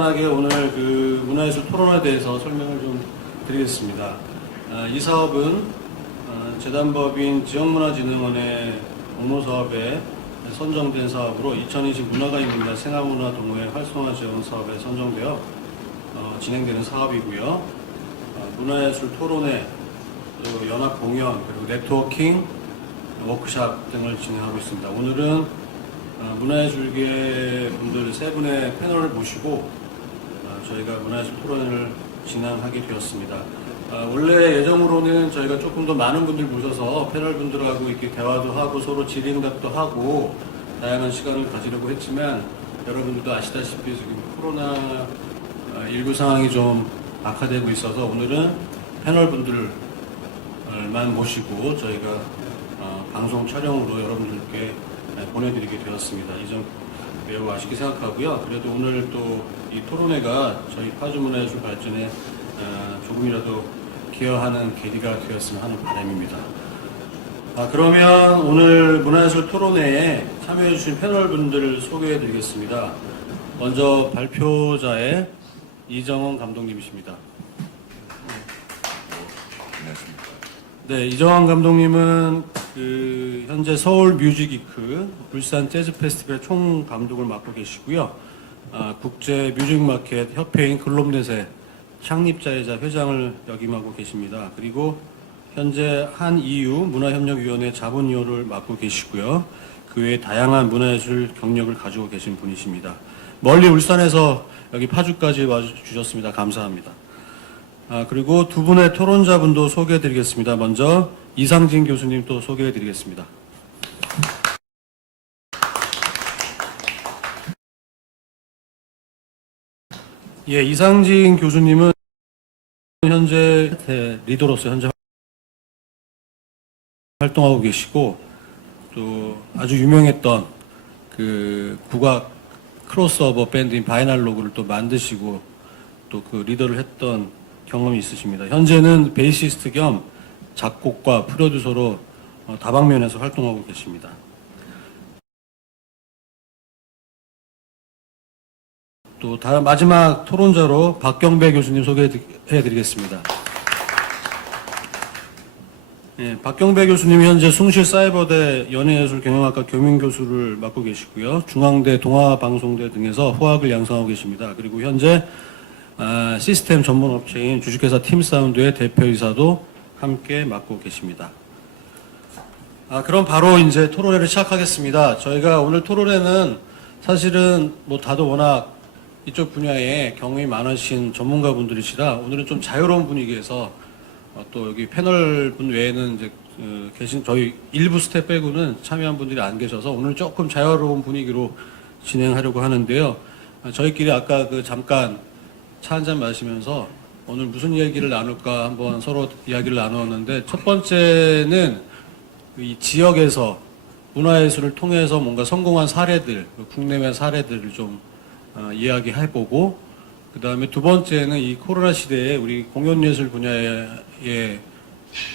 간단하게 오늘 그 문화예술 토론에 대해서 설명을 좀 드리겠습니다. 이 사업은 재단법인 지역문화진흥원의 공모사업에 선정된 사업으로 2020 문화가입니다 생활문화 동호회 활성화 지원 사업에 선정되어 진행되는 사업이고요. 문화예술 토론회, 그리고 연합 공연, 그리고 네트워킹, 워크샵 등을 진행하고 있습니다. 오늘은 문화예술계 분들 세 분의 패널을 모시고 저희가 문화예술 토론회를 진행하게 되었습니다. 원래 예정으로는 저희가 조금 더 많은 분들 모셔서 패널 분들하고 이렇게 대화도 하고 서로 질의응답도 하고 다양한 시간을 가지려고 했지만 여러분들도 아시다시피 지금 코로나19 상황이 좀 악화되고 있어서 오늘은 패널 분들만 모시고 저희가 방송 촬영으로 여러분들께 보내드리게 되었습니다. 이 점 매우 아쉽게 생각하고요. 그래도 오늘 또 이 토론회가 저희 파주문화예술 발전에 조금이라도 기여하는 계기가 되었으면 하는 바람입니다. 그러면 오늘 문화예술 토론회에 참여해주신 패널분들을 소개해드리겠습니다. 먼저 발표자의 이정원 감독님이십니다. 안녕하십니까. 네, 이정원 감독님은 현재 서울 뮤직위크 울산 재즈 페스티벌 총 감독을 맡고 계시고요. 국제 뮤직마켓 협회인 글롭넷의 창립자이자 회장을 역임하고 계십니다. 그리고 현재 한 EU 문화협력위원회 자문위원을 맡고 계시고요. 그 외에 다양한 문화예술 경력을 가지고 계신 분이십니다. 멀리 울산에서 여기 파주까지 와주셨습니다. 감사합니다. 그리고 두 분의 토론자분도 소개해드리겠습니다. 먼저 이상진 교수님 또 소개해드리겠습니다. 예, 이상진 교수님은 현재 리더로서 현재 활동하고 계시고 또 아주 유명했던 그 국악 크로스오버 밴드인 바이날로그를 또 만드시고 또 그 리더를 했던 경험이 있으십니다. 현재는 베이시스트 겸 작곡과 프로듀서로 다방면에서 활동하고 계십니다. 또 마지막 토론자로 박경배 교수님 소개해드리겠습니다. 네, 박경배 교수님이 현재 숭실사이버대 연예예술경영학과 교민교수를 맡고 계시고요. 중앙대 동아방송대 등에서 후학을 양성하고 계십니다. 그리고 현재 시스템 전문업체인 주식회사 팀사운드의 대표이사도 함께 맡고 계십니다. 그럼 바로 이제 토론회를 시작하겠습니다. 저희가 오늘 토론회는 사실은 다들 워낙 이쪽 분야에 경험이 많으신 전문가분들이시라 오늘은 좀 자유로운 분위기에서 또 여기 패널 분 외에는 이제 계신 저희 일부 스텝 빼고는 참여한 분들이 안 계셔서 오늘 조금 자유로운 분위기로 진행하려고 하는데요. 저희끼리 아까 잠깐 차 한잔 마시면서 오늘 무슨 이야기를 나눌까 한번 서로 이야기를 나누었는데 첫 번째는 이 지역에서 문화예술을 통해서 뭔가 성공한 사례들, 국내외 사례들을 좀 이야기해보고 그 다음에 두 번째는 이 코로나 시대에 우리 공연예술 분야에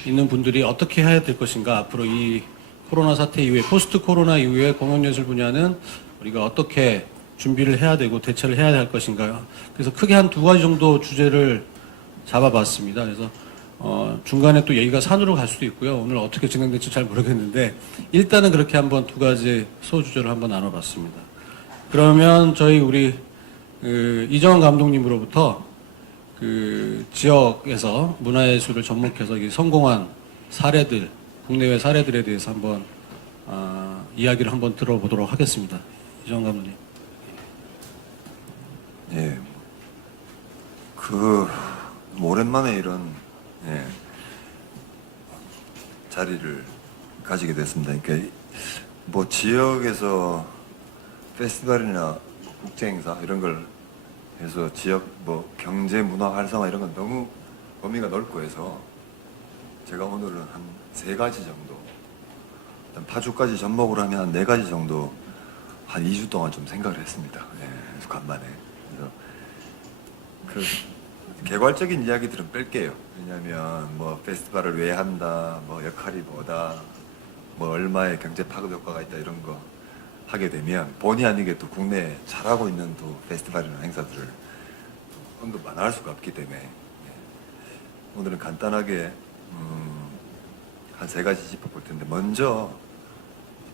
있는 분들이 어떻게 해야 될 것인가 앞으로 이 코로나 사태 이후에 포스트 코로나 이후에 공연예술 분야는 우리가 어떻게 준비를 해야 되고 대처를 해야 할 것인가 그래서 크게 한 두 가지 정도 주제를 잡아봤습니다. 그래서 중간에 또 얘기가 산으로 갈 수도 있고요. 오늘 어떻게 진행될지 잘 모르겠는데 일단은 그렇게 한번 두 가지 소주제를 한번 나눠봤습니다. 그러면 저희 우리 이정원 감독님으로부터 지역에서 문화예술을 접목해서 성공한 사례들, 국내외 사례들에 대해서 한번 이야기를 한번 들어보도록 하겠습니다. 이정원 감독님. 예. 오랜만에 이런 자리를 가지게 됐습니다. 그러니까 지역에서 페스티벌이나 국제행사 이런 걸 해서 지역 경제 문화 활성화 이런 건 너무 범위가 넓고 해서 제가 오늘은 한 3가지 정도 일단 파주까지 접목을 하면 한 4가지 정도 한 2주 동안 좀 생각을 했습니다. 그래서 간만에 그래서 개괄적인 이야기들은 뺄게요. 왜냐하면 페스티벌을 왜 한다, 역할이 뭐다, 얼마의 경제 파급 효과가 있다 이런 거 하게 되면 본의 아니게 또 국내에 잘하고 있는 또 페스티벌이나 행사들을 언급 안 할 수가 없기 때문에 오늘은 간단하게 한 3가지 짚어볼 텐데, 먼저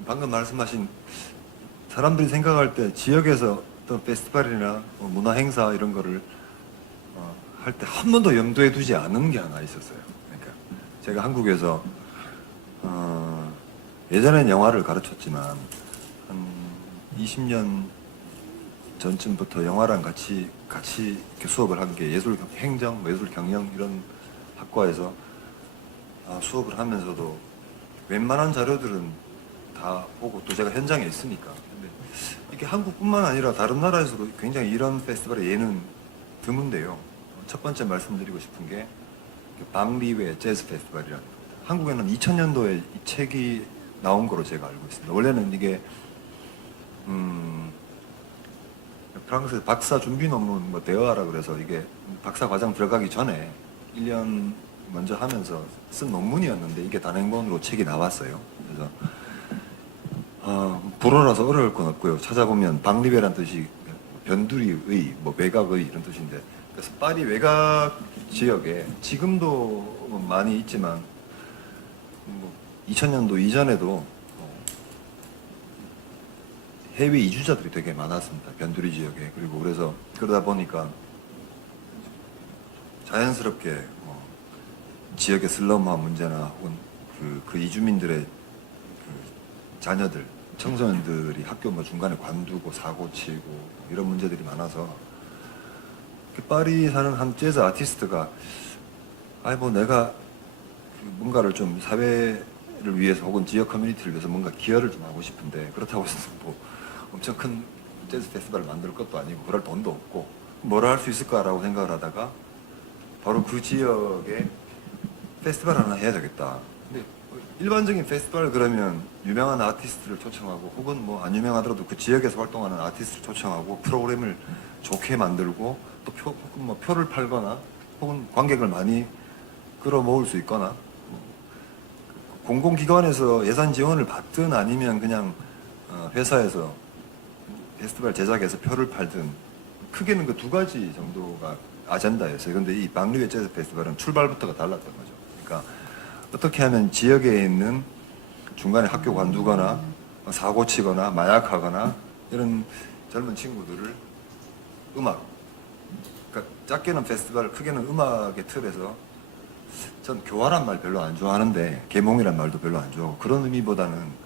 방금 말씀하신 사람들이 생각할 때 지역에서 어떤 페스티벌이나 문화 행사 이런 거를 할 때 한 번도 염두에 두지 않은 게 하나 있었어요. 그러니까 제가 한국에서 예전엔 영화를 가르쳤지만 한 20년 전쯤부터 영화랑 같이 이렇게 수업을 한 게 예술 행정, 예술 경영 이런 학과에서 수업을 하면서도 웬만한 자료들은 다 보고, 또 제가 현장에 있으니까. 근데 이게 한국뿐만 아니라 다른 나라에서도 굉장히 이런 페스티벌의 예는 드문데요. 첫 번째 말씀드리고 싶은 게 방리웨 재즈 페스티벌이라는 겁니다. 한국에는 2000년도에 이 책이 나온 거로 제가 알고 있습니다. 원래는 이게 프랑스에서 박사 준비 논문 뭐 대여하라 그래서 이게 박사 과정 들어가기 전에 1년 먼저 하면서 쓴 논문이었는데, 이게 단행본으로 책이 나왔어요. 그래서 불어라서 어려울 건 없고요. 찾아보면 방리베란 뜻이 변두리의, 뭐 외곽의 이런 뜻인데, 그래서 파리 외곽 지역에 지금도 많이 있지만 2000년도 이전에도 해외 이주자들이 되게 많았습니다. 변두리 지역에. 그리고 그래서 그러다 보니까 자연스럽게 지역의 슬럼화 문제나 혹은 그 이주민들의 그 자녀들, 청소년들이 학교 뭐 중간에 관두고 사고 치고 이런 문제들이 많아서, 파리 사는 한 재즈 아티스트가 내가 뭔가를 좀 사회를 위해서 혹은 지역 커뮤니티를 위해서 뭔가 기여를 좀 하고 싶은데, 그렇다고 해서 뭐 엄청 큰 재즈 페스티벌을 만들 것도 아니고 그럴 돈도 없고 뭘 할 수 있을까라고 생각을 하다가 바로 그 지역에 페스티벌 하나 해야 되겠다. 근데 일반적인 페스티벌 그러면 유명한 아티스트를 초청하고, 혹은 뭐 안 유명하더라도 그 지역에서 활동하는 아티스트를 초청하고 프로그램을 좋게 만들고, 또 혹은 뭐 표를 팔거나 혹은 관객을 많이 끌어모을 수 있거나, 공공기관에서 예산 지원을 받든 아니면 그냥 회사에서 페스티벌 제작해서 표를 팔든, 크게는 그 2가지 정도가 아젠다였어요. 근데 이 방리웨 재즈 페스티벌은 출발부터가 달랐던 거죠. 그러니까 어떻게 하면 지역에 있는 중간에 학교 관두거나 사고 치거나 마약하거나 이런 젊은 친구들을 그러니까 작게는 페스티벌, 크게는 음악의 틀에서, 전 교화란 말 별로 안 좋아하는데 계몽이란 말도 별로 안 좋아하고, 그런 의미보다는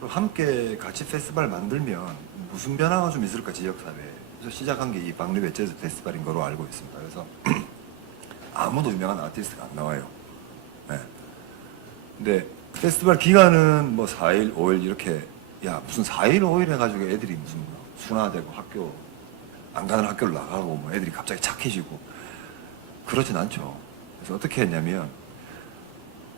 좀 함께 같이 페스티벌 만들면 무슨 변화가 좀 있을까 지역 사회에. 그래서 시작한 게 이 방리웨 재즈 페스티벌인 거로 알고 있습니다. 그래서 아무도 유명한 아티스트가 안 나와요. 네. 근데 페스티벌 기간은 뭐 4일, 5일 이렇게, 무슨 4일, 5일 해가지고 애들이 무슨 순화되고 학교 안 가는 학교를 나가고 뭐 애들이 갑자기 착해지고 그러진 않죠. 그래서 어떻게 했냐면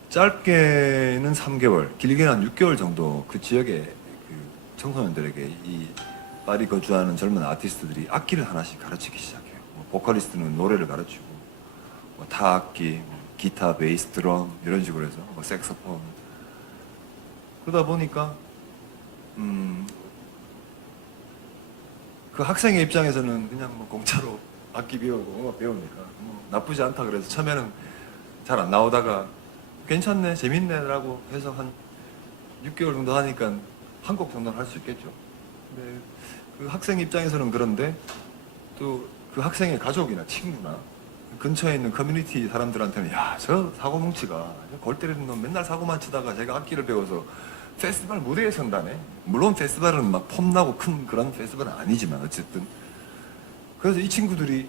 짧게는 3개월, 길게는 한 6개월 정도 그 지역의 그 청소년들에게 이 파리 거주하는 젊은 아티스트들이 악기를 하나씩 가르치기 시작해요. 보컬리스트는 노래를 가르치고, 타악기, 기타, 베이스, 드럼 이런 식으로 해서 색소폰. 그러다 보니까 그 학생의 입장에서는 그냥 뭐 공짜로 악기 배우고 음악 배우니까 나쁘지 않다 그래서 처음에는 잘 안 나오다가 괜찮네, 재밌네라고 해서 한 6개월 정도 하니까 한 곡 정도는 할 수 있겠죠. 근데 그 학생 입장에서는 그런데 또 그 학생의 가족이나 친구나 근처에 있는 커뮤니티 사람들한테는 저 사고뭉치가 골 때리는 놈 맨날 사고만 치다가 제가 악기를 배워서 페스티벌 무대에 선다네. 물론 페스티벌은 막 폼나고 큰 그런 페스티벌은 아니지만 어쨌든. 그래서 이 친구들이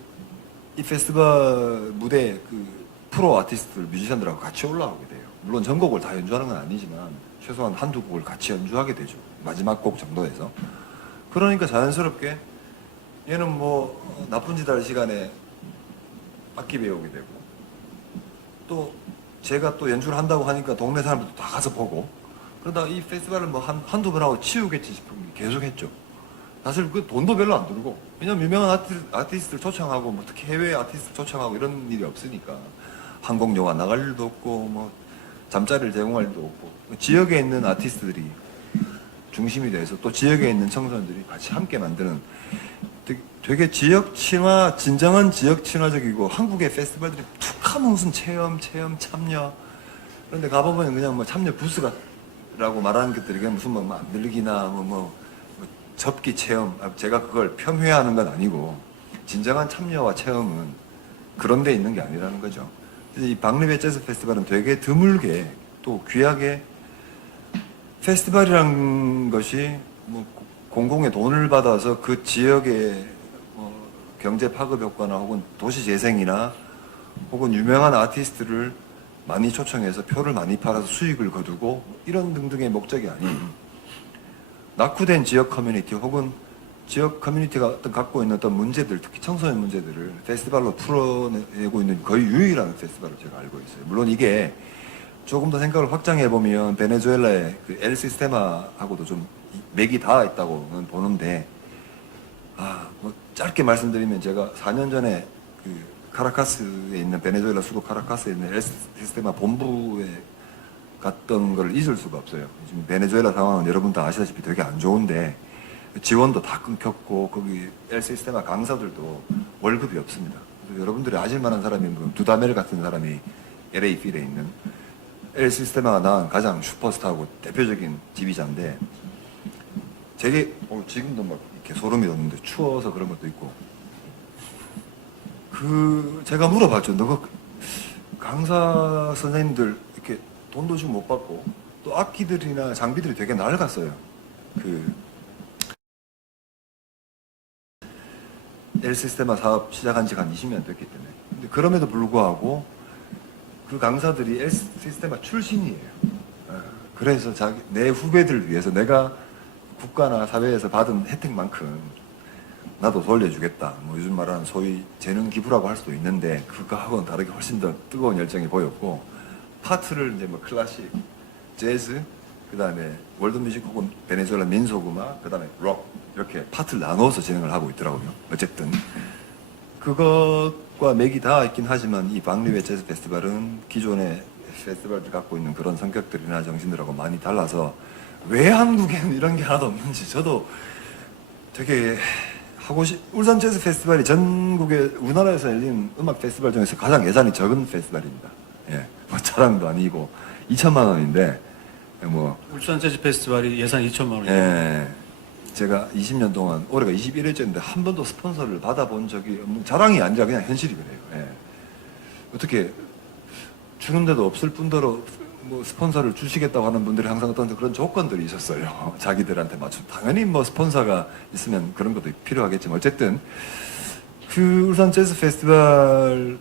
이 페스티벌 무대에 그 프로 아티스트들, 뮤지션들하고 같이 올라오게 돼요. 물론 전곡을 다 연주하는 건 아니지만 최소한 한두 곡을 같이 연주하게 되죠. 마지막 곡 정도에서. 그러니까 자연스럽게 얘는 뭐 나쁜 짓 할 시간에 악기 배우게 되고, 또 제가 또 연주를 한다고 하니까 동네 사람들도 다 가서 보고, 그러다 이 페스티벌을 뭐 한두 번 하고 치우겠지 싶으면 계속 했죠. 사실 그 돈도 별로 안 들고, 왜냐면 유명한 아티스트를 초청하고 뭐 특히 해외 아티스트 초청하고 이런 일이 없으니까 항공료가 나갈 일도 없고 뭐 잠자리를 제공할 일도 없고, 지역에 있는 아티스트들이 중심이 돼서 또 지역에 있는 청소년들이 같이 함께 만드는 되게 지역 친화, 진정한 지역 친화적이고 한국의 페스티벌들이 툭하면 무슨 체험, 참여. 그런데 가보면 그냥 뭐 참여 부스라고 말하는 것들이 그냥 무슨 뭐 만들기나 뭐 접기 체험. 제가 그걸 폄훼하는 건 아니고 진정한 참여와 체험은 그런 데 있는 게 아니라는 거죠. 그래서 이 박리배 재즈 페스티벌은 되게 드물게 또 귀하게 페스티벌이란 것이 뭐 공공의 돈을 받아서 그 지역의 경제 파급 효과나 혹은 도시 재생이나 혹은 유명한 아티스트를 많이 초청해서 표를 많이 팔아서 수익을 거두고 이런 등등의 목적이 아닌 낙후된 지역 커뮤니티 혹은 지역 커뮤니티가 어떤 갖고 있는 어떤 문제들, 특히 청소년 문제들을 페스티벌로 풀어내고 있는 거의 유일한 페스티벌로 제가 알고 있어요. 물론 이게 조금 더 생각을 확장해 보면 베네수엘라의 그 엘 시스테마하고도 좀 맥이 닿아 있다고는 보는데, 뭐 짧게 말씀드리면 제가 4년 전에 그 카라카스에 있는 베네수엘라 수도 카라카스에 있는 엘 시스테마 본부에 갔던 걸 잊을 수가 없어요. 지금 베네수엘라 상황은 여러분 다 아시다시피 되게 안 좋은데 지원도 다 끊겼고 거기 엘 시스테마 강사들도 월급이 없습니다. 그래서 여러분들이 아실 만한 사람이 뭐 두다멜 같은 사람이 LA 필에 있는 엘 시스테마가 낳은 가장 슈퍼스타하고 대표적인 지휘자인데 되게 지금도 막 이렇게 소름이 돋는데 추워서 그런 것도 있고 제가 물어봤죠. 너 강사 선생님들 이렇게 돈도 지금 못 받고 또 악기들이나 장비들이 되게 낡았어요. 엘 시스테마 사업 시작한 지가 한 20년 됐기 때문에. 근데 그럼에도 불구하고 그 강사들이 엘 시스테마 출신이에요. 그래서 내 후배들 위해서 내가 국가나 사회에서 받은 혜택만큼 나도 돌려주겠다. 뭐 요즘 말하는 소위 재능 기부라고 할 수도 있는데 그거하고는 다르게 훨씬 더 뜨거운 열정이 보였고 파트를 이제 뭐 클래식, 재즈, 그 다음에 월드뮤직 혹은 베네수엘라 민속음악, 그 다음에 록 이렇게 파트를 나눠서 진행을 하고 있더라고요. 어쨌든 그것과 맥이 닿아 있긴 하지만 이 박리배 재즈 페스티벌은 기존의 페스티벌들 갖고 있는 그런 성격들이나 정신들하고 많이 달라서 왜 한국에는 이런 게 하나도 없는지 저도 되게 울산 재즈 페스티벌이 전국에 우리나라에서 열린 음악 페스티벌 중에서 가장 예산이 적은 페스티벌입니다. 예, 뭐 자랑도 아니고 2천만 원인데 뭐 울산 재즈 페스티벌이 예산 2천만 원이요. 예, 제가 20년 동안 올해가 21회째인데 한 번도 스폰서를 받아본 적이 없는 자랑이 아니라 그냥 현실이 그래요. 예. 어떻게 주는데도 없을 뿐더러 뭐 스폰서를 주시겠다고 하는 분들이 항상 어떤 그런 조건들이 있었어요. 자기들한테 맞춘. 당연히 뭐 스폰서가 있으면 그런 것도 필요하겠지만 어쨌든 그 울산 재즈 페스티벌이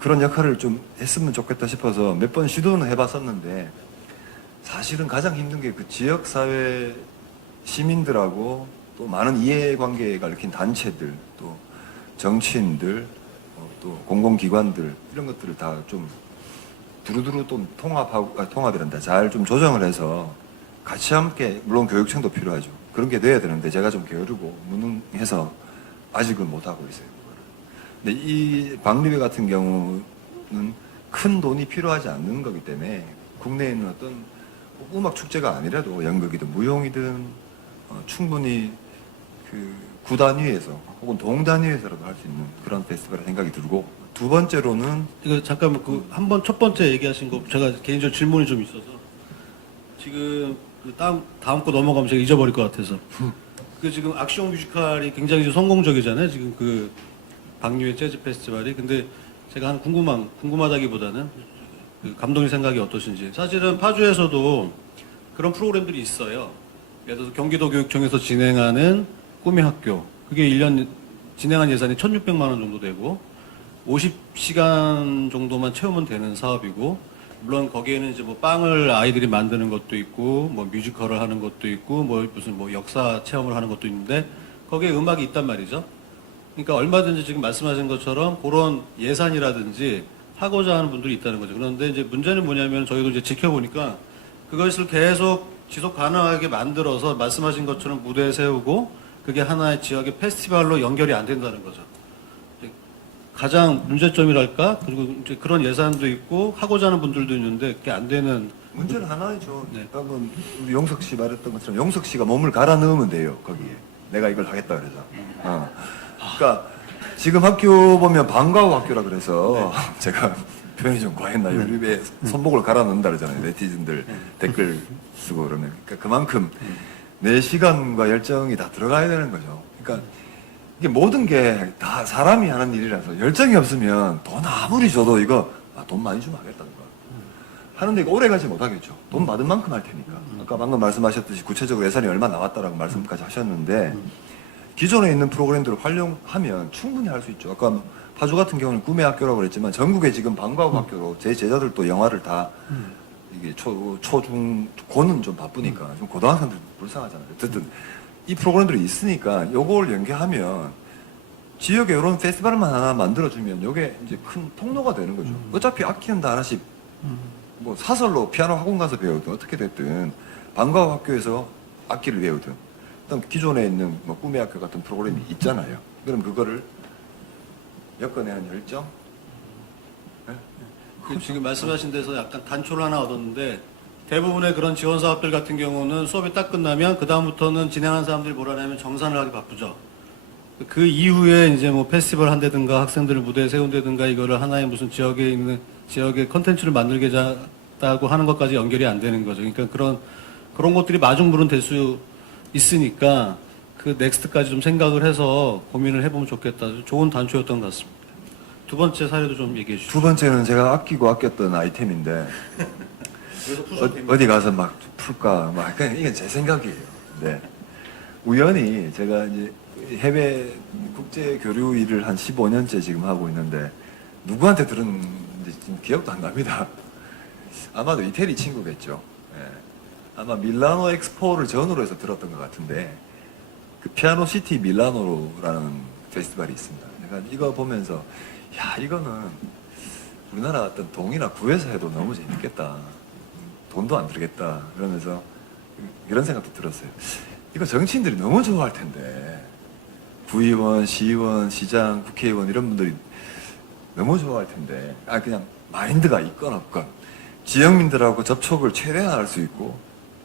그런 역할을 좀 했으면 좋겠다 싶어서 몇 번 시도는 해봤었는데 사실은 가장 힘든 게 그 지역사회 시민들하고 또 많은 이해관계가 얽힌 단체들 또 정치인들 또 공공기관들 이런 것들을 다 좀 두루두루 좀 통합이란다. 잘 좀 조정을 해서 같이 함께, 물론 교육청도 필요하죠. 그런 게 돼야 되는데 제가 좀 게으르고 무능해서 아직은 못하고 있어요. 근데 이 박리배 같은 경우는 큰 돈이 필요하지 않는 거기 때문에 국내에 있는 어떤 음악 축제가 아니라도 연극이든 무용이든 충분히 그 구 단위에서 혹은 동 단위에서라도 할 수 있는 그런 페스티벌의 생각이 들고, 두 번째로는 이거 잠깐만 한번 첫 번째 얘기하신 거 제가 개인적으로 질문이 좀 있어서 지금 다음 거 넘어가면 제가 잊어버릴 것 같아서 그 지금 악션 뮤지컬이 굉장히 좀 성공적이잖아요. 지금 그 박리배 재즈 페스티벌이. 근데 제가 한 궁금하다기보다는 그 감독님 생각이 어떠신지. 사실은 파주에서도 그런 프로그램들이 있어요. 예를 들어서 경기도 교육청에서 진행하는 꿈의 학교. 그게 1년 진행한 예산이 1,600만 원 정도 되고 50시간 정도만 채우면 되는 사업이고, 물론 거기에는 이제 뭐 빵을 아이들이 만드는 것도 있고 뭐 뮤지컬을 하는 것도 있고 뭐 무슨 뭐 역사 체험을 하는 것도 있는데 거기에 음악이 있단 말이죠. 그러니까 얼마든지 지금 말씀하신 것처럼 그런 예산이라든지 하고자 하는 분들이 있다는 거죠. 그런데 이제 문제는 뭐냐면 저희도 이제 지켜보니까 그것을 계속 지속 가능하게 만들어서 말씀하신 것처럼 무대에 세우고 그게 하나의 지역의 페스티벌로 연결이 안 된다는 거죠. 가장 문제점이랄까? 그리고 이제 그런 예산도 있고 하고자 하는 분들도 있는데 그게 안 되는 문제는 하나이죠. 네. 방금 우리 용석 씨 말했던 것처럼 용석 씨가 몸을 갈아 넣으면 돼요. 거기에 내가 이걸 하겠다 그래서 그러니까 지금 학교 보면 방과후 학교라 그래서 제가 표현이 좀 과했나요? 입에 손목을 갈아 넣는다 그러잖아요. 네티즌들 댓글 쓰고 그러면. 그러니까 그만큼 내 시간과 열정이 다 들어가야 되는 거죠. 그러니까 이게 모든 게 다 사람이 하는 일이라서 열정이 없으면 돈 아무리 줘도 이거 돈 많이 주면 하겠다는 거야. 하는데 이거 오래 가지 못하겠죠. 돈 받은 만큼 할 테니까. 아까 방금 말씀하셨듯이 구체적으로 예산이 얼마 나왔다라고 말씀까지 하셨는데 기존에 있는 프로그램들을 활용하면 충분히 할 수 있죠. 아까 파주 같은 경우는 꿈의 학교라고 그랬지만 전국에 지금 방과후 학교로 제 제자들도 영화를 다 이게 초중 고는 좀 바쁘니까 좀 고등학생들 불쌍하잖아요. 어쨌든 이 프로그램들이 있으니까 요걸 연계하면 지역에 이런 페스티벌만 하나 만들어주면 요게 이제 큰 통로가 되는 거죠. 어차피 악기는 다 하나씩 뭐 사설로 피아노 학원 가서 배우든 어떻게 됐든 방과후 학교에서 악기를 배우든 일단 기존에 있는 뭐 꿈의 학교 같은 프로그램이 있잖아요. 그럼 그거를 엮어내는 열정? 네? 지금 말씀하신 데서 약간 단초를 하나 얻었는데 대부분의 그런 지원 사업들 같은 경우는 수업이 딱 끝나면 그 다음부터는 진행하는 사람들이 뭐라냐면 정산을 하기 바쁘죠. 그 이후에 이제 뭐 페스티벌 한다든가 학생들을 무대에 세운다든가 이거를 하나의 무슨 지역에 있는 지역의 컨텐츠를 만들겠다고 하는 것까지 연결이 안 되는 거죠. 그러니까 그런 것들이 마중물은 될 수 있으니까 그 넥스트까지 좀 생각을 해서 고민을 해보면 좋겠다. 좋은 단초였던 것 같습니다. 두 번째 사례도 좀 얘기해 주시죠. 두 번째는 제가 아끼고 아꼈던 아이템인데 어디 가서 막 풀까 막 그냥 이건 제 생각이에요. 네. 우연히 제가 이제 해외 국제 교류 일을 한 15년째 지금 하고 있는데 누구한테 들었는지 지금 기억도 안 납니다. 아마도 이태리 친구겠죠. 예. 아마 밀라노 엑스포를 전후로 해서 들었던 것 같은데 그 피아노 시티 밀라노라는 페스티벌이 있습니다. 내가 이거 보면서 야 이거는 우리나라 어떤 동이나 구에서 해도 너무 재밌겠다. 돈도 안 들겠다. 그러면서 이런 생각도 들었어요. 이거 정치인들이 너무 좋아할 텐데 구의원, 시의원, 시장, 국회의원 이런 분들이 너무 좋아할 텐데 그냥 마인드가 있건 없건 지역민들하고 접촉을 최대한 할 수 있고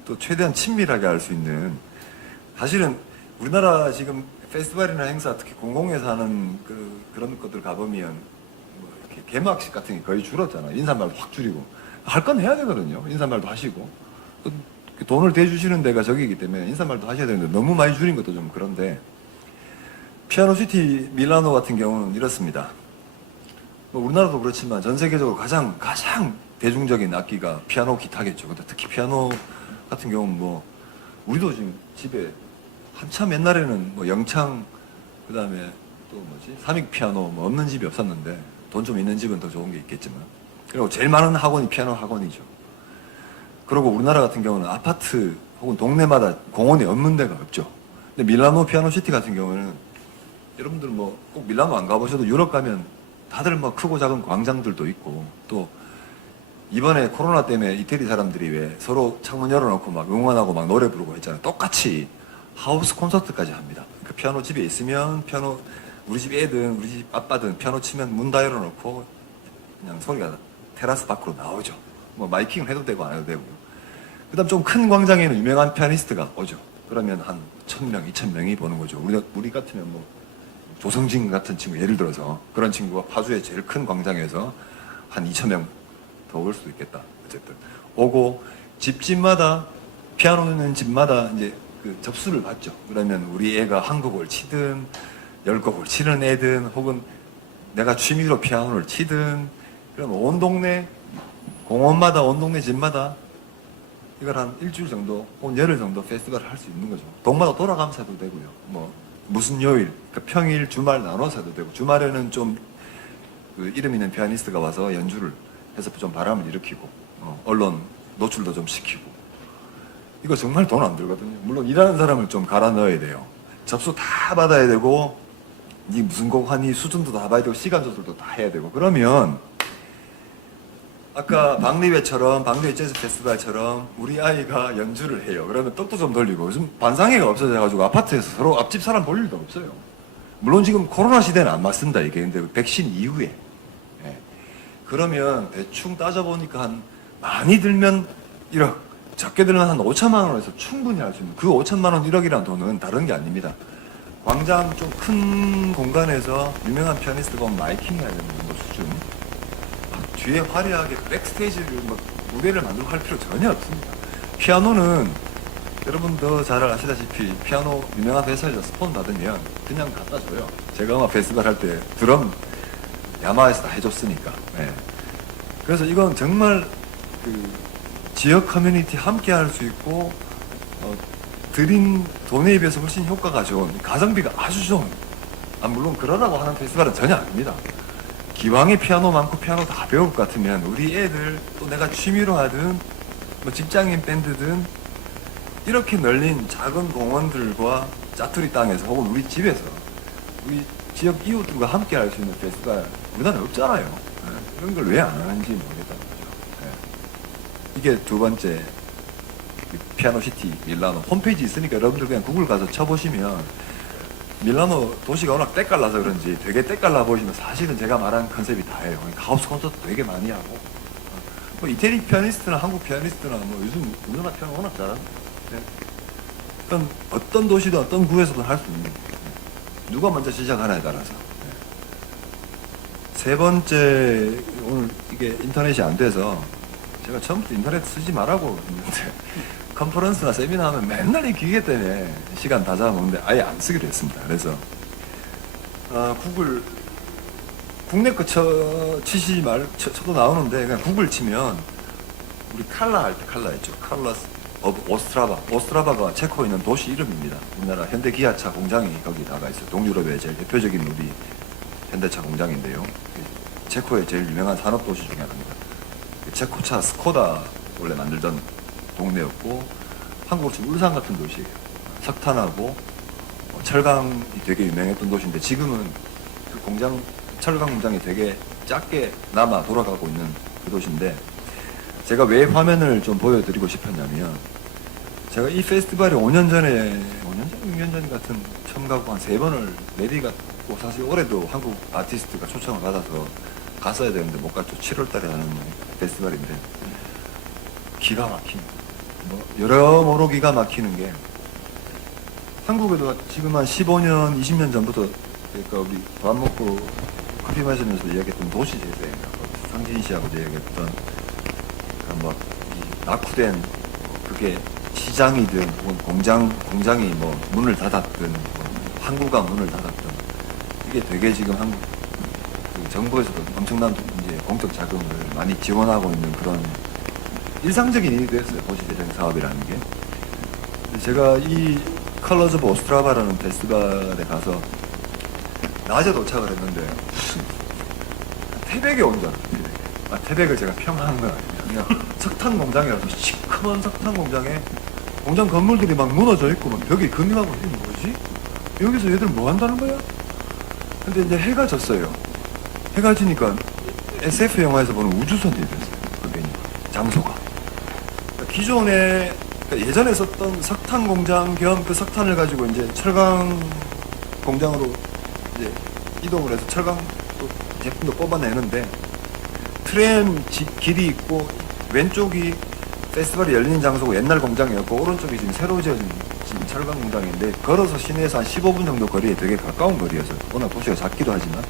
또 최대한 친밀하게 할 수 있는 사실은 우리나라 지금 페스티벌이나 행사 특히 공공에서 하는 그런 것들 가보면 뭐 이렇게 개막식 같은 게 거의 줄었잖아. 인사말도 확 줄이고 할 건 해야 되거든요. 인사말도 하시고 또 돈을 대주시는 데가 저기이기 때문에 인사말도 하셔야 되는데 너무 많이 줄인 것도 좀 그런데 피아노 시티 밀라노 같은 경우는 이렇습니다. 뭐 우리나라도 그렇지만 전 세계적으로 가장 대중적인 악기가 피아노 기타겠죠. 근데 특히 피아노 같은 경우는 뭐 우리도 지금 집에 한참 옛날에는 뭐 영창 그다음에 또 뭐지 삼익 피아노 뭐 없는 집이 없었는데 돈 좀 있는 집은 더 좋은 게 있겠지만 그리고 제일 많은 학원이 피아노 학원이죠. 그리고 우리나라 같은 경우는 아파트 혹은 동네마다 공원이 없는 데가 없죠. 근데 밀라노 피아노 시티 같은 경우는 여러분들 뭐 꼭 밀라노 안 가보셔도 유럽 가면 다들 뭐 크고 작은 광장들도 있고 또 이번에 코로나 때문에 이태리 사람들이 왜 서로 창문 열어놓고 막 응원하고 막 노래 부르고 했잖아요. 똑같이 하우스 콘서트까지 합니다. 그 피아노 집에 있으면 피아노 우리 집 애든 우리 집 아빠든 피아노 치면 문 다 열어놓고 그냥 소리가 테라스 밖으로 나오죠. 뭐 마이킹을 해도 되고 안 해도 되고. 그다음 좀 큰 광장에는 유명한 피아니스트가 오죠. 그러면 한 1000명, 2000명이 보는 거죠. 우리 같으면 뭐 조성진 같은 친구 예를 들어서 그런 친구가 파주의 제일 큰 광장에서 한 2000명 더 올 수도 있겠다. 어쨌든 오고 집마다 피아노 있는 집마다 이제 그 접수를 받죠. 그러면 우리 애가 한 곡을 치든 10곡을 치는 애든 혹은 내가 취미로 피아노를 치든 그럼 온 동네 공원마다 온 동네 집마다 이걸 한 일주일 정도 혹은 열흘 정도 페스티벌을 할 수 있는 거죠. 동마다 돌아가면서 해도 되고요. 뭐 무슨 요일, 그러니까 평일, 주말 나눠서 해도 되고 주말에는 좀 그 이름 있는 피아니스트가 와서 연주를 해서 좀 바람을 일으키고 언론 노출도 좀 시키고 이거 정말 돈 안 들거든요. 물론 일하는 사람을 좀 갈아 넣어야 돼요. 접수 다 받아야 되고 니 무슨 곡 하니 수준도 다 봐야 되고 시간 조절도 다 해야 되고 그러면 아까 박리회처럼 박리회 재즈 페스티벌처럼 우리 아이가 연주를 해요. 그러면 떡도 좀 돌리고 요즘 반상회가 없어져가지고 아파트에서 서로 앞집 사람 볼 일도 없어요. 물론 지금 코로나 시대는 안 맞습니다. 이게 근데 백신 이후에 그러면 대충 따져보니까 한 많이 들면 1억 적게 들면 한 5천만 원에서 충분히 할 수 있는 그 5천만 원 1억이라는 돈은 다른 게 아닙니다. 광장 좀 큰 공간에서 유명한 피아니스트가 오면 마이킹 해야 되는 정도 수준. 뒤에 화려하게 백스테이지를 막 무대를 만들고 할 필요 전혀 없습니다. 피아노는 여러분도 잘 아시다시피 피아노 유명한 회사에서 스폰 받으면 그냥 갖다 줘요. 제가 아마 페스티벌 할 때 드럼 야마에서 다 해줬으니까. 네. 그래서 이건 정말 그 지역 커뮤니티 함께 할 수 있고 들인 돈에 비해서 훨씬 효과가 좋은, 가성비가 아주 좋은, 물론 그러라고 하는 페스티벌은 전혀 아닙니다. 기왕에 피아노 많고 피아노 다 배울 것 같으면 우리 애들, 또 내가 취미로 하든 뭐 직장인 밴드든 이렇게 널린 작은 공원들과 짜투리 땅에서 혹은 우리 집에서 우리 지역 이웃들과 함께 할 수 있는 페스티벌 우리나라에 없잖아요. 네. 이런 걸 왜 안 하는지 모르겠다는 거죠. 네. 이게 두 번째, 피아노 시티 밀라노 홈페이지 있으니까 여러분들 그냥 구글 가서 쳐보시면 밀라노 도시가 워낙 때깔나서 그런지 되게 때깔나 보이시면 사실은 제가 말한 컨셉이 다예요. 하우스 콘서트 되게 많이 하고, 뭐 이태리 피아니스트나 한국 피아니스트나 뭐 요즘 우리나라 피아노 워낙 잘하는, 어떤 도시든 어떤 구에서든 할 수 있는 거예요. 누가 먼저 시작하냐에 따라서. 세 번째, 오늘 이게 인터넷이 안 돼서 제가 처음부터 인터넷 쓰지 말라고 했는데 컨퍼런스나 세미나 하면 맨날 이 기계 때문에 시간 다 잡아먹는데 아예 안 쓰기로 했습니다. 그래서 구글 국내 거 치시지 쳐도 나오는데 그냥 구글 치면 우리 칼라 할 때 칼라 있죠. 칼라스 오브 오스트라바가 체코에 있는 도시 이름입니다. 우리나라 현대 기아차 공장이 거기 나가 있어요. 동유럽의 제일 대표적인 우리 현대차 공장인데요. 체코의 제일 유명한 산업 도시 중에 하나입니다. 체코차 스코다 원래 만들던 동네였고, 한국으로 치면 울산 같은 도시예요. 석탄하고 철강이 되게 유명했던 도시인데 지금은 그 공장, 철강 공장이 되게 작게 남아 돌아가고 있는 그 도시인데, 제가 왜 화면을 좀 보여드리고 싶었냐면, 제가 이 페스티벌에 5년 전에 6년 전 같은 처음 가고 한 3번을 내리 갔고, 사실 올해도 한국 아티스트가 초청을 받아서 갔어야 되는데 못 갔죠. 7월 달에 하는 페스티벌인데 기가 막히는, 뭐 여러모로 기가 막히는 게, 한국에도 지금 한 15년, 20년 전부터, 그러니까 우리 밥 먹고 커피 마시면서 이야기했던 도시 재생인가, 상진 씨하고 이야기했던 뭐 낙후된, 그게 시장이든 혹은 공장이 뭐 문을 닫았든 항구가 문을 닫았든, 이게 되게 지금 한국 그 정부에서도 엄청난 이제 공적 자금을 많이 지원하고 있는 그런 일상적인 일이 됐어요. 도시재생 사업이라는 게. 제가 이 컬러즈 오브 오스트라바라는 페스티벌에 가서 낮에 도착을 했는데 태백에 온 줄 알았어요. 태백을 제가 평화한 건 아니에요. 그냥 석탄 공장이라서 시커먼 석탄 공장에 공장 건물들이 막 무너져 있고 막 벽이 금이하고, 이게 뭐지? 여기서 얘들 뭐 한다는 거야? 근데 이제 해가 졌어요. 해가 지니까 SF 영화에서 보는 우주선이 됐어요. 그게 장소가. 그러니까 기존에, 그러니까 예전에 썼던 석탄 공장 겸 그 석탄을 가지고 이제 철강 공장으로 이제 이동을 해서 철강 제품도 뽑아내는데, 트램 길이 있고 왼쪽이 페스티벌이 열리는 장소고 옛날 공장이었고, 오른쪽이 지금 새로 지어진 철강 공장인데, 걸어서 시내에서 한 15분 정도 거리에 되게 가까운 거리여서 워낙 도시가 작기도 하지만,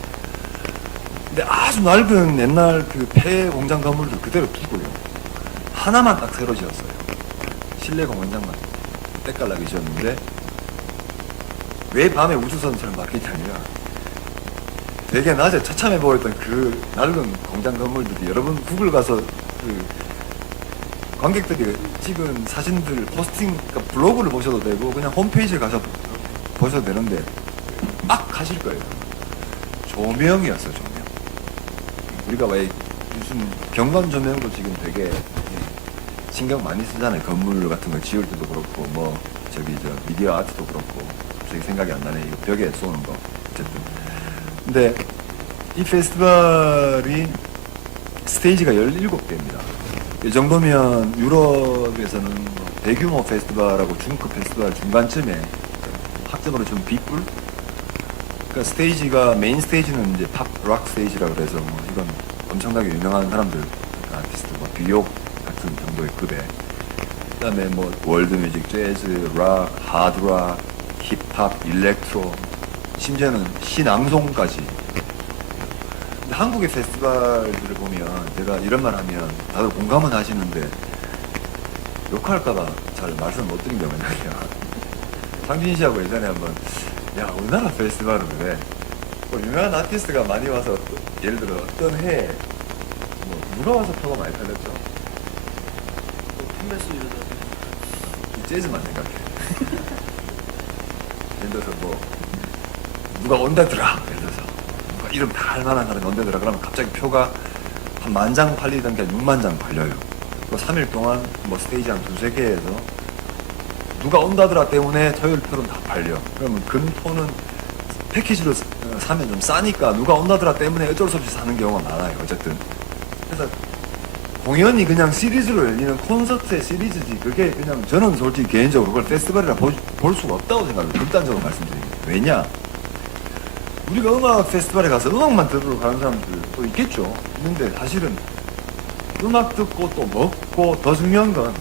근데 아주 낡은 옛날 그 폐 공장 건물들 그대로 두고요. 하나만 딱 새로 지었어요. 실내 공연장만 때깔나게 지었는데, 왜 밤에 우주선처럼 바뀌냐면, 되게 낮에 처참해 보였던 그 낡은 공장 건물들이, 여러분 구글 가서 그 관객들이 찍은 사진들 포스팅, 그러니까 블로그를 보셔도 되고 그냥 홈페이지에 가서 보셔도 되는데 막 하실 거예요. 조명이었어요. 조명. 우리가 왜 무슨 경관 조명도 지금 되게 신경 많이 쓰잖아요. 건물 같은 거 지을 때도 그렇고, 뭐 저기 저 미디어 아트도 그렇고, 갑자기 생각이 안 나네. 이거 벽에 쏘는 거. 어쨌든. 근데 이 페스티벌이 스테이지가 17개입니다. 이 정도면 유럽에서는 뭐 대규모 페스티벌하고 중급 페스티벌 중간쯤에 학점으로 좀 B뿔? 그러니까 스테이지가, 메인 스테이지는 이제 팝, 락 스테이지라 그래서 뭐 이건 엄청나게 유명한 사람들, 그러니까 아티스트, 뭐 뉴욕 같은 정도의 급에, 그 다음에 뭐 월드 뮤직, 재즈, 락, 하드 락, 힙합, 일렉트로, 심지어는 시낭송까지. 근데 한국의 페스티벌들을 보면 제가 이런 말 하면 다들 공감은 하시는데 욕할까봐 잘 말씀 못 드린 게 뭐냐면 상진 씨하고 예전에 한번 야 우리나라 페스티벌은 그래 뭐 유명한 아티스트가 많이 와서 예를 들어 어떤 해에 뭐 누가 와서 표가 많이 팔렸죠? 판매수 이러다. 이 재즈만 생각해. 예를 들어서 뭐 누가 온다더라 예를 들어서 누가 이름 다 할 만한 사람이 온다더라 그러면 갑자기 표가 한 10,000장 팔리던 게 60,000장 팔려요. 그 3일 동안 뭐 스테이지 한 두세 개에서 누가 온다더라 때문에 토요일 표는 다 팔려. 그러면 금토는 패키지로 사면 좀 싸니까 누가 온다더라 때문에 어쩔 수 없이 사는 경우가 많아요. 어쨌든 그래서 공연이 그냥 시리즈로 열리는 콘서트의 시리즈지 그게 그냥 저는 솔직히 개인적으로 그걸 페스티벌이라 볼 수가 없다고 생각해요. 극단적으로 말씀드립니다. 왜냐? 우리가 음악 페스티벌에 가서 음악만 들으러 가는 사람들도 있겠죠. 있는데 사실은 음악 듣고 또 먹고 더 중요한 건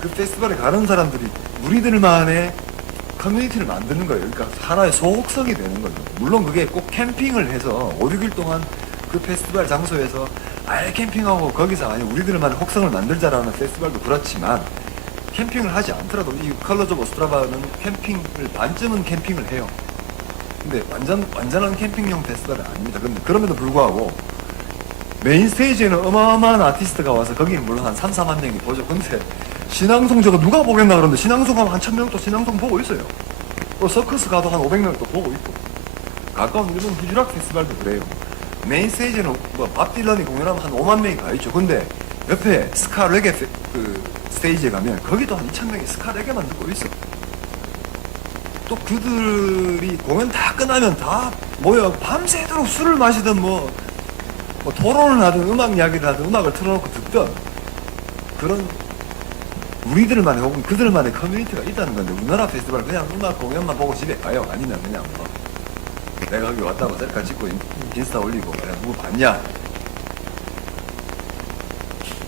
그 페스티벌에 가는 사람들이 우리들만의 커뮤니티를 만드는 거예요. 그러니까 하나의 소속성이 되는 거죠. 물론 그게 꼭 캠핑을 해서 5, 6일 동안 그 페스티벌 장소에서 아예 캠핑하고 거기서 아니 우리들만의 혹성을 만들자라는 페스티벌도 그렇지만 캠핑을 하지 않더라도 이 컬러즈 오브 오스트라바는 캠핑을 반쯤은 캠핑을 해요. 근데 완전한 캠핑용 페스티벌은 아닙니다. 근데 그럼에도 불구하고 메인 스테이지에는 어마어마한 아티스트가 와서 거기는 물론 한 3, 4만 명이 보죠. 근데 신앙송 저거 누가 보겠나 그러는데 신앙송 가면 한 1,000명 또 신앙송 보고 있어요. 또 서커스 가도 한 500명 또 보고 있고. 가까운 일본 후지락 페스티벌도 그래요. 메인 스테이지는 뭐밥 딜런이 공연하면 한 5만 명이 가 있죠. 근데 옆에 스카 레게 그 스테이지에 가면 거기도 한 2,000명이 스카 레게만 듣고 있어. 또 그들이 공연 다 끝나면 다 모여 밤새도록 술을 마시든 뭐 토론을 하든 음악 이야기를 하든 음악을 틀어놓고 듣던 그런 우리들만의 혹은 그들만의 커뮤니티가 있다는 건데 우리나라 페스티벌 그냥 음악 공연만 보고 집에 가요. 아니면 그냥 뭐 내가 여기 왔다고 셀카 찍고 인스타 올리고 야 누구 봤냐?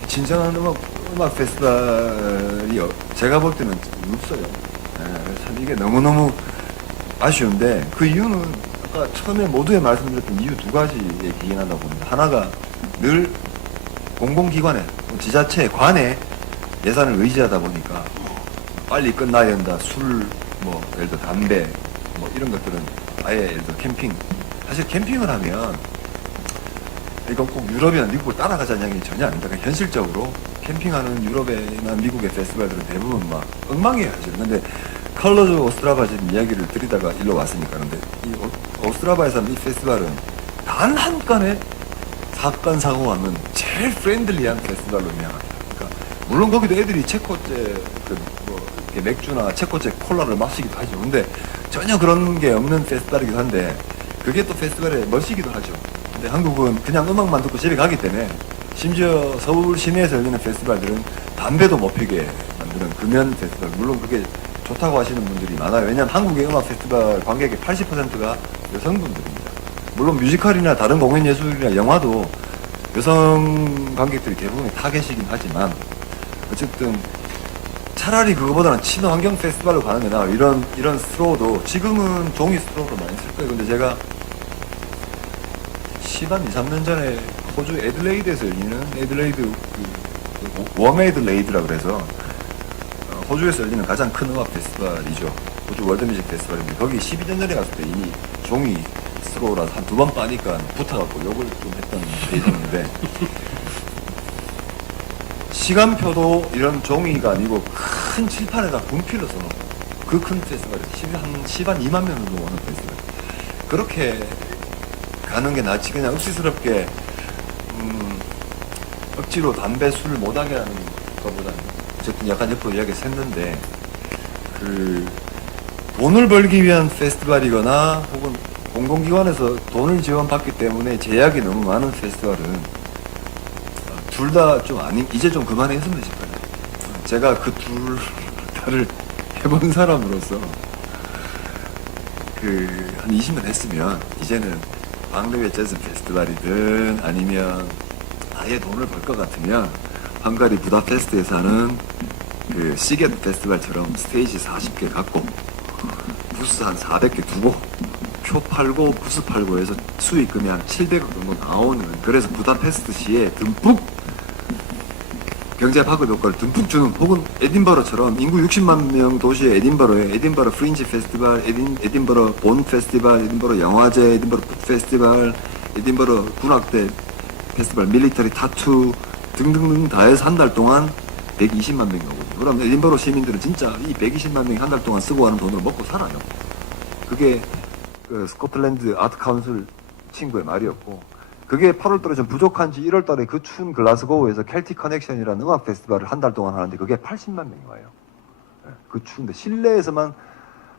진정한 음악 페스티벌이 제가 볼 때는 없어요. 참 이게 너무너무 아쉬운데 그 이유는 아까 처음에 모두에 말씀드렸던 이유 두 가지에 기인한다고 봅니다. 하나가 늘 공공기관에 지자체 관에 예산을 의지하다 보니까 빨리 끝나야 된다. 술, 뭐 예를 들어 담배 뭐 이런 것들은 아예 예를 들어 캠핑 사실 캠핑을 하면 이건 꼭 유럽이나 미국을 따라가자는 이야기 전혀 아닙니다. 그러니까 현실적으로 캠핑하는 유럽이나 미국의 페스티벌들은 대부분 막 엉망이에요 사실. 근데 컬러즈 오스트라바 지금 이야기를 드리다가 일로 왔으니까 근데 이 오스트라바에서는 이 페스티벌은 단 한 건의 사건 사고가 없는 제일 프렌들리한 페스티벌로 유명합니다. 그러니까 물론 거기도 애들이 체코제 맥주나 체코제 콜라를 마시기도 하죠. 근데 전혀 그런 게 없는 페스티벌이기도 한데 그게 또 페스티벌의 멋이기도 하죠. 근데 한국은 그냥 음악만 듣고 집에 가기 때문에 심지어 서울 시내에서 열리는 페스티벌들은 담배도 못 피게 만드는 금연 페스티벌. 물론 그게 좋다고 하시는 분들이 많아요. 왜냐하면 한국의 음악 페스티벌 관객의 80%가 여성분들입니다. 물론 뮤지컬이나 다른 공연 예술이나 영화도 여성 관객들이 대부분이 타겟이긴 하지만 어쨌든 차라리 그거보다는 친환경 페스티벌로 가는 게 나아. 이런 스트로도 지금은 종이 스트로도 많이 쓸 거예요. 근데 제가 12, 3년 전에 호주 애들레이드에서 열리는 애들레이드 웜 애들레이드라 그래서 호주에서 열리는 가장 큰 음악 페스티벌이죠. 호주 월드뮤직 페스티벌인데 거기 12년 전에 갔을 때 이미 종이 스트로라서 한 2번 빠니까 붙어갖고 욕을 좀 했던 케이스인데 시간표도 이런 종이가 아니고 큰 칠판에다 분필로 써놓고 그 큰 페스티벌이 한 2만 명 정도 오는 페스티벌. 그렇게 가는 게 낫지 그냥 억지스럽게 억지로 담배 술을 못하게 하는 것보다는 어쨌든 약간 옆으로 이야기 했는데 그 돈을 벌기 위한 페스티벌이거나 혹은 공공기관에서 돈을 지원받기 때문에 제약이 너무 많은 페스티벌은 둘 다 좀 아닌 이제 좀 그만했으면 싶어요. 제가 그 둘 다를 해본 사람으로서 그 한 20년 했으면 이제는 방르의 재즈 페스티벌이든 아니면 아예 돈을 벌 것 같으면 헝가리 부다페스트에서 하는 그 시겟 페스티벌처럼 스테이지 40개 갖고 부스 한 400개 두고 표 팔고 부스 팔고 해서 수익금이 한 700억 정도 나오는, 그래서 부다페스트시에 듬뿍 경제 파급 효과를 듬뿍 주는, 혹은 에딘버러처럼 인구 60만 명 도시의 에딘버러에 에딘버러 프린지 페스티벌, 에딘버러 본 페스티벌, 에딘버러 영화제, 에딘버러 북 페스티벌, 에딘버러 군악대 페스티벌, 밀리터리 타투 등등등 다 해서 한 달 동안 120만 명이 오거든요. 그럼 에딘버러 시민들은 진짜 이 120만 명이 한 달 동안 쓰고 가는 돈으로 먹고 살아요. 그게 그 스코틀랜드 아트 카운슬 친구의 말이었고, 그게 8월달에 좀 부족한지 1월달에 그 추운 글라스고우에서 켈틱 커넥션이라는 음악 페스티벌을 한 달 동안 하는데 그게 80만 명이 와요. 그 추운데 실내에서만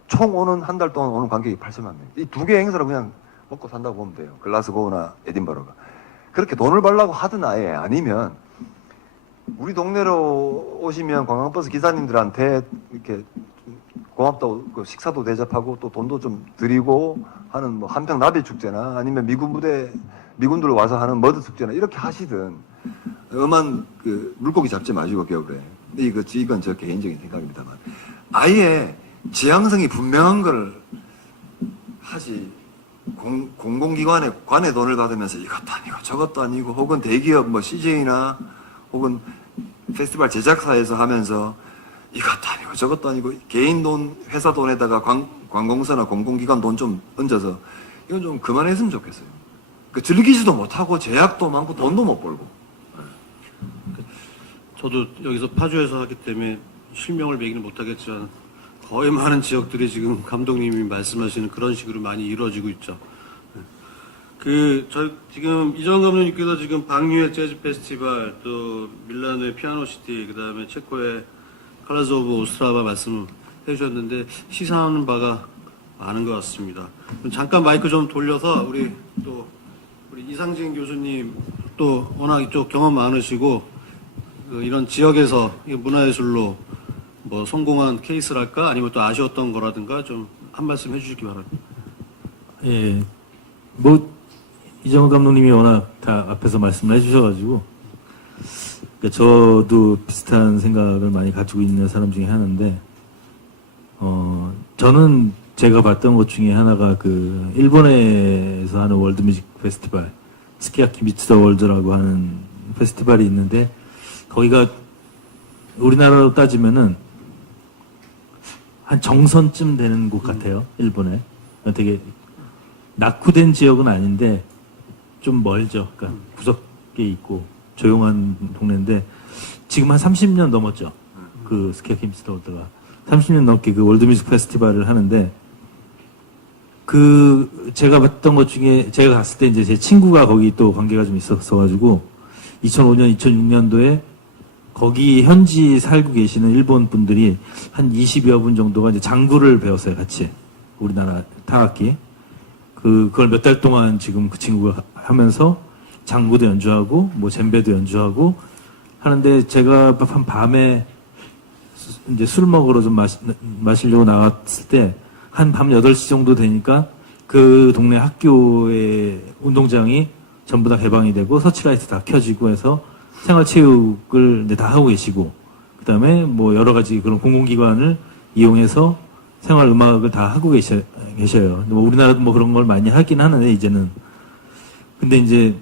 총 오는 한 달 동안 오는 관객이 80만 명. 이 두 개 행사로 그냥 먹고 산다고 보면 돼요. 글라스고우나 에딘버러가. 그렇게 돈을 벌라고 하든 아예, 아니면 우리 동네로 오시면 관광버스 기사님들한테 이렇게 고맙다고 그 식사도 대접하고 또 돈도 좀 드리고 하는 뭐 한평 나비 축제나 아니면 미군들 와서 하는 머드 축제나 이렇게 하시든, 엄한 그 물고기 잡지 마시고 겨울에. 이건 저 개인적인 생각입니다만, 아예 지향성이 분명한 걸 하지. 공공기관에 관의 돈을 받으면서 이것도 아니고 저것도 아니고, 혹은 대기업 뭐 CJ나 혹은 페스티벌 제작사에서 하면서 이것도 아니고 저것도 아니고 개인 돈, 회사 돈에다가 관공서나 공공기관 돈 좀 얹어서 이건 좀 그만했으면 좋겠어요. 그 즐기지도 못하고 제약도 많고 돈도 못 벌고. 저도 여기서 파주에서 하기 때문에 실명을 매기는 못하겠지만 거의 많은 지역들이 지금 감독님이 말씀하시는 그런 식으로 많이 이루어지고 있죠. 지금 이정 감독님께서 지금 방류의 재즈 페스티벌, 또 밀라노의 피아노 시티, 그 다음에 체코의 컬러즈 오브 오스트라바 말씀을 해주셨는데 시사하는 바가 많은 것 같습니다. 잠깐 마이크 좀 돌려서 우리 이상진 교수님 또 워낙 이쪽 경험 많으시고 이런 지역에서 문화예술로 뭐 성공한 케이스랄까 아니면 또 아쉬웠던 거라든가 좀 한 말씀 해주시기 바랍니다. 예, 뭐 이정우 감독님이 워낙 다 앞에서 말씀을 해주셔가지고 그러니까 저도 비슷한 생각을 많이 가지고 있는 사람 중에 하나인데, 저는 제가 봤던 것 중에 하나가 그 일본에서 하는 월드뮤직 페스티벌, 스키야키 미츠 더 월드라고 하는 페스티벌이 있는데, 거기가 우리나라로 따지면은 한 정선쯤 되는 곳 같아요. 일본에 되게 낙후된 지역은 아닌데 좀 멀죠. 그러니까 구석에 있고 조용한 동네인데 지금 한 30년 넘었죠. 그 스키야키 미츠 더 월드가 30년 넘게 그 월드뮤직 페스티벌을 하는데, 그 제가 봤던 것 중에 제가 갔을 때 이제 제 친구가 거기 또 관계가 좀 있었어가지고 2005년, 2006년도에 거기 현지 살고 계시는 일본 분들이 한 20여 분 정도가 이제 장구를 배웠어요, 같이. 우리나라 타악기. 그걸 몇 달 동안 지금 그 친구가 하면서 장구도 연주하고, 뭐 젬베도 연주하고 하는데, 제가 한 밤에 이제 술 먹으러 좀 마시려고 나왔을 때, 한 밤 8시 정도 되니까 그 동네 학교의 운동장이 전부 다 개방이 되고, 서치라이트 다 켜지고 해서 생활체육을 이제 다 하고 계시고, 그 다음에 뭐 여러 가지 그런 공공기관을 이용해서 생활음악을 다 하고 계셔요. 뭐 우리나라도 뭐 그런 걸 많이 하긴 하는데, 이제는. 근데 이제,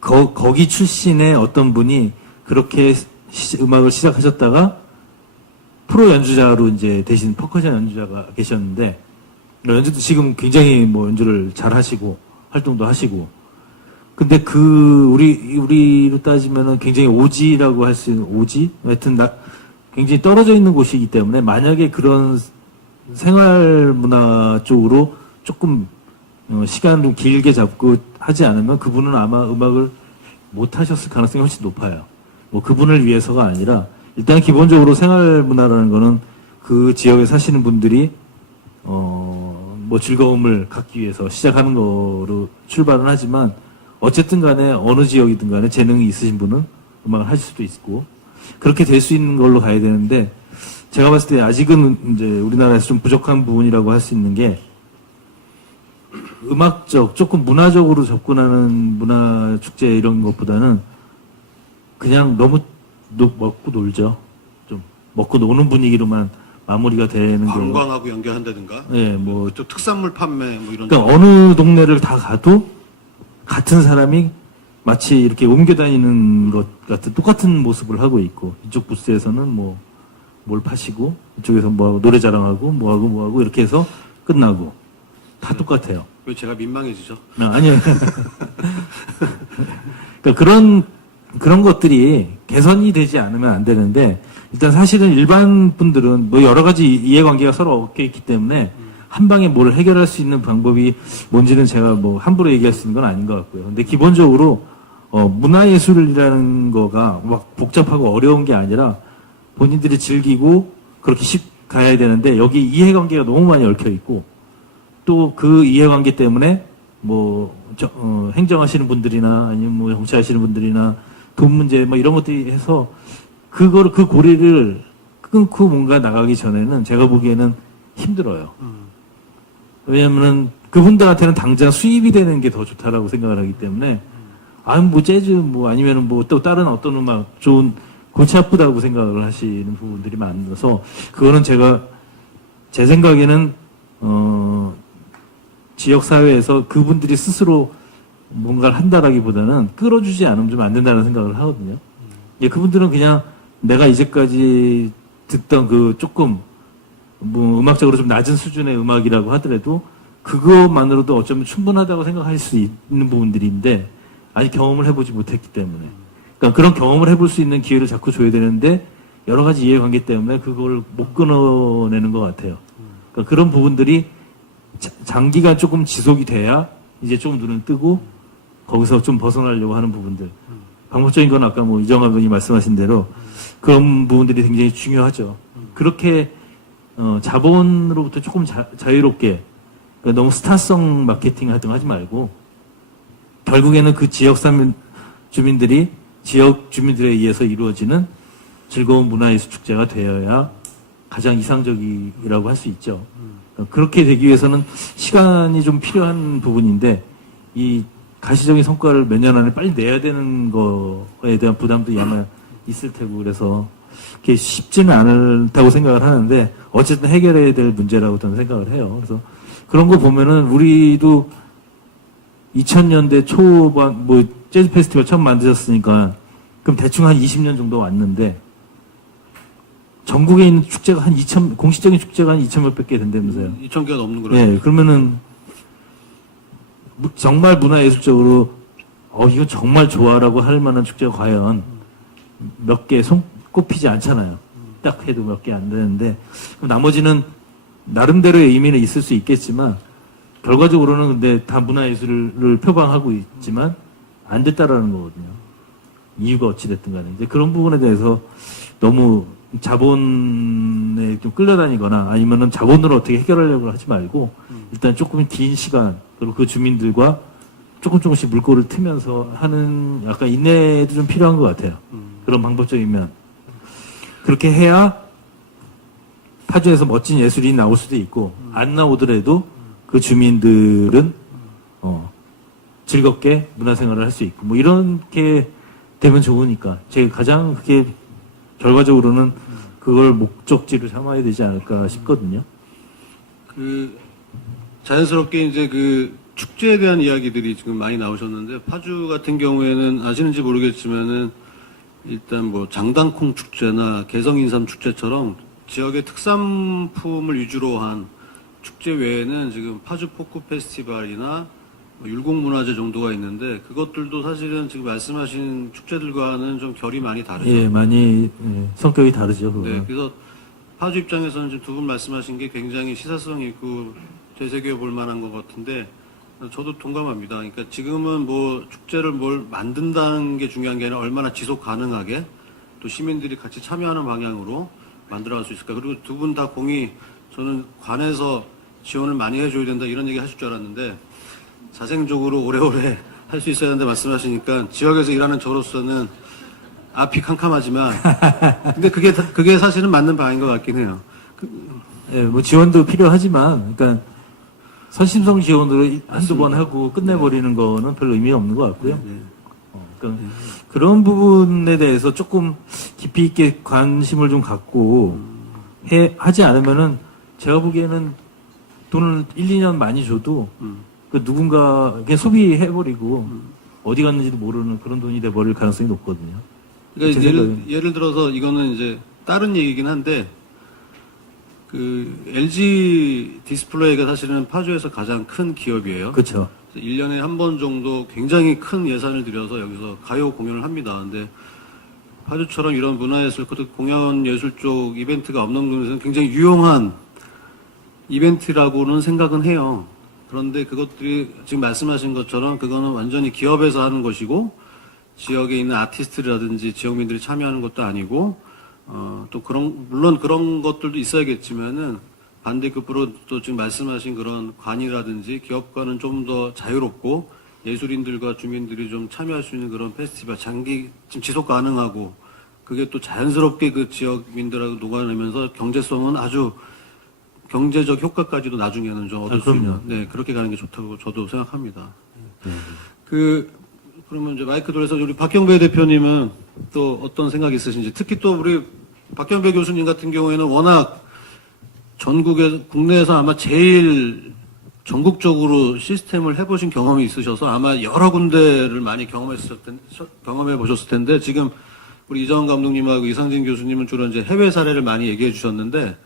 거기 출신의 어떤 분이 그렇게 음악을 시작하셨다가 프로 연주자로 이제 대신 퍼커션 연주자가 계셨는데, 연주도 지금 굉장히 뭐 연주를 잘 하시고, 활동도 하시고, 근데 우리로 따지면은 굉장히 오지라고 할 수 있는, 오지? 하여튼, 굉장히 떨어져 있는 곳이기 때문에, 만약에 그런 생활 문화 쪽으로 조금, 시간을 좀 길게 잡고 하지 않으면 그분은 아마 음악을 못 하셨을 가능성이 훨씬 높아요. 뭐 그분을 위해서가 아니라, 일단 기본적으로 생활 문화라는 거는 그 지역에 사시는 분들이, 뭐 즐거움을 갖기 위해서 시작하는 거로 출발은 하지만, 어쨌든 간에 어느 지역이든 간에 재능이 있으신 분은 음악을 하실 수도 있고, 그렇게 될 수 있는 걸로 가야 되는데, 제가 봤을 때 아직은 이제 우리나라에서 좀 부족한 부분이라고 할 수 있는 게, 음악적, 조금 문화적으로 접근하는 문화축제 이런 것보다는 그냥 너무 먹고 놀죠. 좀 먹고 노는 분위기로만 마무리가 되는 경우가 관광하고 연결한다든가. 예, 뭐 또 특산물 판매 뭐 이런. 그러니까 어느 동네를 다 가도 같은 사람이 마치 이렇게 옮겨 다니는 것 같은 똑같은 모습을 하고 있고 이쪽 부스에서는 뭐 뭘 파시고 이쪽에서 뭐하고 노래 자랑하고 뭐하고 이렇게 해서 끝나고 다 똑같아요. 왜 제가 민망해지죠? 아니요. 그러니까 그런 것들이 개선이 되지 않으면 안 되는데 일단 사실은 일반 분들은 뭐 여러 가지 이해관계가 서로 얽혀 있기 때문에 한 방에 뭘 해결할 수 있는 방법이 뭔지는 제가 뭐 함부로 얘기할 수 있는 건 아닌 것 같고요. 근데 기본적으로 문화예술이라는 거가 막 복잡하고 어려운 게 아니라 본인들이 즐기고 그렇게 가야 되는데 여기 이해관계가 너무 많이 얽혀 있고 또 그 이해관계 때문에 뭐 행정하시는 분들이나 아니면 뭐 정치하시는 분들이나 돈 문제 뭐 이런 것들이 해서 그 고리를 끊고 뭔가 나가기 전에는 제가 보기에는 힘들어요. 왜냐면은 그분들한테는 당장 수입이 되는 게 더 좋다라고 생각을 하기 때문에 뭐 재즈 뭐 아니면은 뭐 또 다른 어떤 음악 좋은 골치 아프다고 생각을 하시는 부분들이 많아서 그거는 제가 제 생각에는 지역 사회에서 그분들이 스스로 뭔가를 한다라기보다는 끌어주지 않으면 좀 안 된다는 생각을 하거든요. 예, 그분들은 그냥 내가 이제까지 듣던 그 조금 뭐 음악적으로 좀 낮은 수준의 음악이라고 하더라도 그것만으로도 어쩌면 충분하다고 생각할 수 있는 부분들인데 아직 경험을 해보지 못했기 때문에 그러니까 그런 경험을 해볼 수 있는 기회를 자꾸 줘야 되는데 여러 가지 이해관계 때문에 그걸 못 끊어내는 것 같아요. 그러니까 그런 부분들이 장기간 조금 지속이 돼야 이제 좀 눈을 뜨고 거기서 좀 벗어나려고 하는 부분들. 방법적인 건 아까 뭐 이정환 의원이 말씀하신 대로 그런 부분들이 굉장히 중요하죠. 그렇게 자본으로부터 조금 자유롭게 그러니까 너무 스타성 마케팅 같은 거 하지 말고 결국에는 그 지역 주민들이 지역 주민들에 의해서 이루어지는 즐거운 문화예술 축제가 되어야 가장 이상적이라고 할 수 있죠. 그렇게 되기 위해서는 시간이 좀 필요한 부분인데 이 가시적인 성과를 몇 년 안에 빨리 내야 되는 거에 대한 부담도 아마 있을 테고 그래서 그게 쉽지는 않다고 생각을 하는데 어쨌든 해결해야 될 문제라고 저는 생각을 해요. 그래서 그런 거 보면은 우리도 2000년대 초반 뭐 재즈 페스티벌 처음 만드셨으니까 그럼 대충 한 20년 정도 왔는데 전국에 있는 축제가 한 2,000 공식적인 축제가 한 2,000 몇백 개 된다면서요. 2,000개가 넘는 거라고. 네, 그러면은 정말 문화예술적으로 이거 정말 좋아라고 할 만한 축제가 과연 몇 개 꼽히지 않잖아요. 딱 해도 몇 개 안 되는데 그럼 나머지는 나름대로의 의미는 있을 수 있겠지만 결과적으로는 근데 다 문화예술을 표방하고 있지만 안 됐다라는 거거든요. 이유가 어찌됐든 간에. 이제 그런 부분에 대해서 너무 자본에 좀 끌려다니거나 아니면은 자본으로 어떻게 해결하려고 하지 말고 일단 조금 긴 시간 그리고 그 주민들과 조금씩 물꼬를 트면서 하는 약간 인내도 좀 필요한 것 같아요. 그런 방법적이면. 그렇게 해야 파주에서 멋진 예술이 나올 수도 있고 안 나오더라도 그 주민들은 즐겁게 문화생활을 할 수 있고 뭐 이렇게 되면 좋으니까 제가 가장 그게 결과적으로는 그걸 목적지로 삼아야 되지 않을까 싶거든요. 자연스럽게 이제 그 축제에 대한 이야기들이 지금 많이 나오셨는데 파주 같은 경우에는 아시는지 모르겠지만은 일단 뭐 장단콩 축제나 개성인삼 축제처럼 지역의 특산품을 위주로 한 축제 외에는 지금 파주 포크 페스티벌이나 율곡문화제 정도가 있는데 그것들도 사실은 지금 말씀하신 축제들과는 좀 결이 많이 다르죠. 예, 많이 성격이 다르죠. 그거는. 네, 그래서 파주 입장에서는 지금 두 분 말씀하신 게 굉장히 시사성 있고 되새겨 볼 만한 것 같은데 저도 동감합니다. 그러니까 지금은 뭐 축제를 뭘 만든다는 게 중요한 게 아니라 얼마나 지속 가능하게 또 시민들이 같이 참여하는 방향으로 만들어갈 수 있을까. 그리고 두 분 다 공이 저는 관에서 지원을 많이 해줘야 된다 이런 얘기 하실 줄 알았는데 자생적으로 오래오래 할 수 있어야 한다 말씀하시니까 지역에서 일하는 저로서는 앞이 캄캄하지만 근데 그게 사실은 맞는 바인 것 같긴 해요. 예, 뭐 지원도 필요하지만 그러니까 선심성 지원으로 한두 번 하고 끝내버리는 거는 별 의미 없는 것 같고요. 그러니까 그런 부분에 대해서 조금 깊이 있게 관심을 좀 갖고 하지 않으면은 제가 보기에는 돈을 1, 2년 많이 줘도 그 누군가 그냥 소비해버리고 어디 갔는지도 모르는 그런 돈이 돼버릴 가능성이 높거든요. 그러니까 제 예를 들어서 이거는 이제 다른 얘기긴 한데 그 LG 디스플레이가 사실은 파주에서 가장 큰 기업이에요. 그렇죠. 1년에 한 번 정도 굉장히 큰 예산을 들여서 여기서 가요 공연을 합니다. 근데 파주처럼 이런 문화예술, 공연 예술 쪽 이벤트가 없는 곳에서는 굉장히 유용한 이벤트라고는 생각은 해요. 그런데 그것들이 지금 말씀하신 것처럼 그거는 완전히 기업에서 하는 것이고 지역에 있는 아티스트라든지 지역민들이 참여하는 것도 아니고 또 물론 그런 것들도 있어야겠지만은 반대급부로 또 지금 말씀하신 그런 관이라든지 기업과는 좀 더 자유롭고 예술인들과 주민들이 좀 참여할 수 있는 그런 페스티벌 지금 지속 가능하고 그게 또 자연스럽게 그 지역민들하고 녹아내면서 경제성은 아주 경제적 효과까지도 나중에는 좀 얻을 수 있는 네 그렇게 가는 게 좋다고 저도 생각합니다. 그러면 이제 마이크 돌려서 우리 박경배 대표님은 또 어떤 생각이 있으신지 특히 또 우리 박경배 교수님 같은 경우에는 워낙 국내에서 아마 제일 전국적으로 시스템을 해보신 경험이 있으셔서 아마 여러 군데를 많이 경험해 보셨을 텐데 지금 우리 이정환 감독님하고 이상진 교수님은 주로 이제 해외 사례를 많이 얘기해 주셨는데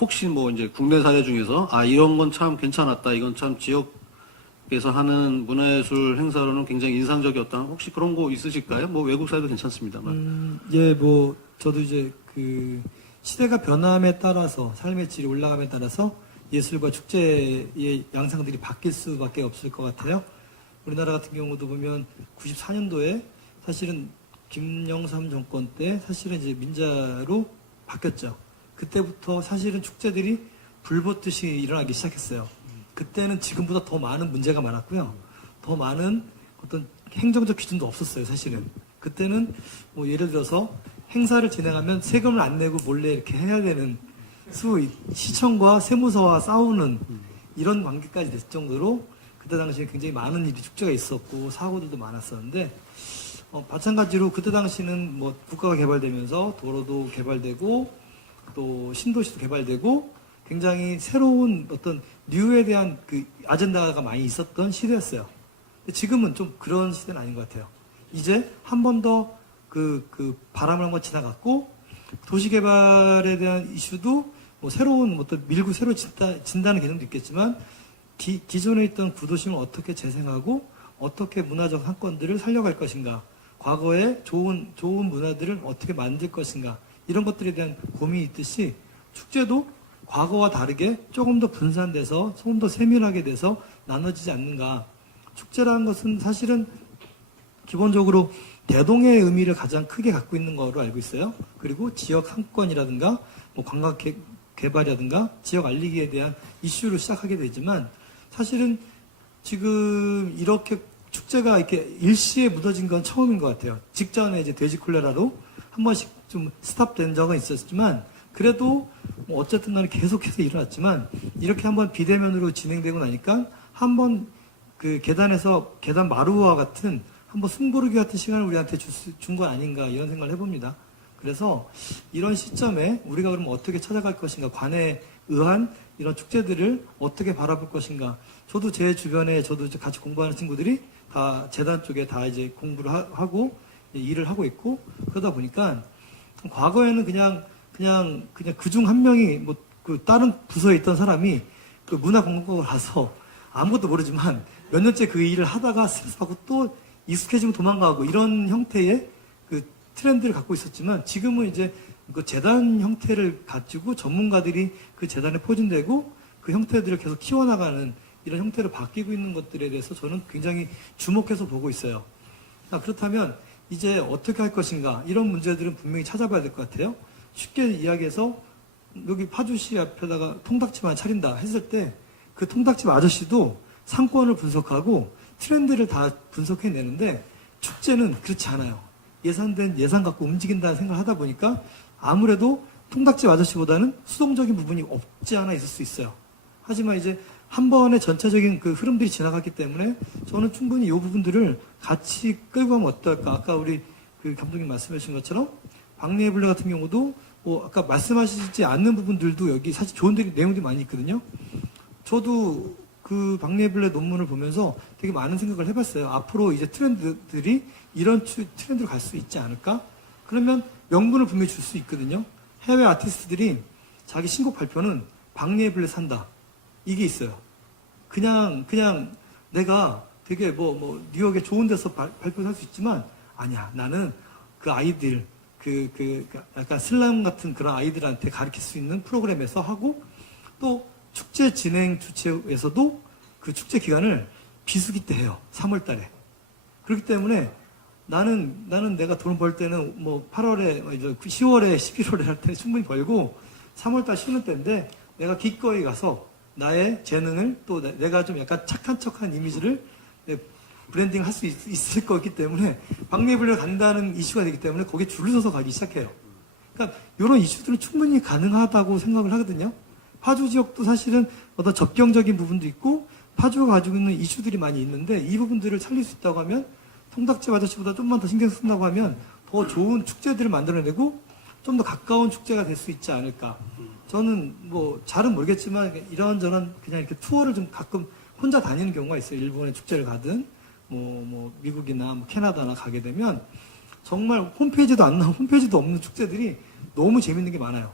혹시 뭐 이제 국내 사례 중에서 이런 건 참 괜찮았다 이건 참 지역에서 하는 문화예술 행사로는 굉장히 인상적이었다 혹시 그런 거 있으실까요? 뭐 외국 사례도 괜찮습니다만. 예, 뭐 저도 이제 그 시대가 변함에 따라서 삶의 질이 올라감에 따라서 예술과 축제의 양상들이 바뀔 수밖에 없을 것 같아요. 우리나라 같은 경우도 보면 94년도에 사실은 김영삼 정권 때 사실은 이제 민자로 바뀌었죠. 그때부터 사실은 축제들이 불붙듯이 일어나기 시작했어요. 그때는 지금보다 더 많은 문제가 많았고요. 더 많은 어떤 행정적 기준도 없었어요, 사실은. 그때는 뭐 예를 들어서 행사를 진행하면 세금을 안 내고 몰래 이렇게 해야 되는 시청과 세무서와 싸우는 이런 관계까지 됐을 정도로 그때 당시에 굉장히 많은 일이 축제가 있었고 사고들도 많았었는데 마찬가지로 그때 당시는 뭐 국가가 개발되면서 도로도 개발되고 또 신도시도 개발되고 굉장히 새로운 어떤 뉴에 대한 그 아젠다가 많이 있었던 시대였어요. 근데 지금은 좀 그런 시대는 아닌 것 같아요. 이제 한 번 더 그 바람을 한번 지나갔고 도시 개발에 대한 이슈도 뭐 새로운 어떤 밀고 새로 진다는 개념도 있겠지만 기존에 있던 구도심을 어떻게 재생하고 어떻게 문화적 상권들을 살려갈 것인가, 과거의 좋은 문화들을 어떻게 만들 것인가 이런 것들에 대한 고민이 있듯이 축제도 과거와 다르게 조금 더 분산돼서 조금 더 세밀하게 돼서 나눠지지 않는가. 축제라는 것은 사실은 기본적으로 대동의 의미를 가장 크게 갖고 있는 거로 알고 있어요. 그리고 지역 상권이라든가 뭐 관광 개발이라든가 지역 알리기에 대한 이슈로 시작하게 되지만 사실은 지금 이렇게 축제가 이렇게 일시에 묻어진 건 처음인 것 같아요. 직전에 이제 돼지 콜레라로 한 번씩 좀 스탑된 적은 있었지만 그래도 뭐 어쨌든 간에 계속해서 일어났지만 이렇게 한번 비대면으로 진행되고 나니까 한번 그 계단 마루와 같은 한번 숨고르기 같은 시간을 우리한테 준 건 아닌가 이런 생각을 해봅니다. 그래서 이런 시점에 우리가 그러면 어떻게 찾아갈 것인가, 관에 의한 이런 축제들을 어떻게 바라볼 것인가. 저도 제 주변에 저도 이제 같이 공부하는 친구들이 다 재단 쪽에 다 이제 공부를 하고 일을 하고 있고 그러다 보니까 과거에는 그냥 그중 한 명이 뭐 그 다른 부서에 있던 사람이 그 문화공학과를 가서 아무것도 모르지만 몇 년째 그 일을 하다가 스트레스 받고 또 익숙해지고 도망가고 이런 형태의 그 트렌드를 갖고 있었지만 지금은 이제 그 재단 형태를 가지고 전문가들이 그 재단에 포진되고 그 형태들을 계속 키워나가는 이런 형태로 바뀌고 있는 것들에 대해서 저는 굉장히 주목해서 보고 있어요. 그렇다면 이제 어떻게 할 것인가 이런 문제들은 분명히 찾아봐야 될 것 같아요. 쉽게 이야기해서 여기 파주시 앞에다가 통닭집만 차린다 했을 때 그 통닭집 아저씨도 상권을 분석하고 트렌드를 다 분석해내는데 축제는 그렇지 않아요. 예산 갖고 움직인다는 생각을 하다 보니까 아무래도 통닭집 아저씨보다는 수동적인 부분이 없지 않아 있을 수 있어요. 하지만 이제 한 번에 전체적인 그 흐름들이 지나갔기 때문에 저는 충분히 이 부분들을 같이 끌고 가면 어떨까. 아까 우리 그 감독님 말씀해 주신 것처럼 박리의 블레 같은 경우도 아까 말씀하시지 않는 부분들도 여기 사실 좋은 내용들이 많이 있거든요. 저도 그 박네블의 논문을 보면서 되게 많은 생각을 해봤어요. 앞으로 이제 트렌드들이 이런 트렌드로 갈 수 있지 않을까? 그러면 명분을 분명히 줄 수 있거든요. 해외 아티스트들이 자기 신곡 발표는 박네블에 산다. 이게 있어요. 그냥 내가 되게 뉴욕에 좋은 데서 발표를 할 수 있지만 아니야. 나는 그 아이들 약간 슬람 같은 그런 아이들한테 가르칠 수 있는 프로그램에서 하고 또 축제 진행 주체에서도 그 축제 기간을 비수기 때 해요. 3월 달에. 그렇기 때문에 나는 내가 돈 벌 때는 8월에, 10월에, 11월에 할 때 충분히 벌고 3월 달 쉬는 때인데 내가 기꺼이 가서 나의 재능을 또 내가 좀 약간 착한 척한 이미지를 브랜딩 할 수 있을 거기 때문에 박네블을 간다는 이슈가 되기 때문에 거기에 줄을 서서 가기 시작해요. 그러니까 이런 이슈들은 충분히 가능하다고 생각을 하거든요. 파주 지역도 사실은 어떤 접경적인 부분도 있고 파주가 가지고 있는 이슈들이 많이 있는데 이 부분들을 살릴 수 있다고 하면 통닭집 아저씨보다 좀만 더 신경 쓴다고 하면 더 좋은 축제들을 만들어내고 좀 더 가까운 축제가 될 수 있지 않을까. 저는 잘은 모르겠지만 이런저런 그냥 이렇게 투어를 좀 가끔 혼자 다니는 경우가 있어요. 일본의 축제를 가든 미국이나 캐나다나 가게 되면 정말 홈페이지도 안 나오고 홈페이지도 없는 축제들이 너무 재밌는 게 많아요.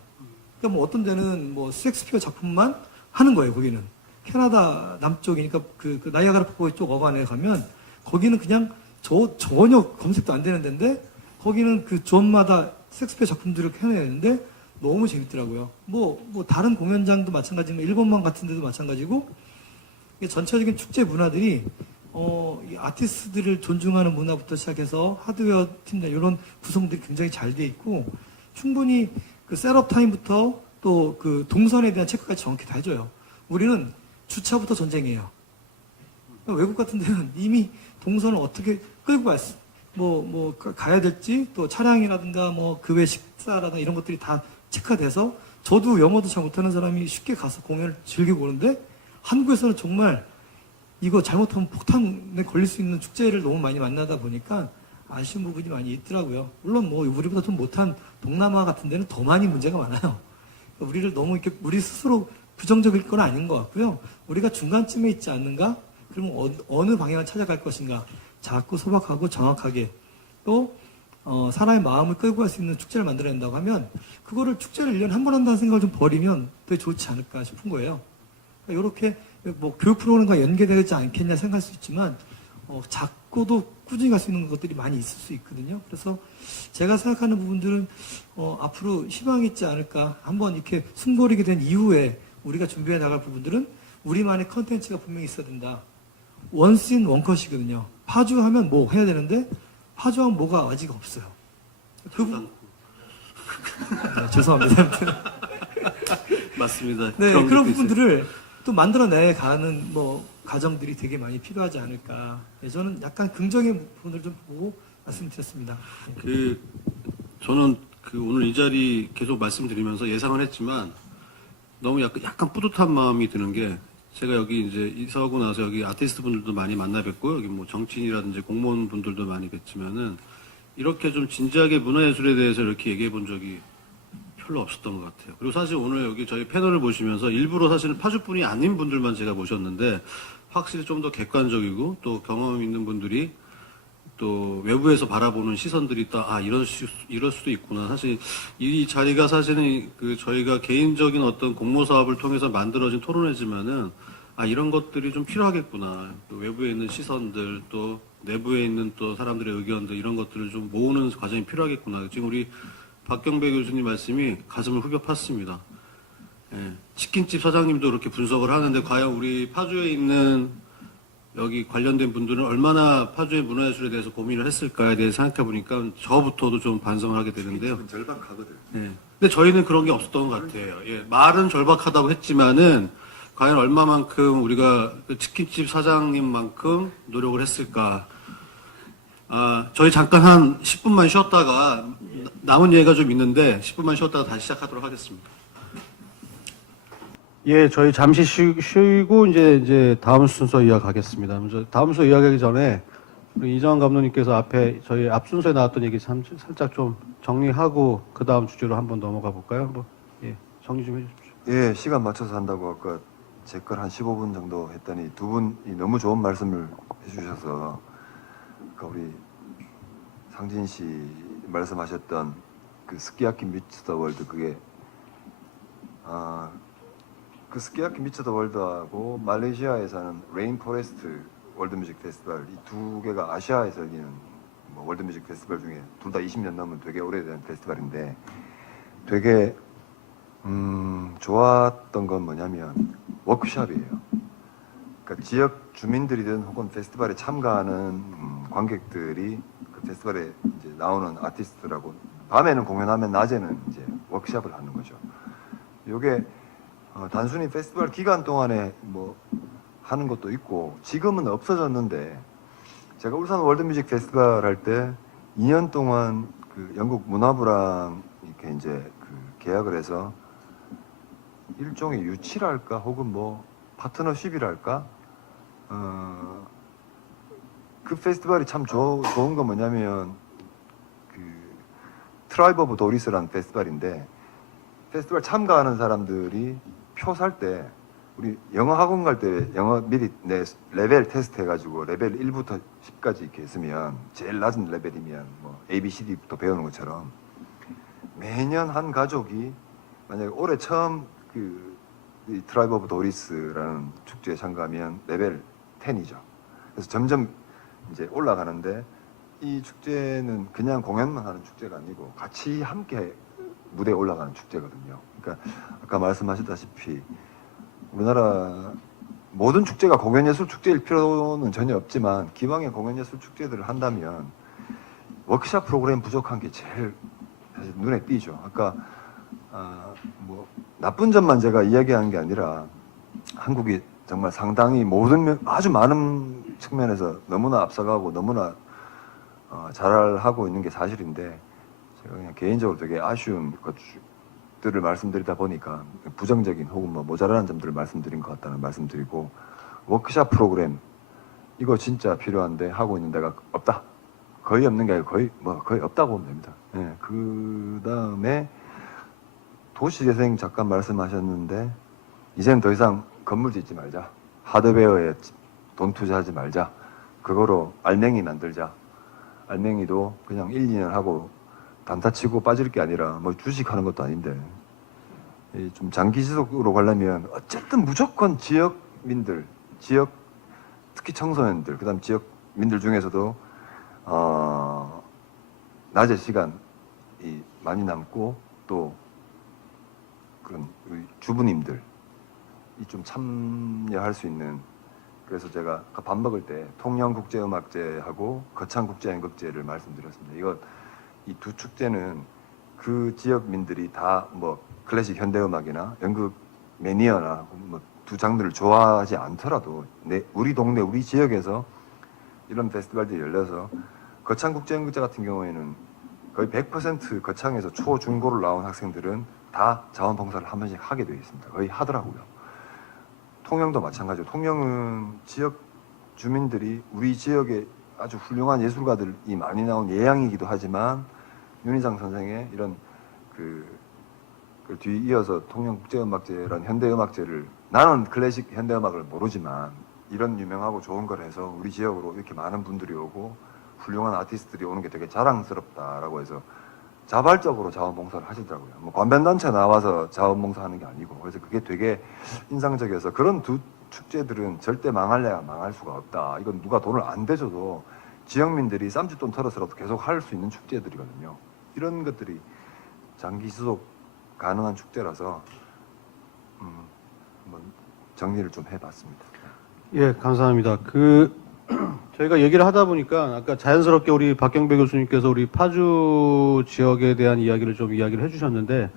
그러니까 어떤 데는 셰익스피어 작품만 하는 거예요. 거기는 캐나다 남쪽이니까 그 나이아가라 폭포 쪽 어간에 가면 거기는 그냥 전혀 검색도 안 되는 데인데 거기는 그 존마다 셰익스피어 작품들을 해내는데 너무 재밌더라고요. 다른 공연장도 마찬가지지만 일본만 같은 데도 마찬가지고 이게 전체적인 축제 문화들이 이 아티스트들을 존중하는 문화부터 시작해서 하드웨어 팀들 이런 구성들이 굉장히 잘 돼 있고 충분히 그 셋업 타임부터 또 그 동선에 대한 체크까지 정확히 다 해줘요. 우리는 주차부터 전쟁이에요. 외국 같은 데는 이미 동선을 어떻게 끌고 가야 될지 또 차량이라든가 그 외 식사라든가 이런 것들이 다 체크돼서 저도 영어도 잘 못하는 사람이 쉽게 가서 공연을 즐기고 오는데 한국에서는 정말 이거 잘못하면 폭탄에 걸릴 수 있는 축제를 너무 많이 만나다 보니까 아쉬운 부분이 많이 있더라고요. 물론 우리보다 좀 못한 동남아 같은 데는 더 많이 문제가 많아요. 우리를 너무 이렇게 우리 스스로 부정적일 건 아닌 것 같고요. 우리가 중간쯤에 있지 않는가? 그러면 어느 방향을 찾아갈 것인가? 작고 소박하고 정확하게 또 사람의 마음을 끌고 갈 수 있는 축제를 만들어낸다고 하면 그거를 축제를 1년에 한 번 한다는 생각을 좀 버리면 되게 좋지 않을까 싶은 거예요. 이렇게 교육 프로그램과 연계되지 않겠냐 생각할 수 있지만 작고도 꾸준히 갈 수 있는 것들이 많이 있을 수 있거든요. 그래서 제가 생각하는 부분들은 앞으로 희망이 있지 않을까. 한번 이렇게 숨고르게 된 이후에 우리가 준비해 나갈 부분들은 우리만의 컨텐츠가 분명히 있어야 된다. 원스인 원컷이거든요. 파주 하면 해야 되는데 파주 하면 뭐가 아직 없어요. 네, 죄송합니다. 맞습니다. 네, 그런 그런 것도 부분들을 또 만들어내 가는 과정들이 되게 많이 필요하지 않을까. 네, 저는 약간 긍정의 부분을 좀 보고 말씀드렸습니다. 저는 오늘 이 자리 계속 말씀드리면서 예상을 했지만 너무 약간 뿌듯한 마음이 드는 게 제가 여기 이제 이사하고 나서 여기 아티스트 분들도 많이 만나 뵙고 여기 정치인이라든지 공무원 분들도 많이 뵙지만은 이렇게 좀 진지하게 문화예술에 대해서 이렇게 얘기해 본 적이 별로 없었던 것 같아요. 그리고 사실 오늘 여기 저희 패널을 보시면서 일부러 사실은 파주뿐이 아닌 분들만 제가 모셨는데 확실히 좀 더 객관적이고 또 경험 있는 분들이 또 외부에서 바라보는 시선들이 또 이럴 수도 있구나. 사실 이 자리가 사실은 저희가 개인적인 어떤 공모 사업을 통해서 만들어진 토론회지만은 이런 것들이 좀 필요하겠구나. 또 외부에 있는 시선들 또 내부에 있는 또 사람들의 의견들 이런 것들을 좀 모으는 과정이 필요하겠구나. 지금 우리 박경배 교수님 말씀이 가슴을 후벼 팠습니다. 예, 치킨집 사장님도 그렇게 분석을 하는데 과연 우리 파주에 있는 여기 관련된 분들은 얼마나 파주의 문화예술에 대해서 고민을 했을까에 대해 생각해 보니까 저부터도 좀 반성을 하게 되는데요. 절박하거든. 예. 근데 저희는 그런 게 없었던 것 같아요. 예, 말은 절박하다고 했지만은 과연 얼마만큼 우리가 치킨집 사장님만큼 노력을 했을까. 저희 잠깐 한 10분만 쉬었다가 남은 얘기가 좀 있는데 10분만 쉬었다가 다시 시작하도록 하겠습니다. 예, 저희 잠시 쉬고 이제 다음 순서 이어가겠습니다. 먼저 다음 순서 이어가기 전에 우리 이정환 감독님께서 앞에 저희 앞 순서에 나왔던 얘기 살짝 좀 정리하고 그 다음 주제로 한번 넘어가 볼까요? 한번 정리 좀 해주십시오. 예, 시간 맞춰서 한다고 아까 제 걸 한 15분 정도 했더니 두 분이 너무 좋은 말씀을 해주셔서 아까 우리 상진 씨 말씀하셨던 그 스키야키 미츠 더 월드 그게 그 스키야키 미츠 더 월드하고 말레이시아에서는 레인 포레스트 월드뮤직 페스티벌 이 두 개가 아시아에서 열리는 뭐 월드뮤직 페스티벌 중에 둘 다 20년 넘은 되게 오래된 페스티벌인데 되게 좋았던 건 뭐냐면 워크숍이에요. 그러니까 지역 주민들이든 혹은 페스티벌에 참가하는 관객들이 그 페스티벌에 이제 나오는 아티스트라고 밤에는 공연하면 낮에는 이제 워크숍을 하는 거죠. 이게 단순히 페스티벌 기간 동안에 뭐 하는 것도 있고 지금은 없어졌는데 제가 울산 월드뮤직 페스티벌 할 때 2년 동안 그 영국 문화부랑 이렇게 이제 그 계약을 해서 일종의 유치랄까 혹은 뭐 파트너십이랄까 그 페스티벌이 참 좋은 건 뭐냐면 그 트라이브 오브 도리스라는 페스티벌인데 페스티벌 참가하는 사람들이 표 살 때 우리 영어 학원 갈 때 영어 미리 내 레벨 테스트 해가지고 레벨 1부터 10까지 이렇게 있으면 제일 낮은 레벨이면 뭐 A, B, C, D부터 배우는 것처럼 매년 한 가족이 만약에 올해 처음 그 트라이브 오브 도리스라는 축제에 참가하면 레벨 10이죠. 그래서 점점 이제 올라가는데 이 축제는 그냥 공연만 하는 축제가 아니고 같이 함께 무대에 올라가는 축제거든요. 그러니까 아까 말씀하셨다시피 우리나라 모든 축제가 공연예술 축제일 필요는 전혀 없지만 기왕에 공연예술 축제들을 한다면 워크숍 프로그램 부족한 게 제일 사실 눈에 띄죠. 아까 뭐 나쁜 점만 제가 이야기하는 게 아니라 한국이 정말 상당히 아주 많은 측면에서 너무나 앞서가고 너무나 잘하고 있는 게 사실인데 제가 그냥 개인적으로 되게 아쉬운 것들을 말씀드리다 보니까 부정적인 혹은 뭐 모자라는 점들을 말씀드린 것 같다는 말씀드리고 워크숍 프로그램 이거 진짜 필요한데 하고 있는 데가 없다. 거의 없는 게 아니고 거의 없다고 보면 됩니다. 예, 그 다음에 도시재생 잠깐 말씀하셨는데 이제는 더 이상 건물 짓지 말자. 하드웨어에 돈 투자하지 말자. 그거로 알맹이 만들자. 알맹이도 그냥 1, 2년 하고 단타 치고 빠질 게 아니라 뭐 주식하는 것도 아닌데 좀 장기 지속으로 가려면 어쨌든 무조건 지역민들, 특히 청소년들, 그다음 지역민들 중에서도 낮에 시간이 많이 남고 또 그런 우리 주부님들이 좀 참여할 수 있는 그래서 제가 밥 먹을 때 통영국제음악제하고 거창국제연극제를 말씀드렸습니다. 이 두 축제는 그 지역민들이 다 뭐 클래식 현대음악이나 연극 매니어나 뭐 두 장르를 좋아하지 않더라도 우리 동네 우리 지역에서 이런 페스티벌들이 열려서 거창국제연극제 같은 경우에는 거의 100% 거창에서 초, 중고를 나온 학생들은 다 자원봉사를 한 번씩 하게 되어 있습니다. 거의 하더라고요. 통영도 마찬가지고 통영은 지역 주민들이 우리 지역에 아주 훌륭한 예술가들이 많이 나온 예양이기도 하지만 윤희상 선생의 이런 그 뒤 이어서 통영국제음악제라는 현대음악제를 나는 클래식 현대음악을 모르지만 이런 유명하고 좋은 걸 해서 우리 지역으로 이렇게 많은 분들이 오고 훌륭한 아티스트들이 오는 게 되게 자랑스럽다라고 해서 자발적으로 자원봉사를 하시더라고요. 뭐 관변단체 나와서 자원봉사하는 게 아니고 그래서 그게 되게 인상적이어서 그런 두 축제들은 절대 망할래야 망할 수가 없다. 이건 누가 돈을 안 대줘도 지역민들이 쌈짓돈 털어서라도 계속 할 수 있는 축제들이거든요. 이런 것들이 장기 지속 가능한 축제라서 한번 정리를 좀 해봤습니다. 예, 감사합니다. 저희가 얘기를 하다 보니까 아까 자연스럽게 우리 박경배 교수님께서 우리 파주 지역에 대한 이야기를 해주셨는데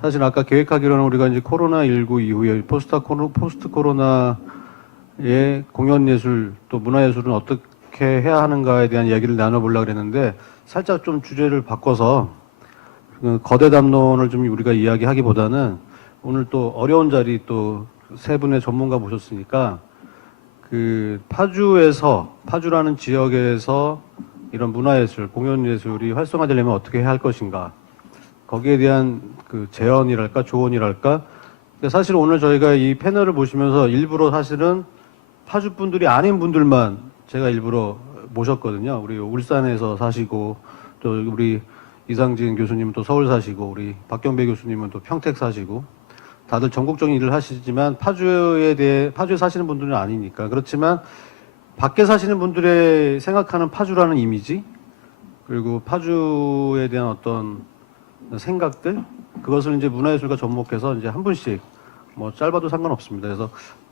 사실 아까 계획하기로는 우리가 이제 코로나19 이후에 포스트 코로나의 공연 예술 또 문화 예술은 어떻게 해야 하는가에 대한 이야기를 나눠보려고 그랬는데 살짝 좀 주제를 바꿔서 그 거대 담론을 좀 우리가 이야기하기보다는 오늘 또 어려운 자리 또 세 분의 전문가 모셨으니까 그 파주라는 지역에서 이런 문화예술, 공연예술이 활성화되려면 어떻게 해야 할 것인가, 거기에 대한 그 제언이랄까 조언이랄까. 근데 사실 오늘 저희가 이 패널을 보시면서 일부러 사실은 파주 분들이 아닌 분들만 제가 일부러 모셨거든요. 우리 울산에서 사시고, 또 우리 이상진 교수님은 또 서울 사시고, 우리 박경배 교수님은 또 평택 사시고, 다들 전국적인 일을 하시지만 파주에 사시는 분들은 아니니까. 그렇지만 밖에 사시는 분들의 생각하는 파주라는 이미지, 그리고 파주에 대한 어떤 생각들, 그것을 이제 문화예술가 접목해서 이제 한 분씩, 뭐 짧아도 상관없습니다. 그래서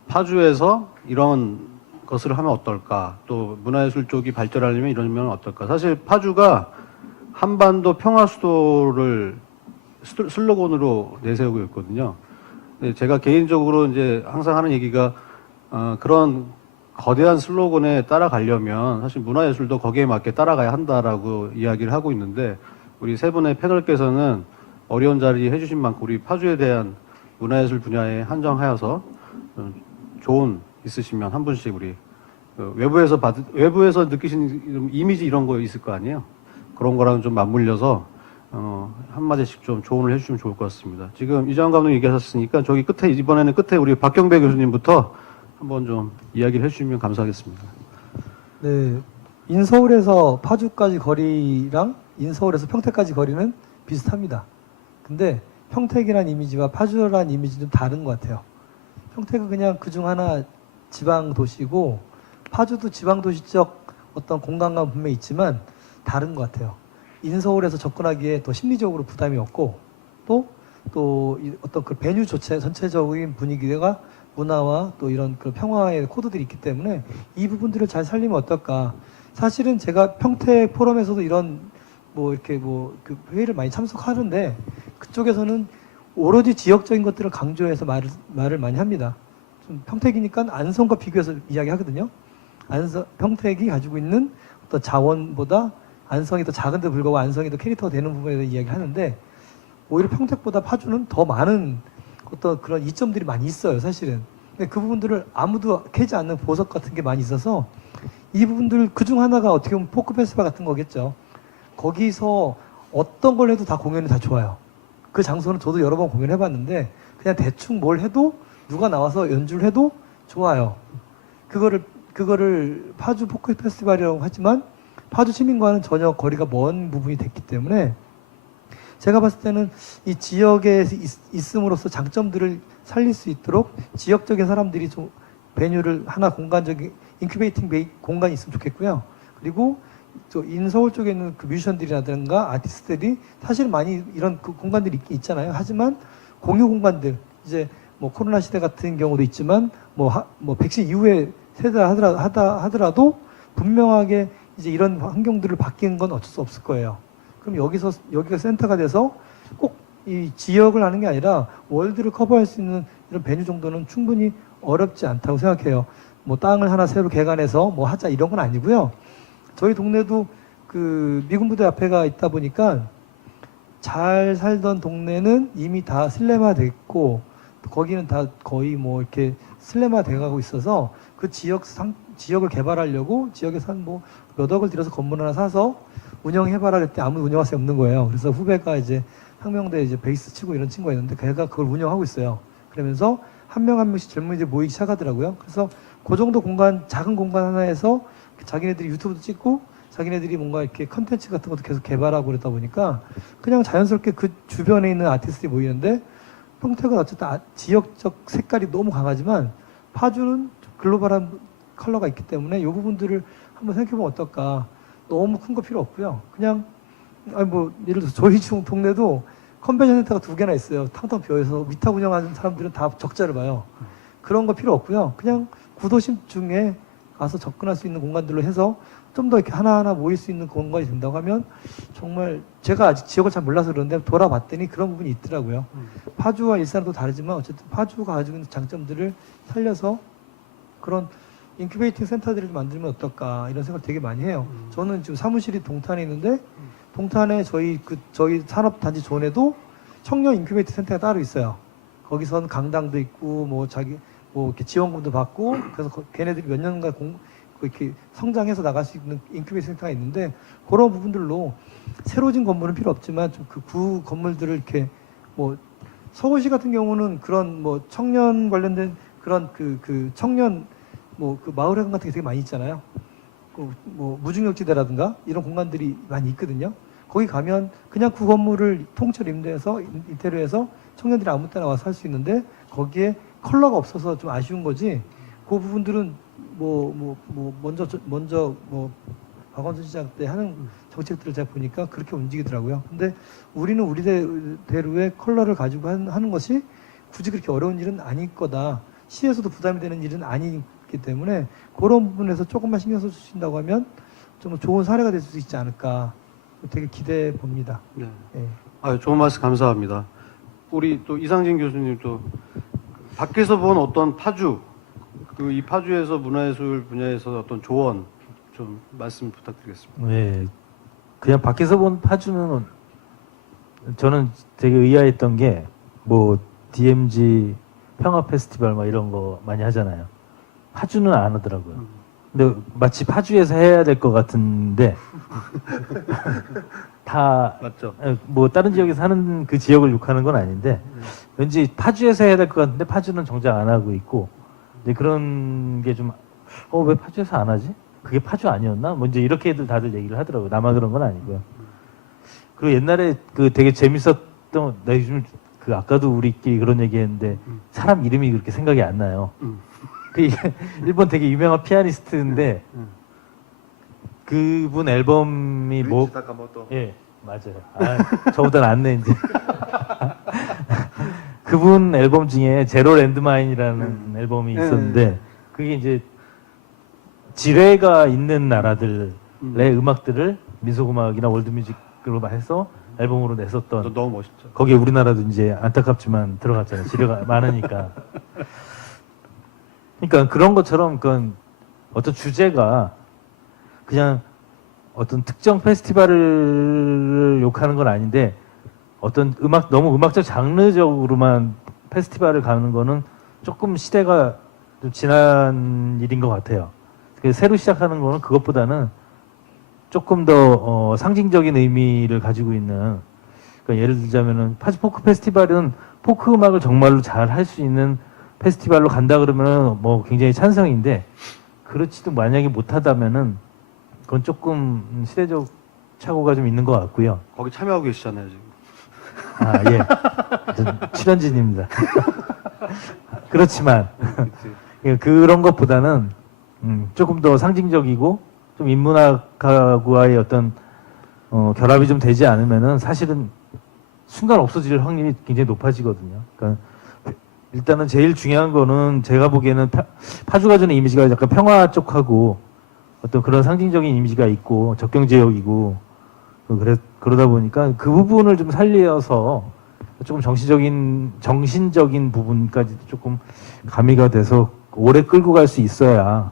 파주에서 이런 것을 하면 어떨까, 또 문화예술 쪽이 발전하려면 이러면 어떨까. 사실 파주가 한반도 평화수도를 슬로건으로 내세우고 있거든요. 제가 개인적으로 이제 항상 하는 얘기가, 그런 거대한 슬로건에 따라가려면 사실 문화예술도 거기에 맞게 따라가야 한다라고 이야기를 하고 있는데, 우리 세 분의 패널께서는 어려운 자리 해주신 만큼 우리 파주에 대한 문화예술 분야에 한정하여서 조언 있으시면 한 분씩 우리 외부에서 느끼신 이미지 이런 거 있을 거 아니에요? 그런 거랑 좀 맞물려서 한마디씩 좀 조언을 해주시면 좋을 것 같습니다. 지금 이장원 감독님 얘기하셨으니까 저기 끝에, 이번에는 끝에 우리 박경배 교수님부터 한번 좀 이야기를 해주시면 감사하겠습니다. 네, 인서울에서 파주까지 거리랑 인서울에서 평택까지 거리는 비슷합니다. 근데 평택이란 이미지와 파주란 이미지는 좀 다른 것 같아요. 평택은 그냥 그중 하나 지방 도시고, 파주도 지방 도시적 어떤 공간감 분명히 있지만 다른 것 같아요. 인서울에서 접근하기에 더 심리적으로 부담이 없고, 또 어떤 그 베뉴 전체적인 분위기가 문화와 또 이런 그 평화의 코드들이 있기 때문에 이 부분들을 잘 살리면 어떨까. 사실은 제가 평택 포럼에서도 이런 그 회의를 많이 참석하는데, 그쪽에서는 오로지 지역적인 것들을 강조해서 말을 많이 합니다. 좀 평택이니까 안성과 비교해서 이야기하거든요. 평택이 가지고 있는 어떤 자원보다 안성이 더 작은데 불구하고 안성이 더 캐릭터가 되는 부분에 대해서 이야기하는데, 오히려 평택보다 파주는 더 많은 어떤 그런 이점들이 많이 있어요, 사실은. 근데 그 부분들을 아무도 캐지 않는 보석 같은 게 많이 있어서, 이 부분들 그중 하나가 어떻게 보면 포크 페스티벌 같은 거겠죠. 거기서 어떤 걸 해도 다 공연이 다 좋아요. 그 장소는 저도 여러 번 공연해봤는데 그냥 대충 뭘 해도, 누가 나와서 연주를 해도 좋아요. 그거를 파주 포크 페스티벌이라고 하지만 파주 시민과는 전혀 거리가 먼 부분이 됐기 때문에, 제가 봤을 때는 이 지역에 있음으로써 장점들을 살릴 수 있도록 지역적인 사람들이 좀 베뉴를 하나 공간적인 인큐베이팅 공간이 있으면 좋겠고요. 그리고 저 인서울 쪽에 있는 그 뮤지션들이라든가 아티스트들이 사실 많이 이런 그 공간들이 있잖아요. 하지만 공유 공간들, 이제 뭐 코로나 시대 같은 경우도 있지만 뭐 백신 이후에 세대라 하더라도 분명하게 이제 이런 환경들을 바뀌는 건 어쩔 수 없을 거예요. 그럼 여기가 센터가 돼서 꼭 이 지역을 하는 게 아니라 월드를 커버할 수 있는 이런 베뉴 정도는 충분히 어렵지 않다고 생각해요. 뭐 땅을 하나 새로 개간해서 뭐 하자 이런 건 아니고요. 저희 동네도 그 미군 부대 앞에가 있다 보니까 잘 살던 동네는 이미 다 슬래마 됐고, 거기는 다 거의 뭐 이렇게 슬래마 돼가고 있어서 그 지역을 개발하려고 지역에서 한 뭐 몇 억을 들여서 건물 하나 사서 운영해봐라 그랬더니 아무 운영할 수 없는 거예요. 그래서 후배가 이제 항명대 이제 베이스 치고 이런 친구가 있는데 걔가 그걸 운영하고 있어요. 그러면서 한 명 한 명씩 젊은이들 모이기 시작하더라고요. 그래서 그 정도 공간, 작은 공간 하나에서 자기네들이 유튜브도 찍고 자기네들이 뭔가 이렇게 컨텐츠 같은 것도 계속 개발하고 그러다 보니까 그냥 자연스럽게 그 주변에 있는 아티스트들이 모이는데, 평택은 어쨌든 지역적 색깔이 너무 강하지만 파주는 글로벌한 컬러가 있기 때문에 이 부분들을 한번 생각해보면 어떨까. 너무 큰 거 필요 없고요. 그냥 예를 들어서 저희 동네도 컨벤션 센터가 2개나 있어요. 탕탕 비어있어서 위탁 운영하는 사람들은 다 적자를 봐요. 그런 거 필요 없고요. 그냥 구도심 중에 가서 접근할 수 있는 공간들로 해서 좀 더 이렇게 하나하나 모일 수 있는 공간이 된다고 하면, 정말 제가 아직 지역을 잘 몰라서 그런데 돌아봤더니 그런 부분이 있더라고요. 파주와 일산도 다르지만 어쨌든 파주가 가지고 있는 장점들을 살려서 그런 인큐베이팅 센터들을 만들면 어떨까, 이런 생각을 되게 많이 해요. 저는 지금 사무실이 동탄에 있는데 동탄에 저희 산업단지 존에도 청년 인큐베이팅 센터가 따로 있어요. 거기서는 강당도 있고 뭐 뭐 이렇게 지원금도 받고 그래서 걔네들이 몇 년간 이렇게 성장해서 나갈 수 있는 인큐베이션 센터가 있는데 그런 부분들로 새로 진 건물은 필요 없지만 좀 그 구 건물들을 이렇게 뭐 서울시 같은 경우는 그런 뭐 청년 관련된 그런 그 청년 뭐 그 마을회관 같은 게 되게 많이 있잖아요. 뭐 무중력지대라든가 이런 공간들이 많이 있거든요. 거기 가면 그냥 그 건물을 통째로 임대해서 인테리어해서 청년들이 아무 때나 와서 살 수 있는데 거기에 컬러가 없어서 좀 아쉬운 거지. 그 부분들은 먼저 박원순 시장 때 하는 정책들을 제가 보니까 그렇게 움직이더라고요. 근데 우리는 우리대로의 컬러를 가지고 하는 것이 굳이 그렇게 어려운 일은 아닐 거다. 시에서도 부담이 되는 일은 아니기 때문에 그런 부분에서 조금만 신경 써주신다고 하면 좀 좋은 사례가 될 수 있지 않을까. 되게 기대해 봅니다. 네. 예. 좋은 말씀 감사합니다. 우리 또 이상진 교수님 또 밖에서 본 어떤 파주, 이 파주에서 문화예술 분야에서 어떤 조언 좀 말씀 부탁드리겠습니다. 네, 그냥 밖에서 본 파주는 저는 되게 의아했던 게 뭐 DMZ 평화 페스티벌 막 이런 거 많이 하잖아요. 파주는 안 하더라고요. 근데 마치 파주에서 해야 될 것 같은데 다 맞죠? 뭐 다른 지역에서 하는 그 지역을 욕하는 건 아닌데 왠지 파주에서 해야 될 것 같은데 파주는 정작 안 하고 있고 근데 그런 게 좀 왜 파주에서 안 하지? 그게 파주 아니었나? 뭐 이제 이렇게들 다들 얘기를 하더라고요. 나만 그런 건 아니고요. 그리고 옛날에 그 되게 재밌었던 나 요즘 그 아까도 우리끼리 그런 얘기했는데 사람 이름이 그렇게 생각이 안 나요. 그 일본 되게 유명한 피아니스트인데 그분 앨범이 뭐 사카모토. 예, 맞아요. 저보다 낫네 이제. 그분 앨범 중에 제로 랜드마인이라는 앨범이 있었는데 그게 이제 지뢰가 있는 나라들의 음악들을 민속음악이나 월드뮤직으로 해서 앨범으로 냈었던. 너무 멋있죠. 거기에 우리나라도 이제 안타깝지만 들어갔잖아요. 지뢰가 많으니까. 그러니까 그런 것처럼 그건 어떤 주제가 그냥 어떤 특정 페스티벌을 욕하는 건 아닌데 어떤 너무 음악적 장르적으로만 페스티벌을 가는 거는 조금 시대가 좀 지난 일인 것 같아요. 새로 시작하는 거는 그것보다는 조금 더 상징적인 의미를 가지고 있는 그러니까 예를 들자면은 파주 포크 페스티벌은 포크 음악을 정말로 잘 할 수 있는 페스티벌로 간다 그러면은 뭐 굉장히 찬성인데 그렇지도 만약에 못하다면은 그건 조금 시대적 착오가 좀 있는 것 같고요. 거기 참여하고 계시잖아요 지금. 아 예, 출연진입니다. 그렇지만 그런 것보다는 조금 더 상징적이고 좀 인문학하고의 어떤 결합이 좀 되지 않으면은 사실은 순간 없어질 확률이 굉장히 높아지거든요. 그러니까 일단은 제일 중요한 거는 제가 보기에는 파주가 주는 이미지가 약간 평화 쪽하고 어떤 그런 상징적인 이미지가 있고 접경 지역이고 그러다 보니까 그 부분을 좀 살려서 조금 정신적인 부분까지도 조금 가미가 돼서 오래 끌고 갈 수 있어야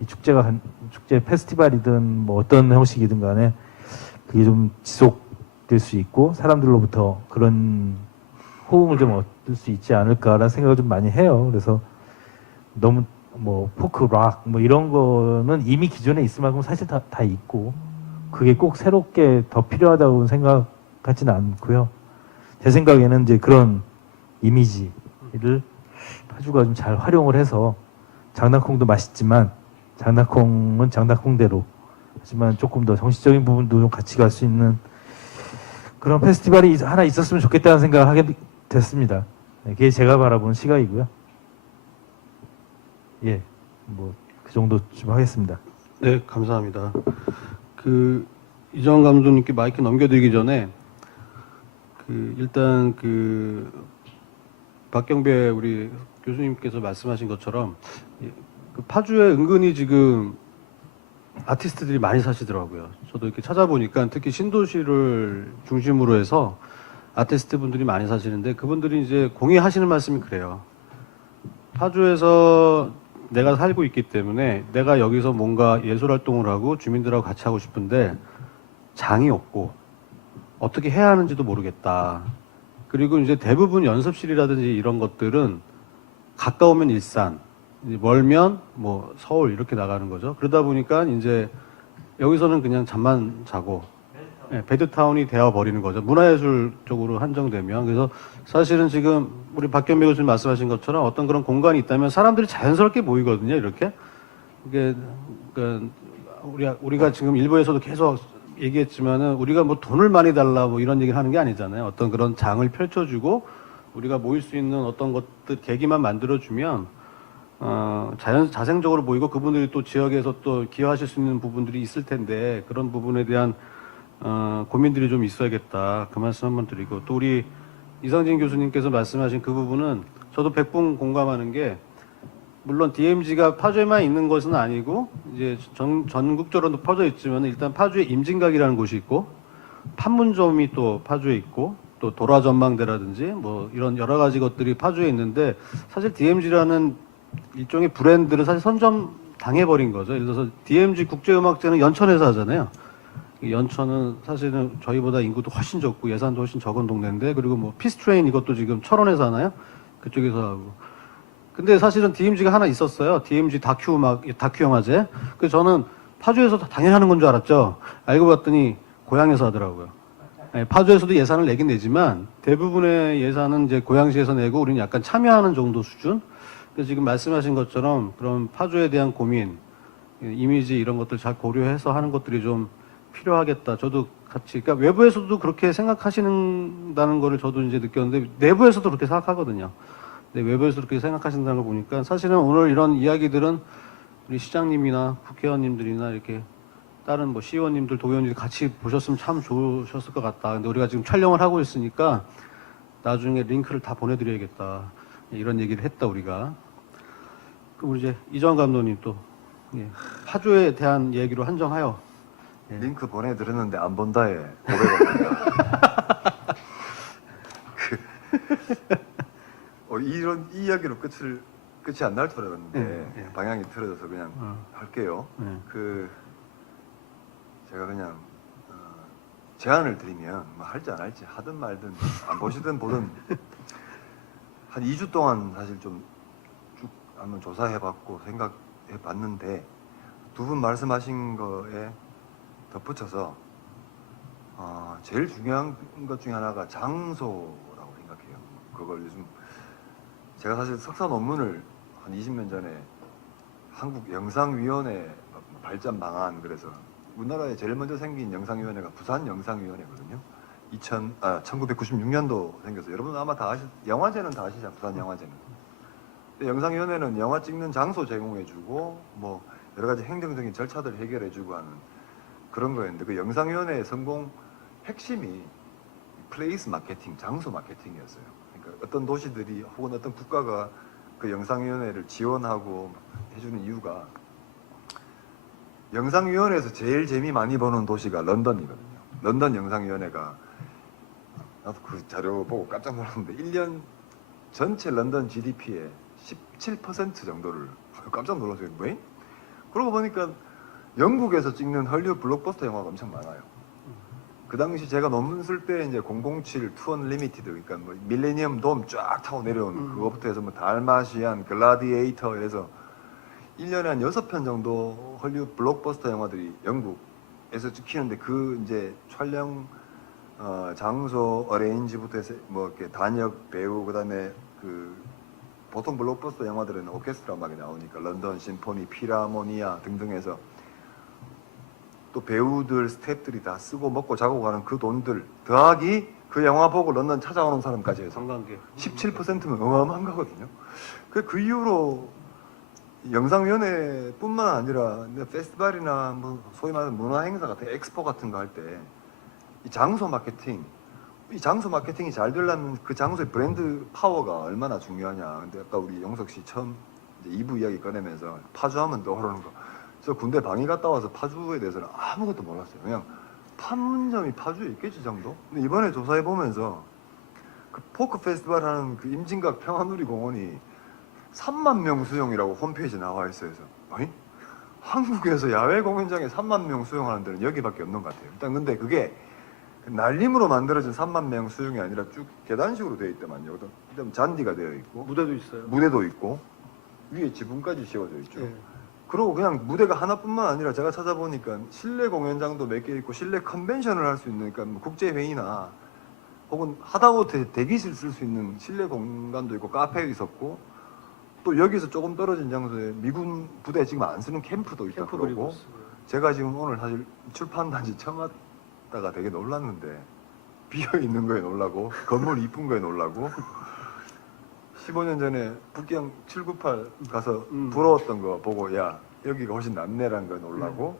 이 축제 페스티벌이든 뭐 어떤 형식이든 간에 그게 좀 지속될 수 있고 사람들로부터 그런 호응을 좀 얻을 수 있지 않을까라는 생각을 좀 많이 해요. 그래서 너무 뭐 포크 락 뭐 이런 거는 이미 기존에 있을 만큼 사실 다 있고 그게 꼭 새롭게 더 필요하다고 생각하지는 않고요. 제 생각에는 이제 그런 이미지를 파주가 좀 잘 활용을 해서 장난콩도 맛있지만 장난콩은 장난콩대로 하지만 조금 더 정신적인 부분도 좀 같이 갈 수 있는 그런 페스티벌이 하나 있었으면 좋겠다는 생각을 하게 됐습니다. 그게 제가 바라보는 시각이고요. 예, 뭐 그 정도 좀 하겠습니다. 네, 감사합니다. 이정환 감독님께 마이크 넘겨드리기 전에 일단 박경배 우리 교수님께서 말씀하신 것처럼 파주에 은근히 지금 아티스트들이 많이 사시더라고요. 저도 이렇게 찾아보니까 특히 신도시를 중심으로 해서 아티스트 분들이 많이 사시는데 그분들이 이제 공유하시는 말씀이 그래요. 파주에서 내가 살고 있기 때문에 내가 여기서 뭔가 예술 활동을 하고 주민들하고 같이 하고 싶은데 장이 없고 어떻게 해야 하는지도 모르겠다. 그리고 이제 대부분 연습실이라든지 이런 것들은 가까우면 일산, 이제 멀면 뭐 서울 이렇게 나가는 거죠. 그러다 보니까 이제 여기서는 그냥 잠만 자고 베드타운이 되어 버리는 거죠. 문화예술 쪽으로 한정되면. 그래서 사실은 지금 우리 박경배 교수님 말씀하신 것처럼 어떤 그런 공간이 있다면 사람들이 자연스럽게 모이거든요. 이렇게. 이게 우리가 지금 일부에서도 계속 얘기했지만은 우리가 뭐 돈을 많이 달라 뭐 이런 얘기를 하는 게 아니잖아요. 어떤 그런 장을 펼쳐주고 우리가 모일 수 있는 어떤 것들 계기만 만들어주면 자생적으로 모이고 그분들이 또 지역에서 또 기여하실 수 있는 부분들이 있을 텐데 그런 부분에 대한 고민들이 좀 있어야겠다. 그 말씀 한번 드리고 또 우리 이상진 교수님께서 말씀하신 그 부분은 저도 백분 공감하는 게 물론 DMZ가 파주에만 있는 것은 아니고 이제 전국적으로도 퍼져 있지만 일단 파주에 임진각이라는 곳이 있고 판문점이 또 파주에 있고 또 도라전망대라든지 뭐 이런 여러 가지 것들이 파주에 있는데 사실 DMZ라는 일종의 브랜드를 사실 선점 당해버린 거죠. 예를 들어서 DMZ 국제음악제는 연천에서 하잖아요. 연천은 사실은 저희보다 인구도 훨씬 적고 예산도 훨씬 적은 동네인데 그리고 뭐 피스트레인 이것도 지금 철원에서 하나요? 그쪽에서 하고. 근데 사실은 DMZ가 하나 있었어요. DMZ 다큐 영화제. 그래서 저는 파주에서 당연히 하는 건 줄 알았죠. 알고 봤더니 고향에서 하더라고요. 파주에서도 예산을 내긴 내지만 대부분의 예산은 이제 고양시에서 내고 우리는 약간 참여하는 정도 수준. 그래서 지금 말씀하신 것처럼 그런 파주에 대한 고민, 이미지 이런 것들 잘 고려해서 하는 것들이 좀 필요하겠다. 저도 같이, 그러니까 외부에서도 그렇게 생각하시는다는 거를 저도 이제 느꼈는데 내부에서도 그렇게 생각하거든요. 근데 외부에서 그렇게 생각하신다는 걸 보니까 사실은 오늘 이런 이야기들은 우리 시장님이나 국회의원님들이나 이렇게 다른 뭐 시의원님들, 도의원님들 같이 보셨으면 참 좋으셨을 것 같다. 근데 우리가 지금 촬영을 하고 있으니까 나중에 링크를 다 보내드려야겠다. 이런 얘기를 했다 우리가. 그럼 이제 이정환 감독님 또 파주에 대한 얘기로 한정하여 링크 보내드렸는데 안 본다에 고백합니다. 이런 이야기로 끝이 안 날 줄 알았는데 방향이 틀어져서 그냥 할게요. 제가 그냥 제안을 드리면 뭐 할지 안 할지 하든 말든 안 보시든 보든 한 2주 동안 사실 좀 쭉 한번 조사해봤고 생각해봤는데 두 분 말씀하신 거에 덧붙여서 제일 중요한 것 중에 하나가 장소라고 생각해요. 그걸 요즘 제가 사실 석사 논문을 한 20년 전에 한국 영상위원회 발전 방안 그래서 우리나라에 제일 먼저 생긴 영상위원회가 부산 영상위원회거든요. 1996년도 생겨서 여러분 아마 다 영화제는 다 아시죠? 부산 영화제는. 근데 영상위원회는 영화 찍는 장소 제공해주고 뭐 여러 가지 행정적인 절차들 해결해주고 하는 그런 거였는데 그 영상위원회의 성공 핵심이 플레이스 마케팅, 장소 마케팅이었어요. 그러니까 어떤 도시들이 혹은 어떤 국가가 그 영상위원회를 지원하고 해주는 이유가 영상위원회에서 제일 재미 많이 보는 도시가 런던이거든요. 런던 영상위원회가 나도 그 자료 보고 깜짝 놀랐는데 1년 전체 런던 GDP의 17% 정도를 깜짝 놀랐어요. 뭐임? 그러고 보니까 영국에서 찍는 헐리우드 블록버스터 영화가 엄청 많아요. 그 당시 제가 논문 쓸 때 이제 007, 투언 리미티드, 그러니까 뭐 밀레니엄 돔 쫙 타고 내려오는 그거부터 해서 뭐 달마시안, 글라디에이터 해서 1년에 한 6편 정도 헐리우드 블록버스터 영화들이 영국에서 찍히는데 그 이제 촬영 장소 어레인지부터 해서 뭐 이렇게 단역 배우 그다음에 그 보통 블록버스터 영화들은 오케스트라 음악이 나오니까 런던 심포니, 피라모니아 등등 해서 또 배우들, 스태프들이 다 쓰고 먹고 자고 가는 그 돈들 더하기 그 영화 보고 런던 찾아오는 사람까지 해서 관광객 17%면 어마어마한 거거든요. 그 이후로 영상위원회뿐만 아니라 페스티벌이나 뭐 소위 말하는 문화행사 같은 엑스포 같은 거 할 때 이 장소 마케팅, 이 장소 마케팅이 잘 되려면 그 장소의 브랜드 파워가 얼마나 중요하냐. 근데 아까 우리 영석 씨 처음 이제 2부 이야기 꺼내면서 파주하면 떠오르는 거. 저 군대 방위 갔다 와서 파주에 대해서는 아무것도 몰랐어요. 그냥 판문점이 파주에 있겠지 정도? 근데 이번에 조사해 보면서 그 포크 페스티벌 하는 그 임진각 평화누리공원이 3만 명 수용이라고 홈페이지에 나와 있어요. 그래서 어이? 한국에서 야외 공연장에 3만 명 수용하는 데는 여기밖에 없는 것 같아요. 일단 근데 그게 날림으로 만들어진 3만 명 수용이 아니라 쭉 계단식으로 되어 있더만요. 그다음 잔디가 되어 있고 무대도 있어요. 무대도 있고 위에 지붕까지 씌워져 있죠. 예. 그리고 그냥 무대가 하나뿐만 아니라 제가 찾아보니까 실내 공연장도 몇 개 있고 실내 컨벤션을 할 수 있는, 그러니까 뭐 국제 회의나 혹은 하다못해 대기실 쓸 수 있는 실내 공간도 있고 카페 있었고, 또 여기서 조금 떨어진 장소에 미군 부대 지금 안 쓰는 캠프도 있다 캠프 그러고. 그리고 제가 지금 오늘 사실 출판단지 처음 왔다가 되게 놀랐는데 비어 있는 거에 놀라고 건물 이쁜 거에 놀라고 15년 전에 북경 798 가서 부러웠던 거 보고 야 여기가 훨씬 낫네라는 거에 놀라고.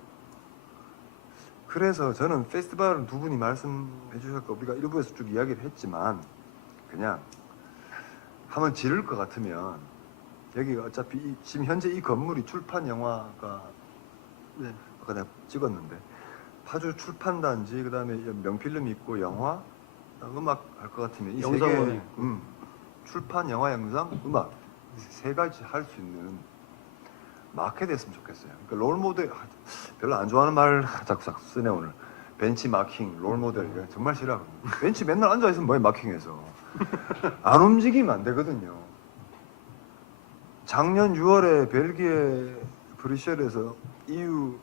그래서 저는 페스티벌은 두 분이 말씀해 주셨고 우리가 일부에서 쭉 이야기를 했지만 그냥 한번 지를 것 같으면 여기가 어차피 지금 현재 이 건물이 출판 영화가 네. 아까 내가 찍었는데 파주 출판단지, 그 다음에 명필름 있고 영화, 음악 할 것 같으면 이 세 개, 영상원이. 출판, 영화, 영상, 음악 세 가지 할 수 있는 마켓이었으면 좋겠어요. 그러니까 롤 모델 별로 안 좋아하는 말 자꾸 쓰네 오늘. 벤치 마킹, 롤 모델 이거 정말 싫어하거든요. 벤치 맨날 앉아 있으면 뭐해 마킹해서 안 움직이면 안 되거든요. 작년 6월에 벨기에 브뤼셀에서 EU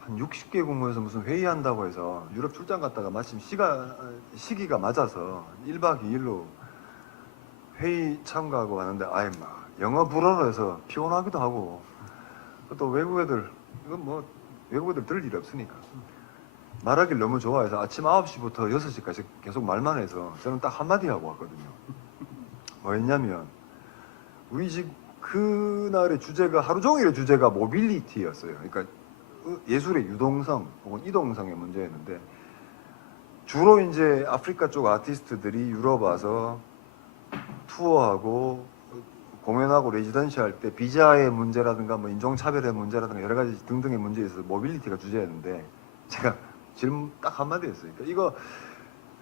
한 60개국 모여서 무슨 회의한다고 해서 유럽 출장 갔다가 마침 시기가 맞아서 1박 2일로 회의 참가하고 왔는데 아이 막 영어 불어로 해서 피곤하기도 하고 또 외국 애들 이건 뭐 외국 애들 들을 일이 없으니까 말하기를 너무 좋아해서 아침 9시부터 6시까지 계속 말만 해서 저는 딱 한마디 하고 왔거든요. 뭐였냐면 우리 집 그날의 주제가 하루 종일의 주제가 모빌리티였어요. 그러니까 예술의 유동성 혹은 이동성의 문제였는데 주로 이제 아프리카 쪽 아티스트들이 유럽 와서 투어하고 공연하고 레지던시 할 때 비자의 문제라든가 뭐 인종차별의 문제라든가 여러 가지 등등의 문제에 있어서 모빌리티가 주제였는데 제가 질문 딱 한마디 했어요. 그러니까 이거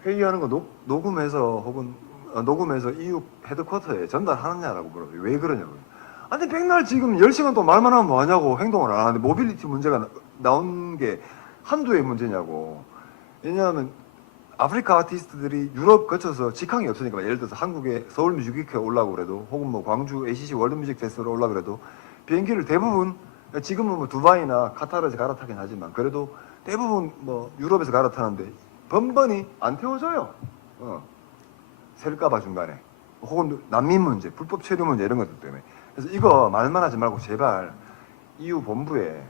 회의하는 거 녹음해서 혹은 녹음해서 EU 헤드쿼터에 전달하느냐라고 물어요. 왜 그러냐고요. 아니 백날 지금 10시간 동안 말만 하면 뭐하냐고 행동을 안 하는데 모빌리티 문제가 나온 게 한두 해 문제냐고. 왜냐하면 아프리카 아티스트들이 유럽 거쳐서 직항이 없으니까 예를 들어서 한국에 서울 뮤직위크에 올라고 그래도 혹은 뭐 광주 ACC 월드뮤직 페스티벌 올라고 그래도 비행기를 대부분 지금은 뭐 두바이나 카타르에서 갈아타긴 하지만 그래도 대부분 뭐 유럽에서 갈아타는데 번번이 안 태워줘요. 셀까봐 중간에 혹은 난민 문제, 불법 체류 문제 이런 것들 때문에. 그래서 이거 말만 하지 말고 제발 EU 본부에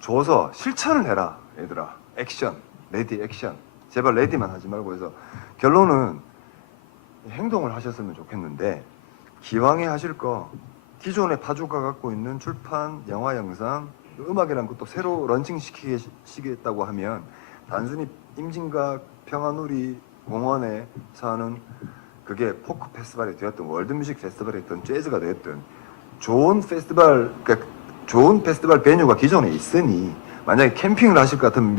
줘서 실천을 해라 얘들아. 액션, 레디 액션. 제발 레디만 하지 말고 해서 결론은 행동을 하셨으면 좋겠는데 기왕에 하실 거 기존의 파주가 갖고 있는 출판, 영화, 영상, 음악이라는 것도 새로 런칭 시키겠다고 하면 단순히 임진각 평화누리 공원에 사는 그게 포크 페스티벌이 되었든 월드뮤직 페스티벌이 됐든 재즈가 되었든 좋은 페스티벌, 그러니까 좋은 페스티벌 베뉴가 기존에 있으니 만약에 캠핑을 하실 것 같으면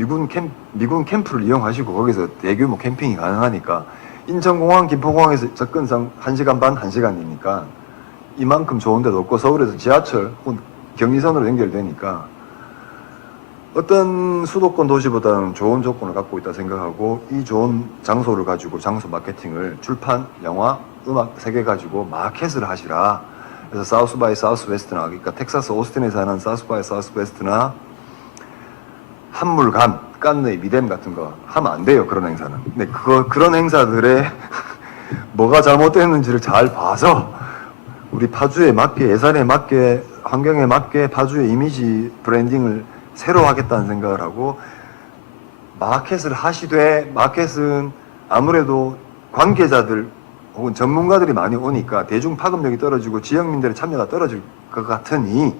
미군 캠프를 이용하시고 거기서 대규모 캠핑이 가능하니까 인천공항, 김포공항에서 접근상 1시간 반, 1시간이니까 이만큼 좋은 데도 없고 서울에서 지하철 혹은 경의선으로 연결되니까 어떤 수도권 도시보다는 좋은 조건을 갖고 있다 생각하고 이 좋은 장소를 가지고 장소 마케팅을 출판, 영화, 음악 세 개 가지고 마켓을 하시라. 그래서 사우스 바이 사우스 웨스트나 그러니까 텍사스 오스틴에서 하는 사우스 바이 사우스 웨스트나 한물간, 깐느이, 미댐 같은 거 하면 안 돼요. 그런 행사는. 근데 그런 행사들에 뭐가 잘못됐는지를 잘 봐서 우리 파주에 맞게 예산에 맞게 환경에 맞게 파주의 이미지 브랜딩을 새로 하겠다는 생각을 하고 마켓을 하시되 마켓은 아무래도 관계자들 혹은 전문가들이 많이 오니까 대중 파급력이 떨어지고 지역민들의 참여가 떨어질 것 같으니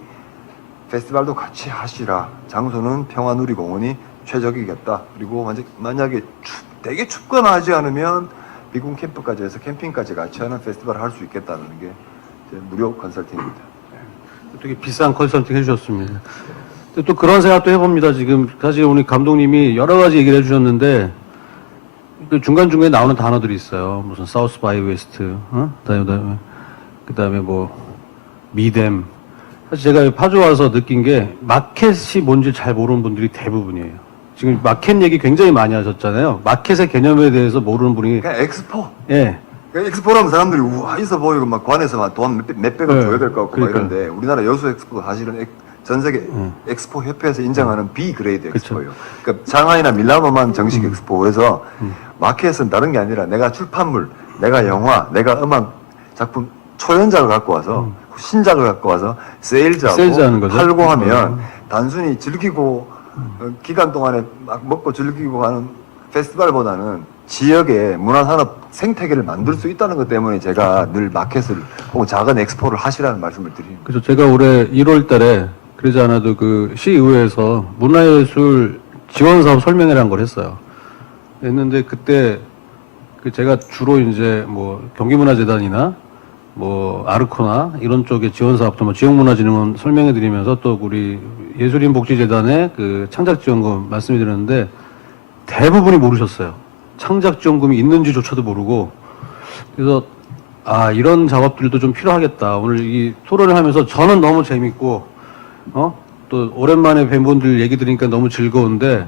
페스티벌도 같이 하시라. 장소는 평화누리공원이 최적이겠다. 그리고 만약에 되게 춥거나 하지 않으면 미군 캠프까지 해서 캠핑까지 같이 하는 페스티벌을 할 수 있겠다는 게 제 무료 컨설팅입니다. 되게 비싼 컨설팅 해주셨습니다. 또 그런 생각도 해봅니다. 지금 사실 우리 감독님이 여러 가지 얘기를 해주셨는데 그 중간중간에 나오는 단어들이 있어요. 무슨 사우스 바이 웨스트, 그다음에 뭐 미댐. 사실 제가 파주 와서 느낀 게 마켓이 뭔지 잘 모르는 분들이 대부분이에요. 지금 마켓 얘기 굉장히 많이 하셨잖아요. 마켓의 개념에 대해서 모르는 분이 그냥 엑스포. 예. 그냥 엑스포라면 사람들이 우와 있어 보이고 막 관에서 막 돈 몇 백억 네. 줘야 될 것 같고 막 그러니까요. 이런데 우리나라 여수 엑스포 사실은 전 세계 엑스포 협회에서 인정하는 B 그레이드 엑스포예요. 그러니까 상하이나 밀라노만 정식 엑스포. 그래서 마켓은 다른 게 아니라 내가 출판물, 내가 영화, 내가 음악 작품 초연작을 갖고 와서 신작을 갖고 와서 세일즈하고 세일즈하는 거죠. 팔고 하면 단순히 즐기고 기간 동안에 막 먹고 즐기고 하는 페스티벌보다는 지역의 문화산업 생태계를 만들 수 있다는 것 때문에 제가 늘 마켓을 혹은 작은 엑스포를 하시라는 말씀을 드립니다. 그래서 제가 올해 1월 달에 그러지 않아도 그 시의회에서 문화예술 지원 사업 설명회라는 걸 했어요. 했는데 그때 그 제가 주로 이제 뭐 경기문화재단이나 뭐 아르코나 이런 쪽의 지원 사업도 뭐 지역문화진흥원 설명해 드리면서 또 우리 예술인복지재단의 그 창작지원금 말씀해 드렸는데 대부분이 모르셨어요. 창작지원금이 있는지조차도 모르고 그래서 아 이런 작업들도 좀 필요하겠다. 오늘 이 토론을 하면서 저는 너무 재밌고 또 오랜만에 뵌 분들 얘기 들으니까 너무 즐거운데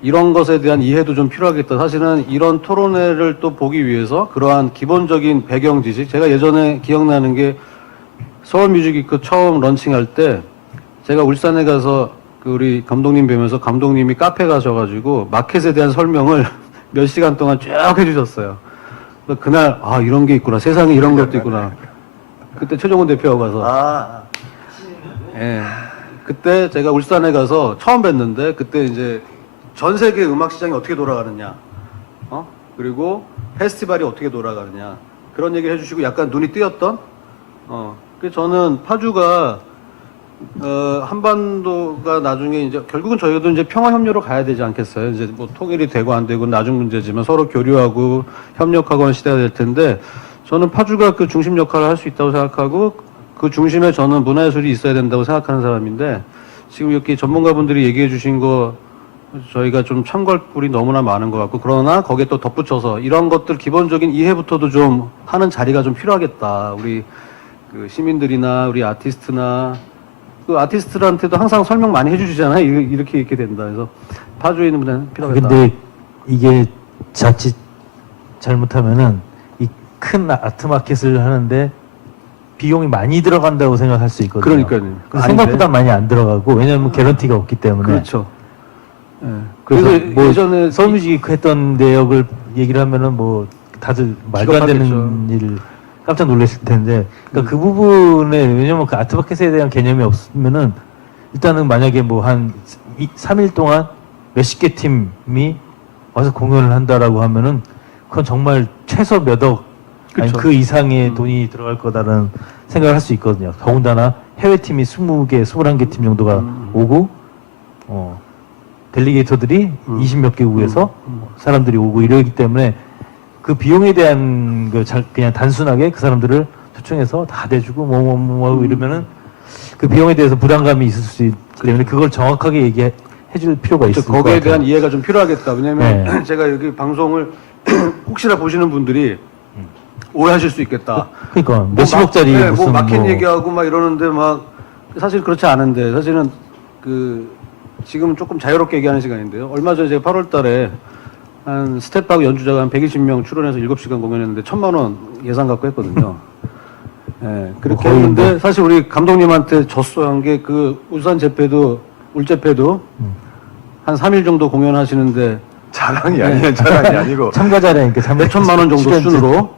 이런 것에 대한 이해도 좀 필요하겠다. 사실은 이런 토론회를 또 보기 위해서 그러한 기본적인 배경 지식 제가 예전에 기억나는 게 서울 뮤직위크 처음 런칭할 때 제가 울산에 가서 그 우리 감독님 뵈면서 감독님이 카페 가셔가지고 마켓에 대한 설명을 몇 시간 동안 쭉 해주셨어요. 그래서 그날 아 이런 게 있구나 세상에 이런 것도 있구나. 그때 최종훈 대표하고 가서 예 그때 제가 울산에 가서 처음 뵀는데 그때 이제 전 세계 음악 시장이 어떻게 돌아가느냐, 그리고 페스티벌이 어떻게 돌아가느냐 그런 얘기를 해주시고 약간 눈이 띄었던. 그래서 저는 파주가 한반도가 나중에 이제 결국은 저희도 이제 평화 협력으로 가야 되지 않겠어요? 이제 뭐 통일이 되고 안 되고 나중 문제지만 서로 교류하고 협력하고 하는 시대가 될 텐데 저는 파주가 그 중심 역할을 할 수 있다고 생각하고 그 중심에 저는 문화예술이 있어야 된다고 생각하는 사람인데 지금 이렇게 전문가분들이 얘기해 주신 거 저희가 좀 참고할 부분이 너무나 많은 것 같고 그러나 거기에 또 덧붙여서 이런 것들 기본적인 이해부터도 좀 하는 자리가 좀 필요하겠다. 우리 그 시민들이나 우리 아티스트나 그 아티스트들한테도 항상 설명 많이 해주시잖아요. 이렇게 된다. 그래서 파주에 있는 분들은 필요하겠다. 근데 이게 자칫 잘못하면은 이 큰 아트마켓을 하는데 비용이 많이 들어간다고 생각할 수 있거든요. 그러니까요. 그래서 생각보다 많이 안 들어가고 왜냐하면 개런티가 없기 때문에. 그렇죠. 예. 그래서 그래서 뭐 예전에 서울뮤직 했던 내역을 얘기를 하면은 뭐 다들 말도 안 되는 기겁하겠죠. 일 깜짝 놀랐을 텐데 그러니까 그 부분에 왜냐면 그 아트마켓에 대한 개념이 없으면은 일단은 만약에 뭐 한 3일 동안 몇십 개 팀이 와서 공연을 한다라고 하면은 그건 정말 최소 몇 억 아니 그쵸. 그 이상의 돈이 들어갈 거다라는 생각을 할 수 있거든요. 더군다나 해외 팀이 20개, 21개 팀 정도가 오고 델리게이터들이 20몇 개국에서 사람들이 오고 이러기 때문에 그 비용에 대한 그냥 단순하게 그 사람들을 초청해서 다 대주고 뭐 하고 이러면은 그 비용에 대해서 부담감이 있을 수 있기 때문에 그걸 정확하게 얘기해 줄 필요가 있을 것 같아요. 거기에 대한 이해가 좀 필요하겠다. 왜냐면 네. 제가 여기 방송을 혹시나 보시는 분들이 오해하실 수 있겠다. 그러니까 몇십억짜리 네, 무슨 뭐 마켓 뭐 얘기하고 막 이러는데 막 사실 그렇지 않은데 사실은 그 지금 조금 자유롭게 얘기하는 시간인데요. 얼마 전에 제가 8월달에 한 스텝박 연주자가 한 120명 출연해서 7시간 공연했는데 1,000만 원 예산 갖고 했거든요. 예, 그렇게 거의 했는데 뭐. 사실 우리 감독님한테 졌어한 게 그 울산 재패도 울재패도 한 3일 정도 공연하시는데 자랑이 아니에요. 자랑이 아니고 참가자라니까 몇 천만 원 정도 출연료. 수준으로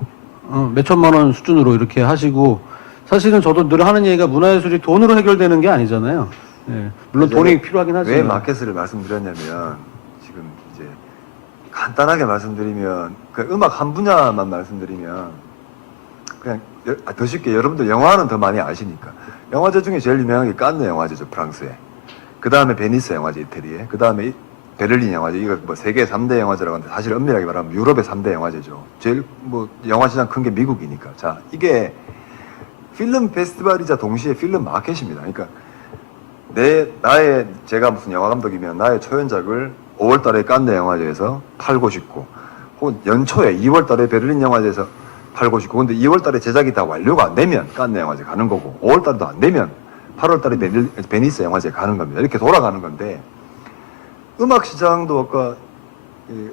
몇 천만 원 수준으로 이렇게 하시고 사실은 저도 늘 하는 얘기가 문화예술이 돈으로 해결되는 게 아니잖아요. 예, 물론 돈이 필요하긴 하지만 왜 마켓을 말씀드렸냐면 지금 이제 간단하게 말씀드리면 그 음악 한 분야만 말씀드리면 그냥 더 쉽게 여러분들 영화는 더 많이 아시니까 영화제 중에 제일 유명한 게 칸느 영화제죠. 프랑스에. 그 다음에 베니스 영화제 이태리에. 그 다음에 베를린 영화제. 이거 뭐 세계 3대 영화제라고 하는데 사실 엄밀하게 말하면 유럽의 3대 영화제죠. 제일 뭐 영화 시장 큰 게 미국이니까. 자, 이게 필름 페스티벌이자 동시에 필름 마켓입니다. 그러니까 제가 무슨 영화 감독이면 나의 초연작을 5월 달에 칸느 영화제에서 팔고 싶고, 혹은 연초에 2월 달에 베를린 영화제에서 팔고 싶고, 근데 2월 달에 제작이 다 완료가 안 되면 칸느 영화제 가는 거고, 5월 달도 안 되면 8월 달에 베니스 영화제 가는 겁니다. 이렇게 돌아가는 건데, 음악 시장도 아까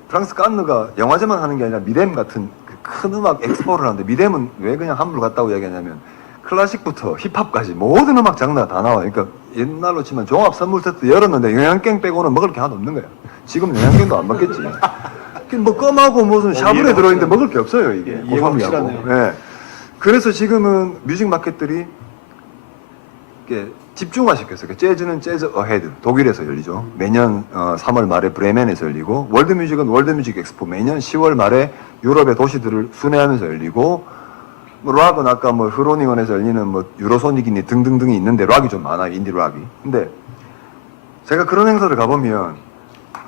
프랑스 깐느가 영화제만 하는 게 아니라 미뎀 같은 그 큰 음악 엑스포를 하는데 미뎀은 왜 그냥 함부로 갔다고 얘기하냐면 클래식부터 힙합까지 모든 음악 장르가 다 나와. 그러니까 옛날로 치면 종합 선물 세트 열었는데 영양갱 빼고는 먹을 게 하나도 없는 거야. 지금 영양갱도 안 먹겠지. 뭐 껌하고 무슨 샤브레 들어있는데 먹을 게 없어요 이게. 이해가 고삼이하고. 확실하네요. 예. 그래서 지금은 뮤직 마켓들이 이렇게 집중화시켰어요. 재즈는 재즈 어헤드 독일에서 열리죠. 매년 3월 말에 브레멘에서 열리고 월드뮤직은 월드뮤직 엑스포 매년 10월 말에 유럽의 도시들을 순회하면서 열리고 뭐 락은 아까 뭐 흐로닝원에서 열리는 뭐 유로소닉이니 등등등이 있는데 락이 좀 많아요. 인디 락이. 근데 제가 그런 행사를 가보면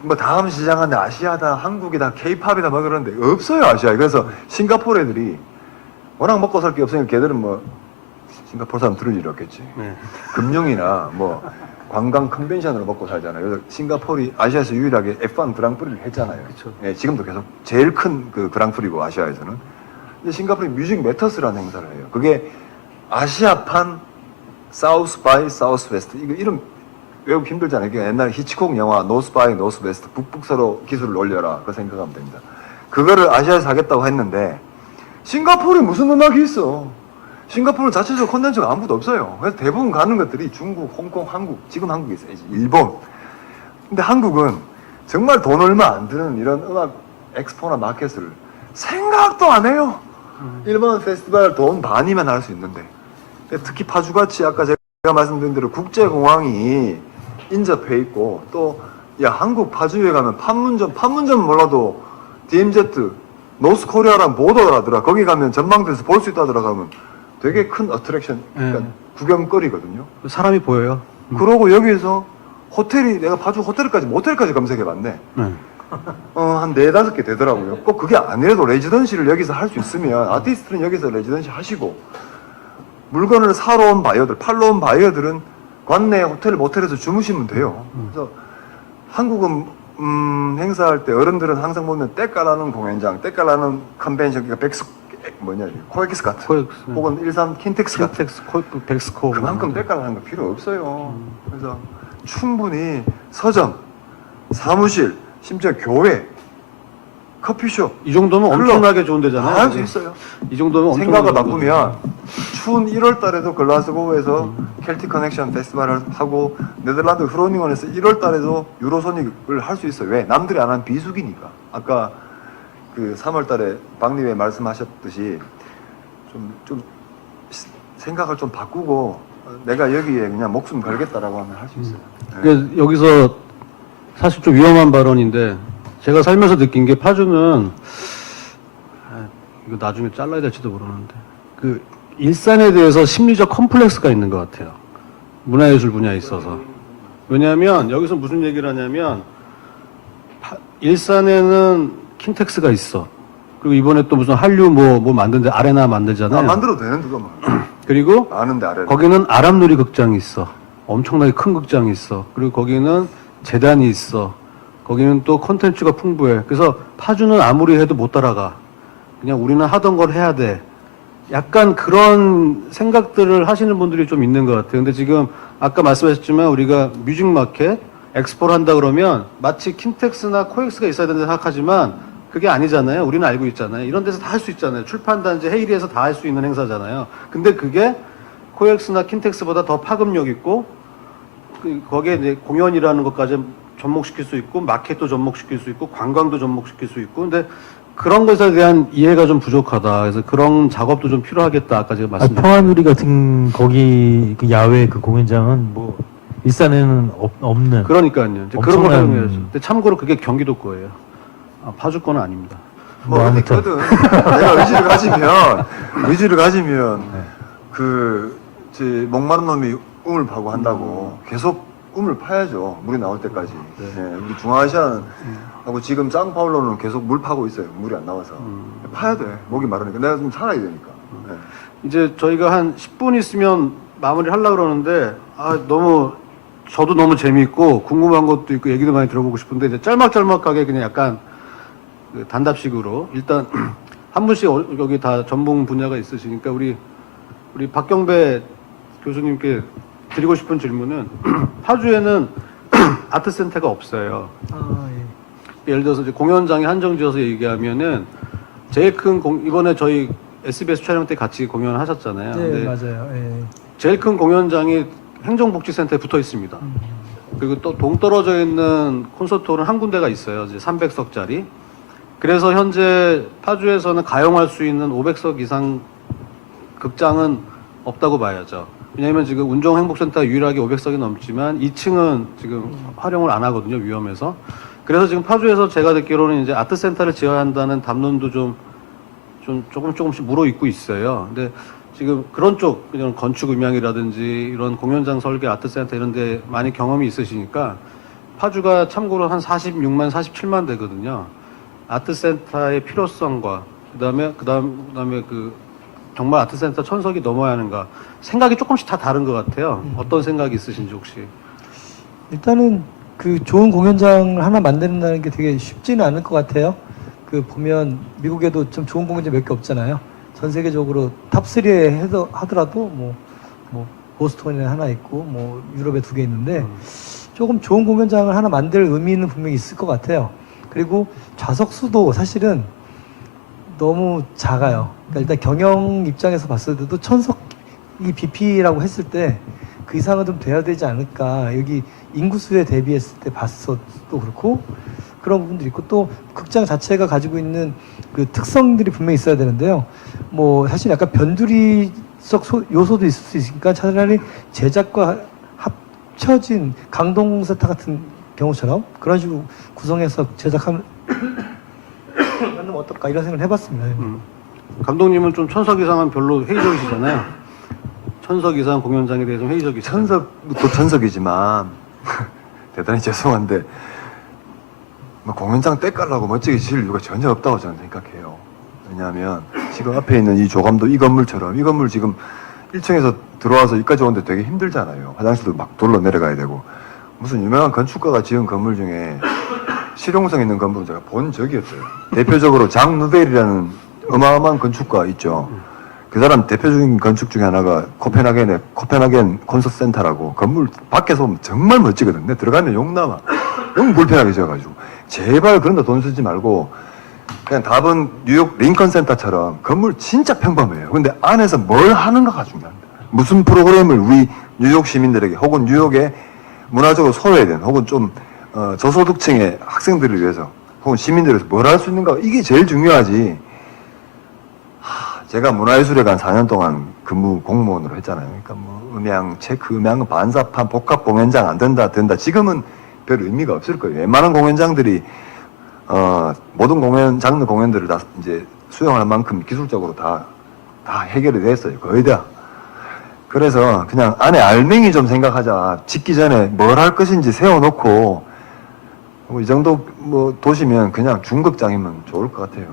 뭐 다음 시장은 아시아다, 한국이다, 케이팝이다 뭐 그러는데 없어요 아시아에. 그래서 싱가포르 애들이 워낙 먹고 살 게 없으니까 걔들은 뭐 싱가포르 사람 들을 일이 없겠지. 네. 금융이나 뭐 관광 컨벤션으로 먹고 살잖아요. 그래서 싱가포르이 아시아에서 유일하게 F1 그랑프리를 했잖아요. 예, 지금도 계속 제일 큰 그 그랑프리고 아시아에서는. 근데 싱가포르이 뮤직 매터스라는 행사를 해요. 그게 아시아판 사우스 바이 사우스 웨스트. 이거 이름 외우기 힘들잖아요. 그러니까 옛날 히치콕 영화 노스 바이 노스 웨스트 북북서로 기술을 올려라. 그거 생각하면 됩니다. 그거를 아시아에서 하겠다고 했는데 싱가포르에 무슨 음악이 있어? 싱가포르 자체적으로 콘텐츠가 아무것도 없어요. 그래서 대부분 가는 것들이 중국, 홍콩, 한국, 지금 한국에 있어야지, 일본. 근데 한국은 정말 돈 얼마 안 드는 이런 음악 엑스포나 마켓을 생각도 안 해요. 일본 페스티벌 돈 반이면 할 수 있는데. 특히 파주같이 아까 제가 말씀드린 대로 국제공항이 인접해 있고 또, 야, 한국 파주에 가면 판문점 몰라도 DMZ, 노스코리아랑 보더를 하더라. 거기 가면 전망대에서 볼 수 있다 들어가면 되게 큰 어트랙션, 그러니까 구경거리거든요. 사람이 보여요. 그러고 여기서 호텔이, 내가 파주 모텔까지 검색해봤네. 네. 한 4-5개 되더라고요. 꼭 그게 아니라도 레지던시를 여기서 할 수 있으면 아티스트는 여기서 레지던시 하시고 물건을 사러 온 바이어들, 팔러 온 바이어들은 관내 호텔, 모텔에서 주무시면 돼요. 그래서 한국은 행사할 때 어른들은 항상 보면 때깔나는 공연장, 때깔나는 컨벤션, 그러니까 코엑스 같은, 코엑스, 네. 혹은 일산 킨텍스 같은. 킨텍스, 백스코. 그만큼 때깔나는 거 필요 없어요. 그래서 충분히 서점, 사무실, 심지어 교회, 커피숍, 이 정도면 클럽, 엄청나게 좋은 데잖아요. 다 할 수 있어요. 이 정도면 생각을 엄청나게 좋은 바꾸면 추운 1월 달에도 글라스고에서 켈틱 커넥션 페스티벌을 하고 네덜란드 흐로닝원에서 1월 달에도 유로소닉을 할 수 있어요. 왜? 남들이 안 한 비수기니까. 아까 그 3월 달에 박리회 말씀하셨듯이 좀 생각을 좀 바꾸고 내가 여기에 그냥 목숨 걸겠다라고 하면 할 수 있어요. 네. 그래서 여기서 사실 좀 위험한 발언인데 제가 살면서 느낀 게 파주는 이거 나중에 잘라야 될지도 모르는데 그 일산에 대해서 심리적 컴플렉스가 있는 것 같아요. 문화예술 분야에 있어서. 왜냐하면 여기서 무슨 얘기를 하냐면 일산에는 킨텍스가 있어. 그리고 이번에 또 무슨 한류 뭐 만드는데 아레나 만들잖아요. 만들어도 되는데 그거만. 그리고 아는데 아래. 거기는 아랍누리 극장이 있어. 엄청나게 큰 극장이 있어. 그리고 거기는 재단이 있어. 거기는 또 콘텐츠가 풍부해. 그래서 파주는 아무리 해도 못 따라가. 그냥 우리는 하던 걸 해야 돼. 약간 그런 생각들을 하시는 분들이 좀 있는 것 같아요. 근데 지금 아까 말씀하셨지만 우리가 뮤직 마켓, 엑스포를 한다 그러면 마치 킨텍스나 코엑스가 있어야 된다고 생각하지만 그게 아니잖아요. 우리는 알고 있잖아요. 이런 데서 다 할 수 있잖아요. 출판단지, 헤이리에서 다 할 수 있는 행사잖아요. 근데 그게 코엑스나 킨텍스보다 더 파급력 있고 거기에 이제 공연이라는 것까지 접목시킬 수 있고 마켓도 접목시킬 수 있고 관광도 접목시킬 수 있고 근데 그런 것에 대한 이해가 좀 부족하다. 그래서 그런 작업도 좀 필요하겠다. 아까 제가 말씀드렸죠. 평화누리 같은 거기 그 야외 그 공연장은 뭐 일산에는 없는. 그러니까요. 이제 그런 걸 엄청난- 활용해야죠. 근데 참고로 그게 경기도 거예요. 파주 거는 아닙니다. 뭐 뭐 어디 아무튼. 있거든. 내가 의지를 가지면 제 목마른 놈이 um을 파고 한다고 계속 um을 파야죠. 물이 나올 때까지. 네, 우리 중앙아시아는 하고 지금 상파울로는 계속 물 파고 있어요. 물이 안 나와서 파야 돼. 목이 마르니까 내가 좀 살아야 되니까. 네. 이제 저희가 한 10분 있으면 마무리를 하려고 그러는데 저도 너무 재미있고 궁금한 것도 있고 얘기도 많이 들어보고 싶은데 이제 짤막짤막하게 그냥 약간 그 단답식으로 일단 한 분씩 여기 다 전공 분야가 있으시니까 우리 박경배 교수님께 드리고 싶은 질문은 파주에는 아트센터가 없어요. 아, 예. 예를 들어서 이제 공연장에 한정지어서 얘기하면은 제일 큰 이번에 저희 SBS 촬영 때 같이 공연하셨잖아요. 네, 근데 맞아요. 예. 제일 큰 공연장이 행정복지센터에 붙어 있습니다. 그리고 또 동떨어져 있는 콘서트홀은 한 군데가 있어요. 이제 300석짜리. 그래서 현재 파주에서는 가용할 수 있는 500석 이상 극장은 없다고 봐야죠. 왜냐하면 지금 운정행복센터 유일하게 500석이 넘지만 2층은 지금 활용을 안 하거든요. 위험해서. 그래서 지금 파주에서 제가 듣기로는 이제 아트센터를 지어야 한다는 담론도 좀 조금씩 물어있고 있어요. 근데 지금 그런 쪽, 이런 건축 음향이라든지 이런 공연장 설계 아트센터 이런 데 많이 경험이 있으시니까 파주가 참고로 한 46만, 47만 되거든요. 아트센터의 필요성과 그다음에 그 정말 아트센터 천석이 넘어야 하는가 생각이 조금씩 다 다른 것 같아요. 어떤 생각이 있으신지 혹시? 일단은 그 좋은 공연장을 하나 만든다는 게 되게 쉽지는 않을 것 같아요. 그 보면 미국에도 좀 좋은 공연장 몇 개 없잖아요. 전 세계적으로 탑3에 하더라도 뭐 보스턴에 하나 있고 뭐 유럽에 2개 있는데 조금 좋은 공연장을 하나 만들 의미는 분명히 있을 것 같아요. 그리고 좌석 수도 사실은 너무 작아요. 그러니까 일단 경영 입장에서 봤을 때도 천석이 BP라고 했을 때 그 이상은 좀 돼야 되지 않을까. 여기 인구수에 대비했을 때 봤어도 그렇고 그런 부분들이 있고 또 극장 자체가 가지고 있는 그 특성들이 분명히 있어야 되는데요. 뭐 사실 약간 변두리석 요소도 있을 수 있으니까 차라리 제작과 합쳐진 강동센터 같은 경우처럼 그런 식으로 구성해서 제작하면 어떨까 이런 생각을 해봤습니다. 감독님은 좀 천석 이상은 별로 회의적이시잖아요. 천석 이상 공연장에 대해서 회의적이시죠. 천석도 천석이지만 대단히 죄송한데 뭐 공연장 때깔라고 멋지게 지을 이유가 전혀 없다고 저는 생각해요. 왜냐하면 지금 앞에 있는 이 조감도 이 건물처럼 이 건물 지금 1층에서 들어와서 여기까지 오는데 되게 힘들잖아요. 화장실도 막 돌로 내려가야 되고 무슨 유명한 건축가가 지은 건물 중에 실용성 있는 건물은 제가 본 적이 없어요. 대표적으로 장 누벨이라는 어마어마한 건축가 있죠. 그 사람 대표적인 건축 중에 하나가 코펜하겐 콘서트 센터라고 건물 밖에서 보면 정말 멋지거든요. 근데 들어가면 욕 나와. 너무 불편하게 지어가지고 제발 그런 데 돈 쓰지 말고 그냥 답은 뉴욕 링컨 센터처럼 건물 진짜 평범해요. 근데 안에서 뭘 하는가가 중요합니다. 무슨 프로그램을 우리 뉴욕 시민들에게 혹은 뉴욕에 문화적으로 소외된 혹은 좀 저소득층의 학생들을 위해서 혹은 시민들을 위해서 뭘 할 수 있는가 이게 제일 중요하지. 제가 문화예술회관 4년 동안 근무 공무원으로 했잖아요. 그러니까 뭐 음향, 체크, 음향, 반사판, 복합 공연장 안 된다. 지금은 별 의미가 없을 거예요. 웬만한 공연장들이 모든 장르 공연들을 다 이제 수용할 만큼 기술적으로 다 해결이 됐어요. 거의 다. 그래서 그냥 안에 알맹이 좀 생각하자. 짓기 전에 뭘 할 것인지 세워놓고 뭐 이 정도 뭐 도시면 그냥 중극장이면 좋을 것 같아요.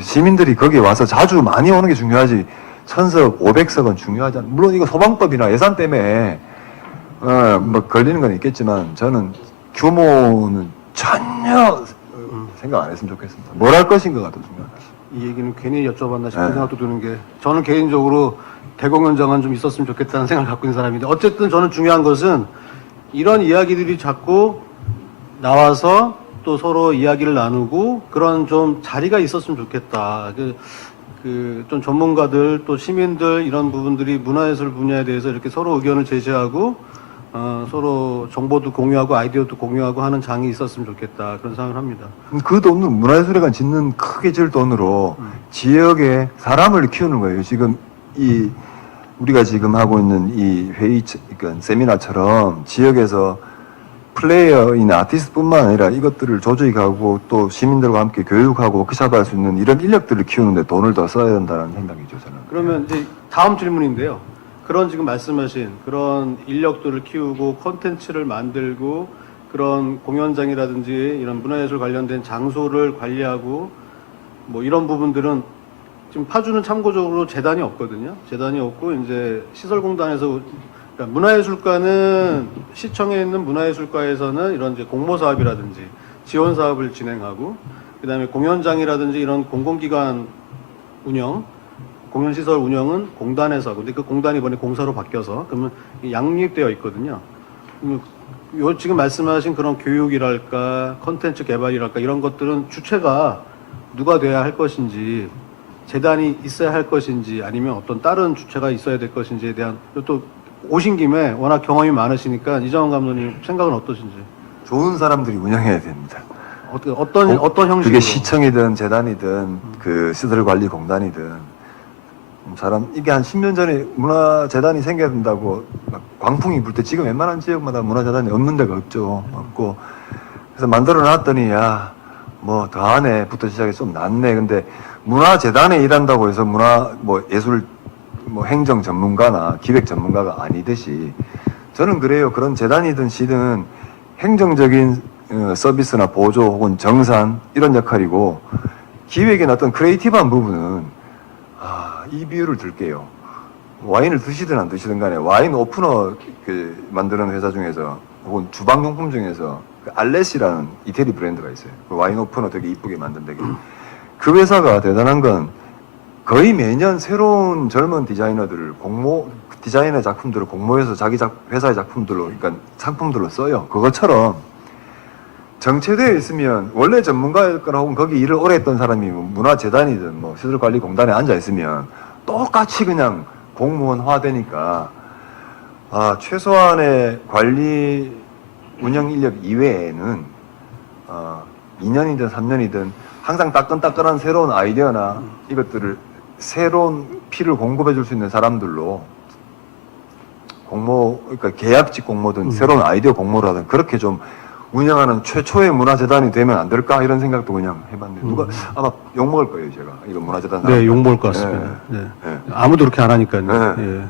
시민들이 거기에 와서 자주 많이 오는 게 중요하지. 1000석, 500석은 중요하지 않아요. 물론 이거 소방법이나 예산 때문에 뭐 걸리는 건 있겠지만 저는 규모는 전혀 생각 안 했으면 좋겠습니다. 뭘 할 것인가가 더 중요하다. 이 얘기는 괜히 여쭤봤나 싶은 생각도 드는 게 저는 개인적으로 대공연장은 좀 있었으면 좋겠다는 생각을 갖고 있는 사람인데 어쨌든 저는 중요한 것은 이런 이야기들이 자꾸 나와서 또 서로 이야기를 나누고 그런 좀 자리가 있었으면 좋겠다. 좀 전문가들 또 시민들 이런 부분들이 문화예술 분야에 대해서 이렇게 서로 의견을 제시하고 서로 정보도 공유하고 아이디어도 공유하고 하는 장이 있었으면 좋겠다 그런 생각을 합니다. 그 돈으로 문화예술회관 짓는 크게 질 돈으로 지역에 사람을 키우는 거예요. 지금 우리가 지금 하고 있는 이 회의, 그러니까 세미나처럼 지역에서 플레이어인 아티스트뿐만 아니라 이것들을 조직하고 또 시민들과 함께 교육하고 워크숍할 수 있는 이런 인력들을 키우는데 돈을 더 써야 된다는 생각이죠, 저는. 그러면 이제 다음 질문인데요. 그런 지금 말씀하신 그런 인력들을 키우고 콘텐츠를 만들고 그런 공연장이라든지 이런 문화예술 관련된 장소를 관리하고 뭐 이런 부분들은 지금 파주는 참고적으로 재단이 없거든요. 재단이 없고 이제 시설공단에서 그러니까 문화예술과는 시청에 있는 문화예술과에서는 이런 이제 공모 사업이라든지 지원 사업을 진행하고 그다음에 공연장이라든지 이런 공공기관 운영, 공연시설 운영은 공단에서 하고 근데 그 공단이 이번에 공사로 바뀌어서 그러면 양립되어 있거든요. 그러면 지금 말씀하신 그런 교육이랄까, 컨텐츠 개발이랄까 이런 것들은 주체가 누가 돼야 할 것인지, 재단이 있어야 할 것인지, 아니면 어떤 다른 주체가 있어야 될 것인지에 대한, 또 오신 김에 워낙 경험이 많으시니까 이정원 감독님 생각은 어떠신지? 좋은 사람들이 운영해야 됩니다. 어떤 형식으로? 그게 시청이든 재단이든 그 시설관리공단이든 이게 한 10년 전에 문화재단이 생겨야 된다고 막 광풍이 불 때 지금 웬만한 지역마다 문화재단이 없는 데가 없고 그래서 만들어 놨더니 야 뭐 더하네부터 시작해서 좀 낫네. 근데 문화재단에 일한다고 해서 예술 행정 전문가나 기획 전문가가 아니듯이 저는 그래요. 그런 재단이든 시든 행정적인 서비스나 보조 혹은 정산 이런 역할이고 기획의 어떤 크리에이티브한 부분은 이 비유를 들게요. 와인을 드시든 안 드시든 간에 와인 오프너 만드는 회사 중에서 혹은 주방용품 중에서 알렛이라는 이태리 브랜드가 있어요. 그 와인 오프너 되게 이쁘게 만든다. 그 회사가 대단한 건 거의 매년 새로운 젊은 디자이너들을 디자이너 작품들을 공모해서 자기 회사의 작품들로, 그러니까 상품들로 써요. 그것처럼 정체되어 있으면 원래 전문가일 거나 혹은 거기 일을 오래 했던 사람이 문화재단이든 시설관리공단에 앉아 있으면 똑같이 그냥 공무원화 되니까 최소한의 관리 운영 인력 이외에는 2년이든 3년이든 항상 따끈따끈한 새로운 아이디어나 이것들을 새로운 피를 공급해 줄 수 있는 사람들로 그러니까 계약직 공모든 새로운 아이디어 공모라든 그렇게 좀 운영하는 최초의 문화재단이 되면 안 될까 이런 생각도 그냥 해봤는데 누가 아마 욕먹을 거예요 제가 이거 문화재단 네, 욕먹을 것 같습니다. 네. 아무도 그렇게 안 하니까요. 네. 예.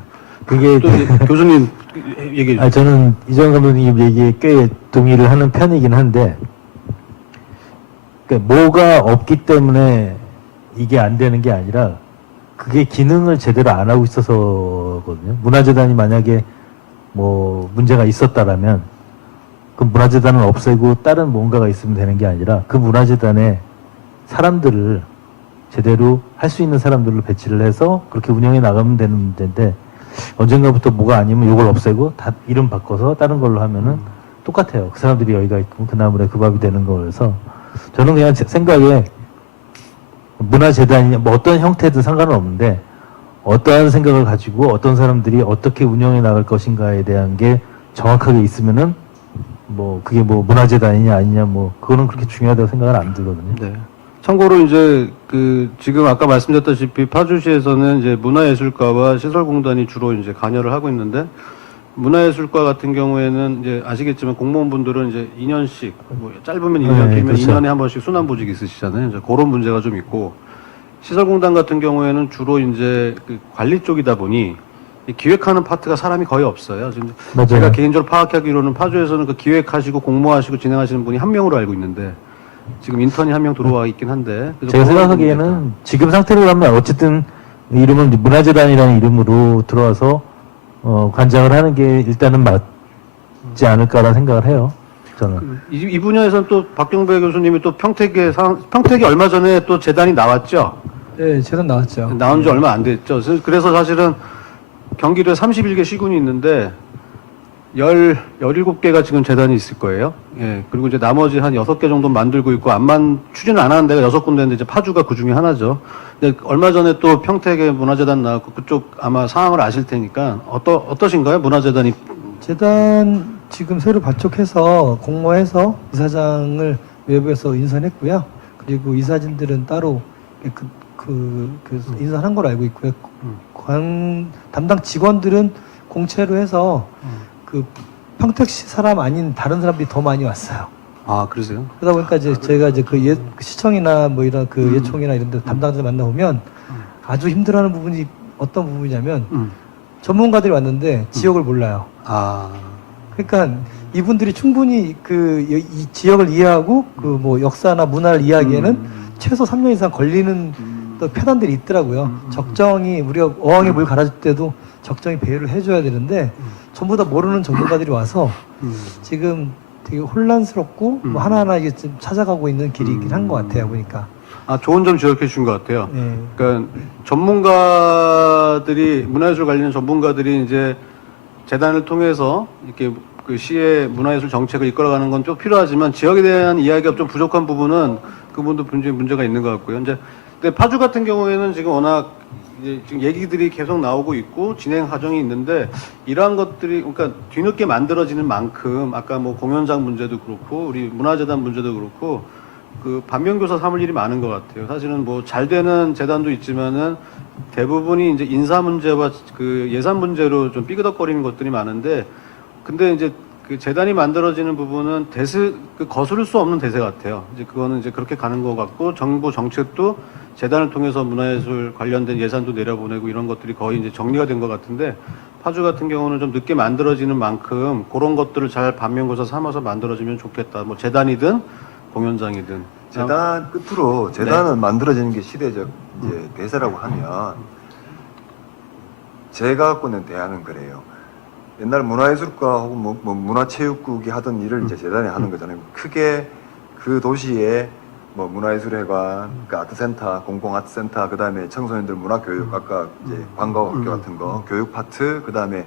그게 또 교수님 얘기해 주세요. 저는 이정원 감독님 얘기에 꽤 동의를 하는 편이긴 한데, 그러니까 뭐가 없기 때문에 이게 안 되는 게 아니라 그게 기능을 제대로 안 하고 있어서거든요. 문화재단이 만약에 문제가 있었다라면 그 문화재단을 없애고 다른 뭔가가 있으면 되는 게 아니라 그 문화재단에 사람들을 제대로 할 수 있는 사람들로 배치를 해서 그렇게 운영해 나가면 되는 문제인데, 언젠가부터 뭐가 아니면 이걸 없애고 다 이름 바꿔서 다른 걸로 하면은 똑같아요. 그 사람들이 여기가 있고 그 나물에 그 밥이 되는 거여서 저는 그냥 제 생각에 문화재단이 어떤 형태든 상관은 없는데 어떠한 생각을 가지고 어떤 사람들이 어떻게 운영해 나갈 것인가에 대한 게 정확하게 있으면은 그게 문화재단이냐 아니냐 그거는 그렇게 중요하다고 생각을 안 들거든요. 네. 참고로 이제 지금 아까 말씀드렸다시피 파주시에서는 이제 문화예술과와 시설공단이 주로 이제 관여를 하고 있는데, 문화예술과 같은 경우에는 이제 아시겠지만 공무원분들은 이제 2년씩 짧으면 2년, 네, 길면 그렇죠. 2년에 한 번씩 순환보직이 있으시잖아요. 이제 그런 문제가 좀 있고, 시설공단 같은 경우에는 주로 이제 관리 쪽이다 보니 이 기획하는 파트가 사람이 거의 없어요. 지금 맞아요. 제가 개인적으로 파악하기로는 파주에서는 그 기획하시고 공모하시고 진행하시는 분이 한 명으로 알고 있는데, 지금 인턴이 한 명 들어와 있긴 한데. 제가 생각하기에는 지금 상태로 가면 어쨌든 이름은 문화재단이라는 이름으로 들어와서 관장을 하는 게 일단은 맞지 않을까라는 생각을 해요. 저는. 이 분야에서는 또 박경배 교수님이 또 평택이 얼마 전에 또 재단이 나왔죠. 네, 재단 나왔죠. 나온 지 얼마 안 됐죠. 그래서 사실은 경기도에 31개 시군이 있는데 17개가 지금 재단이 있을 거예요. 예. 그리고 이제 나머지 한 6개 정도 만들고 있고, 추진을 안 하는 데가 6군데인데 이제 파주가 그 중에 하나죠. 근데 얼마 전에 또 평택에 문화재단 나왔고, 그쪽 아마 상황을 아실 테니까, 어떠신가요? 문화재단이. 재단 지금 새로 발족해서 공모해서 이사장을 외부에서 인선했고요. 그리고 이사진들은 따로 인선한 걸로 알고 있고요. 담당 직원들은 공채로 해서 평택시 사람 아닌 다른 사람들이 더 많이 왔어요. 아, 그러세요? 그러다 보니까 이제 제가 이제 그 시청이나 이런 예총이나 이런 데 담당자들 만나보면 아주 힘들어하는 부분이 어떤 부분이냐면 전문가들이 왔는데 지역을 몰라요. 아. 그러니까 이분들이 충분히 이 지역을 이해하고 역사나 문화를 이해하기에는 최소 3년 이상 걸리는 또 폐단들이 있더라고요. 적정히 우리가 어항에 물 갈아줄 때도 적정히 배려를 해줘야 되는데 전부 다 모르는 전문가들이 와서 지금 되게 혼란스럽고 하나하나 이게 좀 찾아가고 있는 길이긴 한 것 같아요, 보니까. 아, 좋은 점 지적해 주신 것 같아요. 네. 그러니까 문화예술 관련 전문가들이 이제 재단을 통해서 이렇게 그 시의 문화예술 정책을 이끌어가는 건 좀 필요하지만 지역에 대한 이야기가 좀 부족한 부분은 그 부분도 분명히 문제가 있는 것 같고요. 이제 근데 파주 같은 경우에는 지금 워낙 이제 지금 얘기들이 계속 나오고 있고 진행 과정이 있는데 이러한 것들이 그러니까 뒤늦게 만들어지는 만큼 아까 뭐 공연장 문제도 그렇고 우리 문화재단 문제도 그렇고 그 반면교사 삼을 일이 많은 것 같아요. 사실은 뭐 잘 되는 재단도 있지만은 대부분이 이제 인사 문제와 그 예산 문제로 좀 삐그덕거리는 것들이 많은데 근데 이제 그 재단이 만들어지는 부분은 그 거스를 수 없는 대세 같아요. 이제 그거는 이제 그렇게 가는 것 같고 정부 정책도 재단을 통해서 문화예술 관련된 예산도 내려보내고 이런 것들이 거의 이제 정리가 된 것 같은데 파주 같은 경우는 좀 늦게 만들어지는 만큼 그런 것들을 잘 반면교사 삼아서 만들어지면 좋겠다. 뭐 재단이든 공연장이든. 재단 끝으로 재단은 만들어지는 게 시대적 이제 대세라고 하면 제가 갖고 있는 대안은 그래요. 옛날 문화예술가 혹은 뭐 문화체육국이 하던 일을 이제 재단이 하는 거잖아요. 크게 그 도시에 뭐 문화예술회관, 그 아트센터, 공공아트센터, 그 다음에 청소년들 문화교육, 아까 이제 관광학교 같은 거, 교육 파트, 그 다음에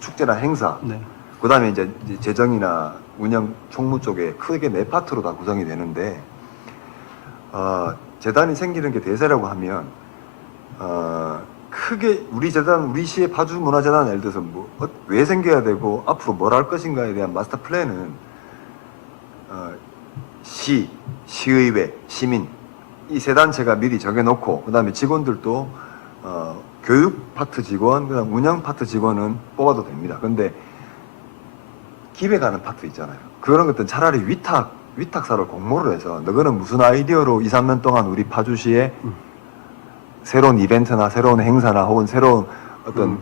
축제나 행사, 네. 그 다음에 이제 재정이나 운영 총무 쪽에 크게 네 파트로 다 구성이 되는데, 재단이 생기는 게 대세라고 하면, 크게 우리 재단, 우리 시의 파주 문화재단 예를 들어서 왜 생겨야 되고 앞으로 뭘 할 것인가에 대한 마스터 플랜은 시의회, 시민 이 세 단체가 미리 정해놓고 그 다음에 직원들도 교육 파트 직원, 그다음 운영 파트 직원은 뽑아도 됩니다. 근데 기획하는 파트 있잖아요. 그런 것들은 차라리 위탁사를 공모를 해서 너희는 무슨 아이디어로 2, 3년 동안 우리 파주시에 새로운 이벤트나 새로운 행사나 혹은 새로운 어떤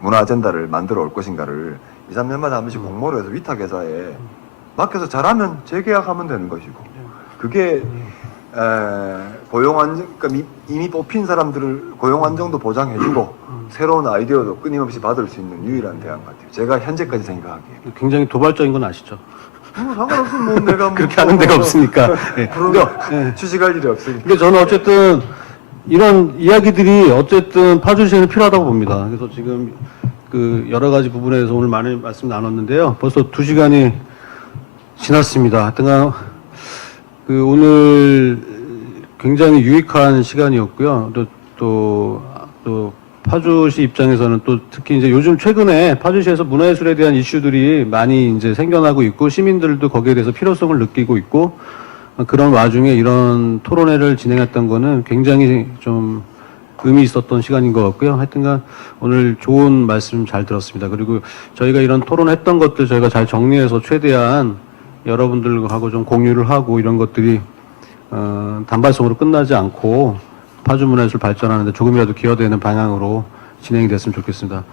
문화 아젠다를 만들어 올 것인가를 2, 3년마다 한 번씩 공모를 해서 위탁회사에 맡겨서 잘하면 재계약하면 되는 것이고 그게 고용 안정, 그러니까 이미 뽑힌 사람들을 고용 안정도 보장해주고 새로운 아이디어도 끊임없이 받을 수 있는 유일한 대안 같아요. 제가 현재까지 생각하기에. 굉장히 도발적인 건 아시죠? 상관없으면 뭐 내가 뭐 그렇게 하는 데가 없으니까. 네. 그러니까 취직할 일이 없으니까. 근데 저는 어쨌든 이런 이야기들이 어쨌든 파주시에는 필요하다고 봅니다. 그래서 지금 그 여러 가지 부분에 대해서 오늘 많은 말씀 나눴는데요. 벌써 2시간이 지났습니다. 하여튼간 그 오늘 굉장히 유익한 시간이었고요. 또 파주시 입장에서는 또 특히 이제 요즘 최근에 파주시에서 문화예술에 대한 이슈들이 많이 이제 생겨나고 있고 시민들도 거기에 대해서 필요성을 느끼고 있고 그런 와중에 이런 토론회를 진행했던 거는 굉장히 좀 의미 있었던 시간인 것 같고요. 하여튼간 오늘 좋은 말씀 잘 들었습니다. 그리고 저희가 이런 토론했던 것들 저희가 잘 정리해서 최대한 여러분들하고 좀 공유를 하고 이런 것들이 단발성으로 끝나지 않고 파주 문화예술 발전하는데 조금이라도 기여되는 방향으로 진행이 됐으면 좋겠습니다.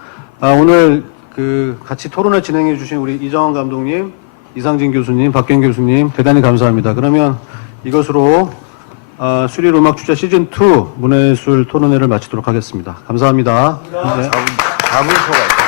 오늘 그 같이 토론회 진행해 주신 우리 이정원 감독님, 이상진 교수님, 박경 교수님 대단히 감사합니다. 그러면 이것으로 수리일 음악축제 시즌2 문화예술 토론회를 마치도록 하겠습니다. 감사합니다. 네. 4분 초가